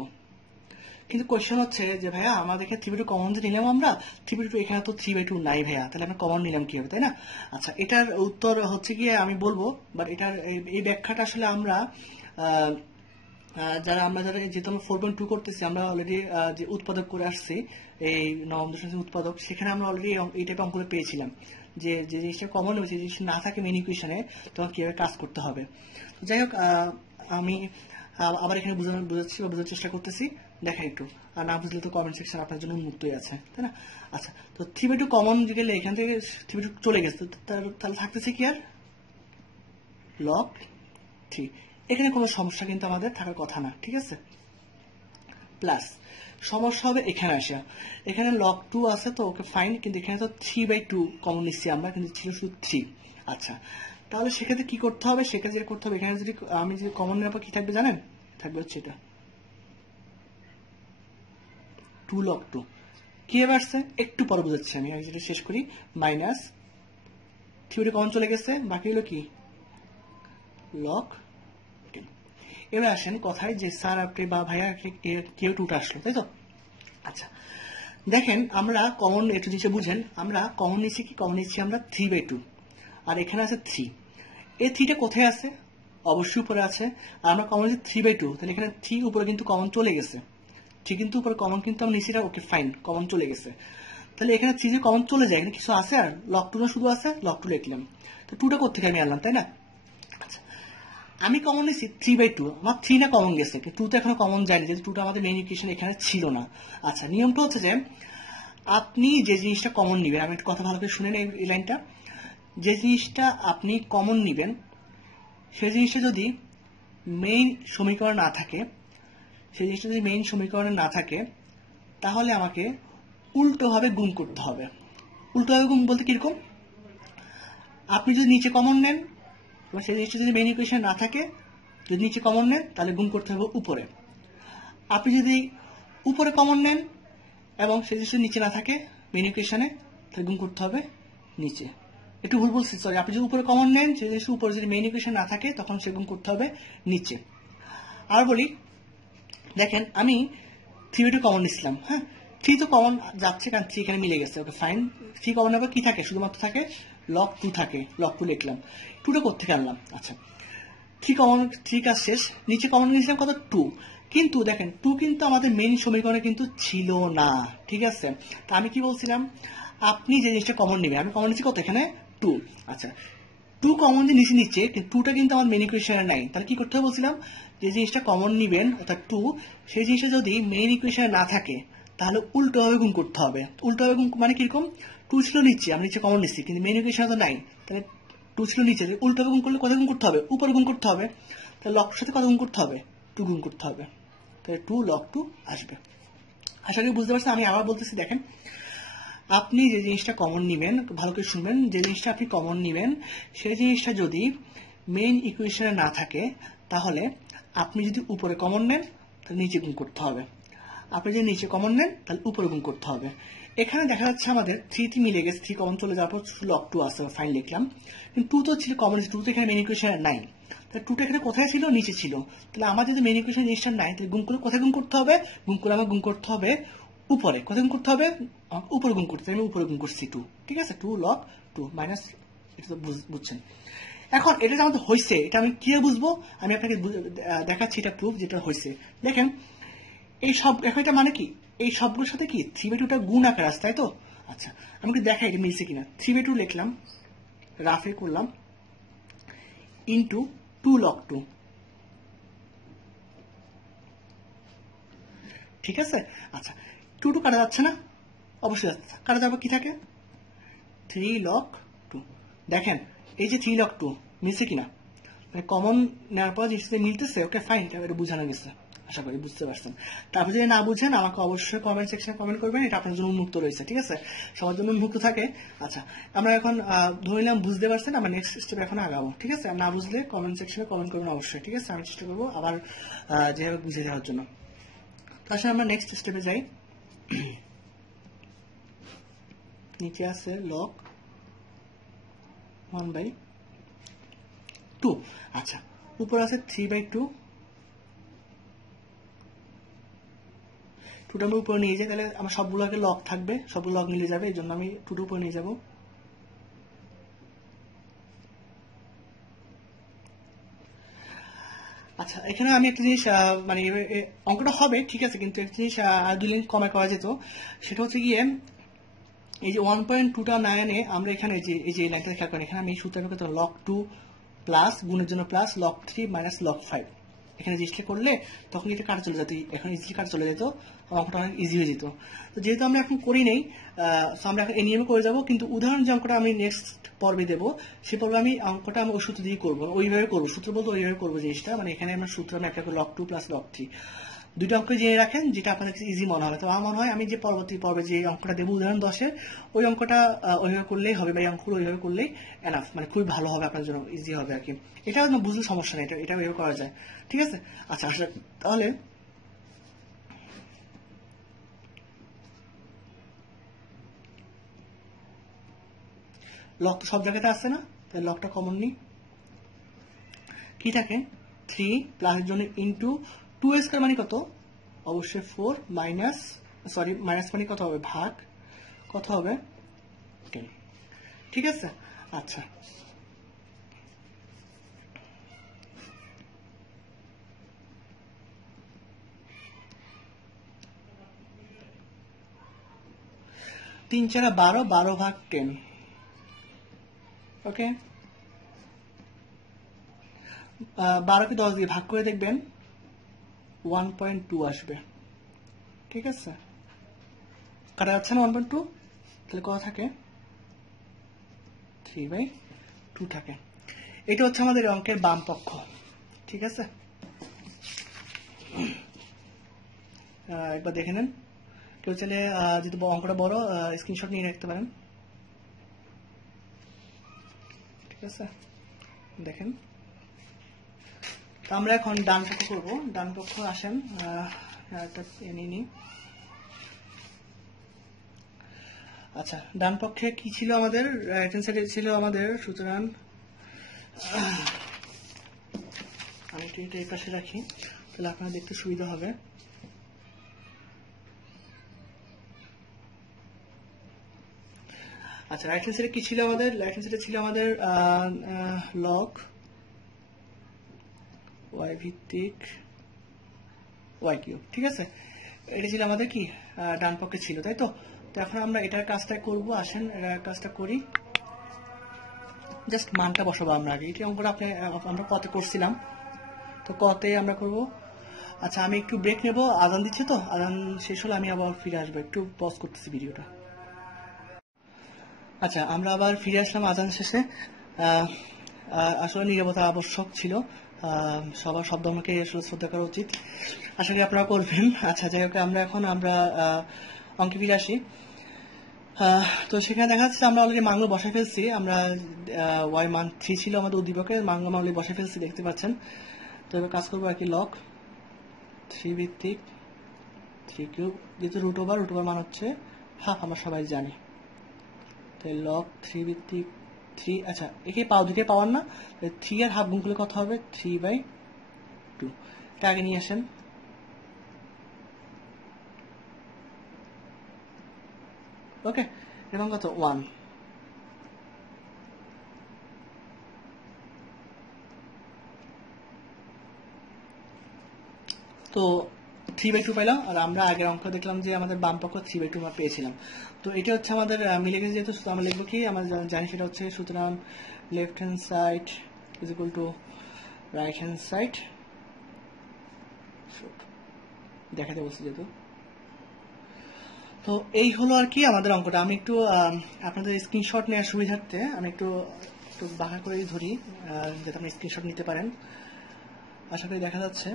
কিন্তু কোয়েশ্চেন হচ্ছে যে ভাইয়া আমাদের এখানে 3/2 কমন যে নিলাম আমরা, 3/2 এখানে তো 3/2 নাই ভাইয়া, তাহলে আমরা কমন নিলাম কিভাবে, তাই না। আচ্ছা এটার উত্তর হচ্ছে গিয়ে আমি বলবো, বাট এটার এই ব্যাখ্যাটা আসলে আমরা যারা যেহেতু আমরা 4.2 করতেছি, আমরা অলরেডি যে উৎপাদক করে আসছি এই নবম দশম উৎপাদক, সেখানে আমরা অলরেডি এই টাইপের অঙ্কগুলো পেয়েছিলাম, যে যে জিনিসটা কমন হয়েছে, জিনিস না থাকে মেন ইকুয়েশনে তখন কিভাবে কাজ করতে হবে। তো যাই হোক আমি আবার এখানে বোঝাচ্ছি বা বোঝার চেষ্টা করতেছি, দেখেন একটু, আর না বুঝলে তো কমেন্ট সেকশন আপনার জন্য মুক্তই আছে, তাই না। আচ্ছা তো 3/2 কমন গেলে এখান থেকে 3/2 চলে গেছে, তাহলে থাকতেছে কি আর log 3, এখানে কোনো সমস্যা কিন্তু আমাদের থাকার কথা না, ঠিক আছে। প্লাস সমস্যা হবে এখানে আসা, এখানে log 2 আছে তো ওকে ফাইন, কিন্তু এখানে তো 3/2 কমন নিচ্ছি আমরা, কিন্তু ছিল শুধু 3। আচ্ছা তাহলে সেক্ষেত্রে কি করতে হবে, সেক্ষেত্রে যেটা করতে হবে, এখানে যদি আমি যদি কমন নেওয়ার পর কি থাকবে জানেন, থাকবে হচ্ছে এটা 2 log 2, কি এবার আসছে একটু পরে বোঝাচ্ছি আমি যেটা শেষ করি, মাইনাস 3/2 কমন চলে গেছে, বাকি হলো কি log 10। এবার আসেন কথায় যে স্যার আপনি বা ভাইয়া কেউ টুটা আসলো, তাই তো। আচ্ছা দেখেন আমরা কমন একটু জিনিস বুঝেন, আমরা কমন নিচ্ছি কি, কমন নিচ্ছি আমরা 3/2, আর এখানে আছে 3, এই 3টা কোথায় আছে, অবশ্যই উপরে আছে। আর আমরা কমন নিচ্ছি 3/2, তাহলে এখানে 3 উপরে কিন্তু কমন চলে গেছে, ঠিক কিন্তু উপরে কমন কিন্তু আমরা নিচেটা ওকে ফাইন কমন চলে গেছে। তাহলে এখানে 3 যে কমন চলে যায়, এখানে কিছু আছে আর লগ 2 শুধু আছে, লগ 2 লিখলাম। তো 2টা কোথেকে আমি আনলাম, তাই না? আচ্ছা, আমি কমন নিচ্ছি 3/2, আমার 3 না কমন গেছে, 2 তো এখনো কমন যায়নি, যেহেতু 2টা আমাদের মেইন ইকুয়েশন এখানে ছিল না। আচ্ছা, নিয়মটা হচ্ছে যে আপনি যে জিনিসটা কমন নিবেন, আমি একটা কথা ভালো করে শুনে নেই এই লাইনটা, যে জিনিসটা আপনি কমন নিবেন সেই জিনিসটা যদি মেইন সমীকরণ না থাকে, সেই জিনিসটা যদি মেইন সমীকরণে না থাকে, তাহলে আমাকে উল্টোভাবে গুণ করতে হবে। উল্টোভাবে গুণ বলতে কিরকম, আপনি যদি নিচে কমন নেন এবং সেই জিনিসটা যদি মেইন ইকুয়েশন না থাকে, যদি নিচে কমন নেন তাহলে গুণ করতে হবে উপরে। আপনি যদি উপরে কমন নেন এবং সেই জিনিসটা নিচে না থাকে মেইন ইকুয়েশনে, তাহলে গুণ করতে হবে নিচে। একটু ভুল বলছি, সরি। আপনি যদি উপরে কমন নেন, সেই জিনিসটা উপরে যদি মেইন ইকুয়েশন না থাকে, তখন সে গুণ করতে হবে নিচে। আর বলি, দেখেন আমি 3/2 কমন নিচ্ছিলাম, হ্যাঁ 3 তো কমন যাচ্ছে কারণ 3 এখানে মিলে গেছে, ওকে ফাইন। 3 কমন নেবে কি থাকে, শুধুমাত্র থাকে লগ 2 থাকে, লগ 2 লিখলাম। 2টা কোথেকে আনলাম, আচ্ছা 3 কমন, 3 কাজ শেষ। নিচে কমন নিয়েছিলাম কত, 2, কিন্তু দেখেন 2 কিন্তু আমাদের মেইন সমীকরণে কিন্তু ছিল না, ঠিক আছে? তা আমি কি বলছিলাম, আপনি যে জিনিসটা কমন নেবেন, আমি কমন নিচ্ছি কত, এখানে 2। আচ্ছা, 2 কমন যে নিচে কিন্তু 2টা কিন্তু আমার মেইন ইকুয়েশনে নাই, তাহলে কি করতে হবে বলছিলাম, যে জিনিসটা কমন নিবেন অর্থাৎ 2, সেই জিনিসটা যদি মেইন ইকুয়েশনে না থাকে, তাহলে উল্টোভাবে গুণ করতে হবে। উল্টোভাবে গুণ মানে কিরকম, 2 ছিল নিচে, আমি নিচে কমন নিচ্ছি, কিন্তু মেইন ইকুয়েশনে তো নাই, তাহলে 2 ছিল নিচে, উল্টোভাবে গুণ করলে কত গুণ করতে হবে, উপরে গুণ করতে হবে। তাহলে লগ সাথে কত গুণ করতে হবে, 2 গুণ করতে হবে, তাহলে 2 লগ 2 আসবে। আশা করি বুঝতে পারছেন। আমি আবার বলতেছি, দেখেন আপনি যে জিনিসটা কমন নিবেন, ভালো করে শুনবেন, যে জিনিসটা আপনি কমন নিবেন সেই জিনিসটা যদি মেইন ইকুয়েশনে না থাকে, তাহলে আপনি যদি উপরে কমন নেন তাহলে নিচে গুণ করতে হবে, আপনি যদি নিচে কমন নেন তাহলে উপরে গুণ করতে হবে। এখানে দেখা যাচ্ছে আমাদের 3 মিলে গেছে, 3 কমন চলে যাওয়ার পর লগ 2 আসছে, ফাইন লিখলাম। কিন্তু 2 তো ছিল কমন, 2 তো এখানে মেইন ইকুয়েশনে নাই, তাহলে 2টা এখানে কোথায় ছিল, নিচে ছিল। তাহলে আমার যদি মেইন ইকুয়েশন জিনিসটা নাই, তাহলে গুণ করলে কোথায় গুণ করতে হবে, গুণ করে আমার গুণ করতে হবে উপরে। কোথায় গুণ করতে হবে, উপরে গুণ করতে, আমি উপরে গুণ করছি 2, ঠিক আছে? 2 লগ 2 মাইনাস, এটা তো বুঝছেন। এখন এটা যে আমাদের হয়েছে, এটা আমি কি বুঝবো, আমি আপনাকে দেখাচ্ছি এটা প্রুফ যেটা হয়েছে। দেখেন এই সব, এখন এটা মানে কি, এই সবগুলোর সাথে কি 3/2টা গুণ আকার আসছে, তাই তো? আচ্ছা, আমি কি দেখাই এটা মিলছে কিনা। 3/2 লিখলাম, রাফে করলাম, ইন্টু 2 লগ 2, ঠিক আছে? আচ্ছা, 2 কাটা যাচ্ছে না, অবশ্যই যাচ্ছে, কাটা যাবে কি থাকে, 3 লগ 2। দেখেন এই যে 3 লগ 2 মিলছে কিনা, মানে কমন নেওয়ার পর জিনিসটা মিলতেছে, ওকে ফাইন, এটা বোঝানো গেছে, আশা করি বুঝতে পারছেন। তারপর যদি না বুঝেন আমাকে অবশ্যই কমেন্ট সেকশনে কমেন্ট করবেন, এটা আপনার জন্য উন্মুক্ত রয়েছে, ঠিক আছে? সবার জন্য উন্মুক্ত থাকে। আচ্ছা, আমরা এখন ধরলাম বুঝতে পারছেন, আমরা নেক্সট স্টেপ এখন আগাবো, ঠিক আছে? না বুঝলে কমেন্ট সেকশনে কমেন্ট করবেন অবশ্যই, ঠিক আছে? আমি চেষ্টা করবো আবার যেভাবে বুঝে যাওয়ার জন্য। তো আসলে আমরা নেক্সট স্টেপে যাই। নিচে আছে লগ 1/2, আচ্ছা উপরে আছে 3/2, 2টা আমি উপরে নিয়ে যাই, তাহলে আমার সবগুলো আগে লগ থাকবে, সবগুলো লগ মিলে যাবে, এই জন্য আমি 2টা উপরে নিয়ে যাব। আচ্ছা, এখানে আমি একটা জিনিস মানে অঙ্কটা হবে ঠিক আছে, কিন্তু একটা জিনিস আর 2 লাইন কমে করা যেত, সেটা হচ্ছে গিয়ে এই যে 1.2টা না এনে আমরা এখানে এই যে লাইনটা খেয়াল করেন, এখানে আমি সূত্র করতে লগ 2 প্লাস গুণের জন্য প্লাস লগ 3 মাইনাস লগ 5, এখানে জিনিসটা করলে তখন এটা কাটা চলে যেত, এখন ইজিলি কাটা চলে যেত, অঙ্কটা অনেক ইজি হয়ে যেত। তো যেহেতু আমরা এখন করি নেই, আমরা এখন এই নিয়মে করে যাবো, কিন্তু উদাহরণ যে অঙ্কটা আমি নেক্সট পর্বে দেবো, সেই পর্বে আমি অঙ্কটা আমি ওই সূত্র দিয়ে করবো, ওইভাবে করবো, সূত্র বলতে ওইভাবে করবো জিনিসটা, মানে এখানে আমরা সূত্র আমি একটা লগ 2 প্লাস লগ 3, 2টা অঙ্ক জেনে রাখেন যেটা আপনাদের কাছে ইজি মনে হবে। তো আমার মনে হয় আমি যে পরবর্তী পর্বে যে অঙ্কটা দেবো উদাহরণ 10-এর, ওই অঙ্কটা ওইভাবে করলেই হবে, বা এই অঙ্কগুলো ওইভাবে করলেই এনাফ, মানে খুবই ভালো হবে আপনার জন্য, ইজি হবে আর কি। এটা বুঝলে সমস্যা নেই, এটা ওইভাবে করা যায়, ঠিক আছে? আচ্ছা আচ্ছা, তাহলে লক তো সব জায়গাতে আসছে না, তাহলে লকটা কমন নিই, কি থাকে 3 প্লাসের জন্য ইন্টু 2 মানে কত, অবশ্যই 4 মাইনাস, সরি মাইনাস মানে কত হবে, ভাগ কত হবে 10, ঠিক আছে? আচ্ছা, 3 4 12, 12 ভাগ 10। ওকে, 12কে 10 দিয়ে ভাগ করে দেখবেন 1.2 আসবে। ঠিক আছে, কাটা যাচ্ছে না 1.2, তাহলে কত থাকে? 3/2 থাকে। এটা হচ্ছে আমাদের অঙ্কের বাম পক্ষ। ঠিক আছে, একবার দেখে নেন। কেউ চাইলে যদি অঙ্কটা বড় স্ক্রিনশট নিয়ে রাখতে পারেন। ঠিক আছে, দেখেন। আমরা এখন ডান পক্ষ করব। ডান পক্ষ আসেন, একটা এনে নিই। আচ্ছা, ডান পক্ষে কি ছিল আমাদের? রাইট হ্যান্ড সাইডে ছিল আমাদের, সুতরাং আমি এটা এই পাশে রাখি, তাহলে আপনারা দেখতে সুবিধা হবে। আচ্ছা, রাইট হ্যান্ড সাইডে কি ছিল আমাদের? রাইট হ্যান্ড সাইডে ছিল আমাদের লগ ওয়াই ভিত্তিক ওয়াই কিউব। ঠিক আছে, এটা ছিল আমাদের কি ডান পক্ষে ছিল, তাই তো? তো এখন আমরা এটার কাজটা করব। আসেন এটার কাজটা করি। জাস্ট মানটা বসাবো আমরা আগে। এই অঙ্কটা আমরা কতে করছিলাম, তো কতে আমরা করব। আচ্ছা, আমি একটু ব্রেক নেব, আজান দিচ্ছে তো, আজান শেষ হলে আমি আবার ফিরে আসবো। একটু পজ করতেছি ভিডিওটা। আচ্ছা, আমরা আবার ফিরে আসলাম আজান শেষে। আসলে নীরবতা আবশ্যক ছিল, সবার শব্দ আমাকে আসলে শ্রদ্ধা করা উচিত, আশা করি আপনারা করবেন। আচ্ছা, যাই হোক, আমরা অঙ্কে ফিরে আসি। তো সেখানে দেখা যাচ্ছে আমরা অলরেডি মানগুলো বসে ফেলছি। আমরা ওয়াই মান 3 ছিল আমাদের উদ্দীপকের, মানগুলো অলরেডি বসে ফেলছি, দেখতে পাচ্ছেন। তো এবার কাজ করবো আর কি, লগ 3 ভিত্তিক 3 কিউব, যেহেতু রুট ওভার মান হচ্ছে হাফ, আমরা সবাই জানি। তো লগ 3 ভিত্তিক 3, আচ্ছা একে দুটোই পাওয়ার না, 3 আর হাফ গুণ করলে কত হবে? 3/2। এটা আগে নিয়ে আসেন। ওকে, এবং কত? 1। তো 3/2 পেলাম। আর আমরা আগের অঙ্ক দেখলাম যে আমাদের বাম পক্ষ 3/2 আমরা পেয়েছিলাম। তো এটা হচ্ছে আমাদের মিলে গেছে, যেহেতু আমরা লিখবো কি, আমরা জানি সেটা হচ্ছে, সুতরাং left hand side is equal to right hand side. দেখাতে বলছি যেহেতু। তো এই হলো আর কি আমাদের অঙ্কটা। আমি একটু আপনাদের স্ক্রিনশট নেওয়ার সুবিধার্থে আমি একটু বাঁকা করে ধরি, যাতে আপনি স্ক্রিনশট নিতে পারেন। আশা করি দেখা যাচ্ছে।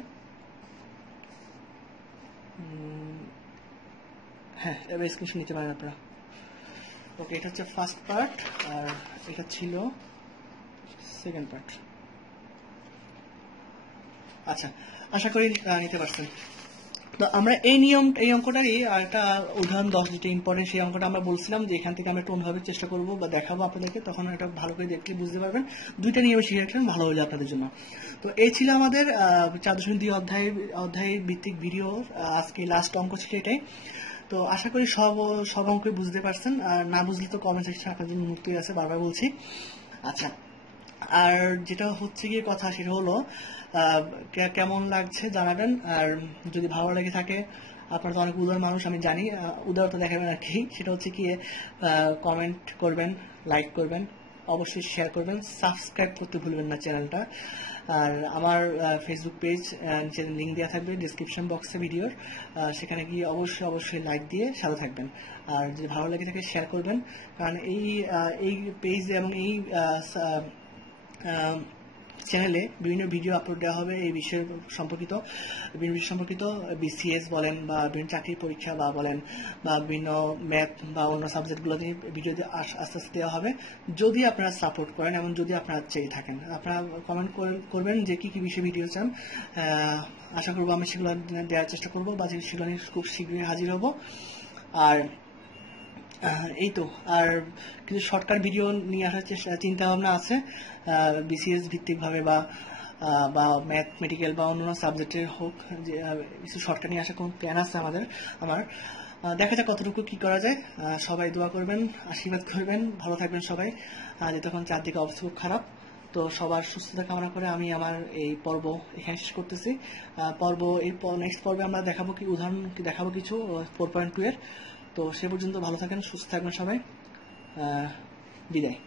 হ্যাঁ, এবার স্ক্রিনশট নিতে পারেন আপনারা। ওকে, এটা হচ্ছে ফার্স্ট পার্ট, আর এটা ছিল সেকেন্ড পার্ট। আচ্ছা, আশা করি নিতে পারছেন। তো আমরা এই অঙ্কটারই আর একটা উদাহরণ 10 যেটা ইম্পর্টেন্ট, সেই অঙ্কটা আমরা বলছিলাম যে এখান থেকে আমরা একটু অন্যভাবে চেষ্টা করবো বা দেখাবো আপনাদেরকে, তখন এটা ভালো করে দেখলে বুঝতে পারবেন। দুইটা নিয়মে শিখে রাখলেন ভালো হয়ে যায় আপনাদের জন্য। তো এই ছিল আমাদের 4.2 অধ্যায়ের ভিত্তিক ভিডিও। আজকে লাস্ট অঙ্ক ছিল এটাই। তো আশা করি সব অঙ্কই বুঝতে পারছেন, আর না বুঝলে তো কমেন্ট সেকশন আপনার জন্য মুক্তই আছে, বারবার বলছি। আচ্ছা, আর যেটা হচ্ছে গিয়ে কথা, সেটা হলো কেমন লাগছে জানাবেন। আর যদি ভালো লেগে থাকে, আপনারা তো অনেক উদার মানুষ আমি জানি, উদারতা দেখাবেন আর কি। সেটা হচ্ছে কি, কমেন্ট করবেন, লাইক করবেন, অবশ্যই শেয়ার করবেন, সাবস্ক্রাইব করতে ভুলবেন না চ্যানেলটা। আর আমার ফেসবুক পেজ নিচে লিঙ্ক দেওয়া থাকবে ডিসক্রিপশন বক্সে ভিডিওর, সেখানে গিয়ে অবশ্যই লাইক দিয়ে সাথে থাকবেন। আর যদি ভালো লেগে থাকে শেয়ার করবেন, কারণ এই পেজ এবং এই চ্যানেলে বিভিন্ন ভিডিও আপলোড দেওয়া হবে এই বিষয় সম্পর্কিত, বিসিএস বলেন বা বিভিন্ন চাকরির পরীক্ষা বা বলেন, বা বিভিন্ন ম্যাথ বা অন্য সাবজেক্টগুলো নিয়ে ভিডিও আস্তে আস্তে দেওয়া হবে, যদি আপনারা সাপোর্ট করেন এবং যদি আপনারা চেয়ে থাকেন। আপনারা কমেন্ট করবেন যে কি কি বিষয়ে ভিডিও চান, আশা করবো আমি সেগুলো দেওয়ার চেষ্টা করবো, বা সেগুলো নিয়ে খুব শীঘ্রই হাজির হব। আর এই তো, আর কিছু শর্টকাট ভিডিও নিয়ে আসার চিন্তা ভাবনা আছে, বিসিএস ভিত্তিক ভাবে বা ম্যাথমেটিক্যাল বা অন্য সাবজেক্টের হোক, যে কিছু শর্টকাট নিয়ে আসার কোন প্ল্যান আছে আমার। দেখা যাক কতটুকু কি করা যায়। সবাই দোয়া করবেন, আশীর্বাদ করবেন, ভালো থাকবেন সবাই। যতক্ষণ চারদিকে অবস্থা খুব খারাপ, তো সবার সুস্থতা কামনা করে আমি আমার এই পর্ব এখানে শেষ করতেছি। নেক্সট পর্বে আমরা দেখাবো কিছু 4.2 এর। তো সে পর্যন্ত ভালো থাকেন, সুস্থ থাকবেন সবাই। বিদায়।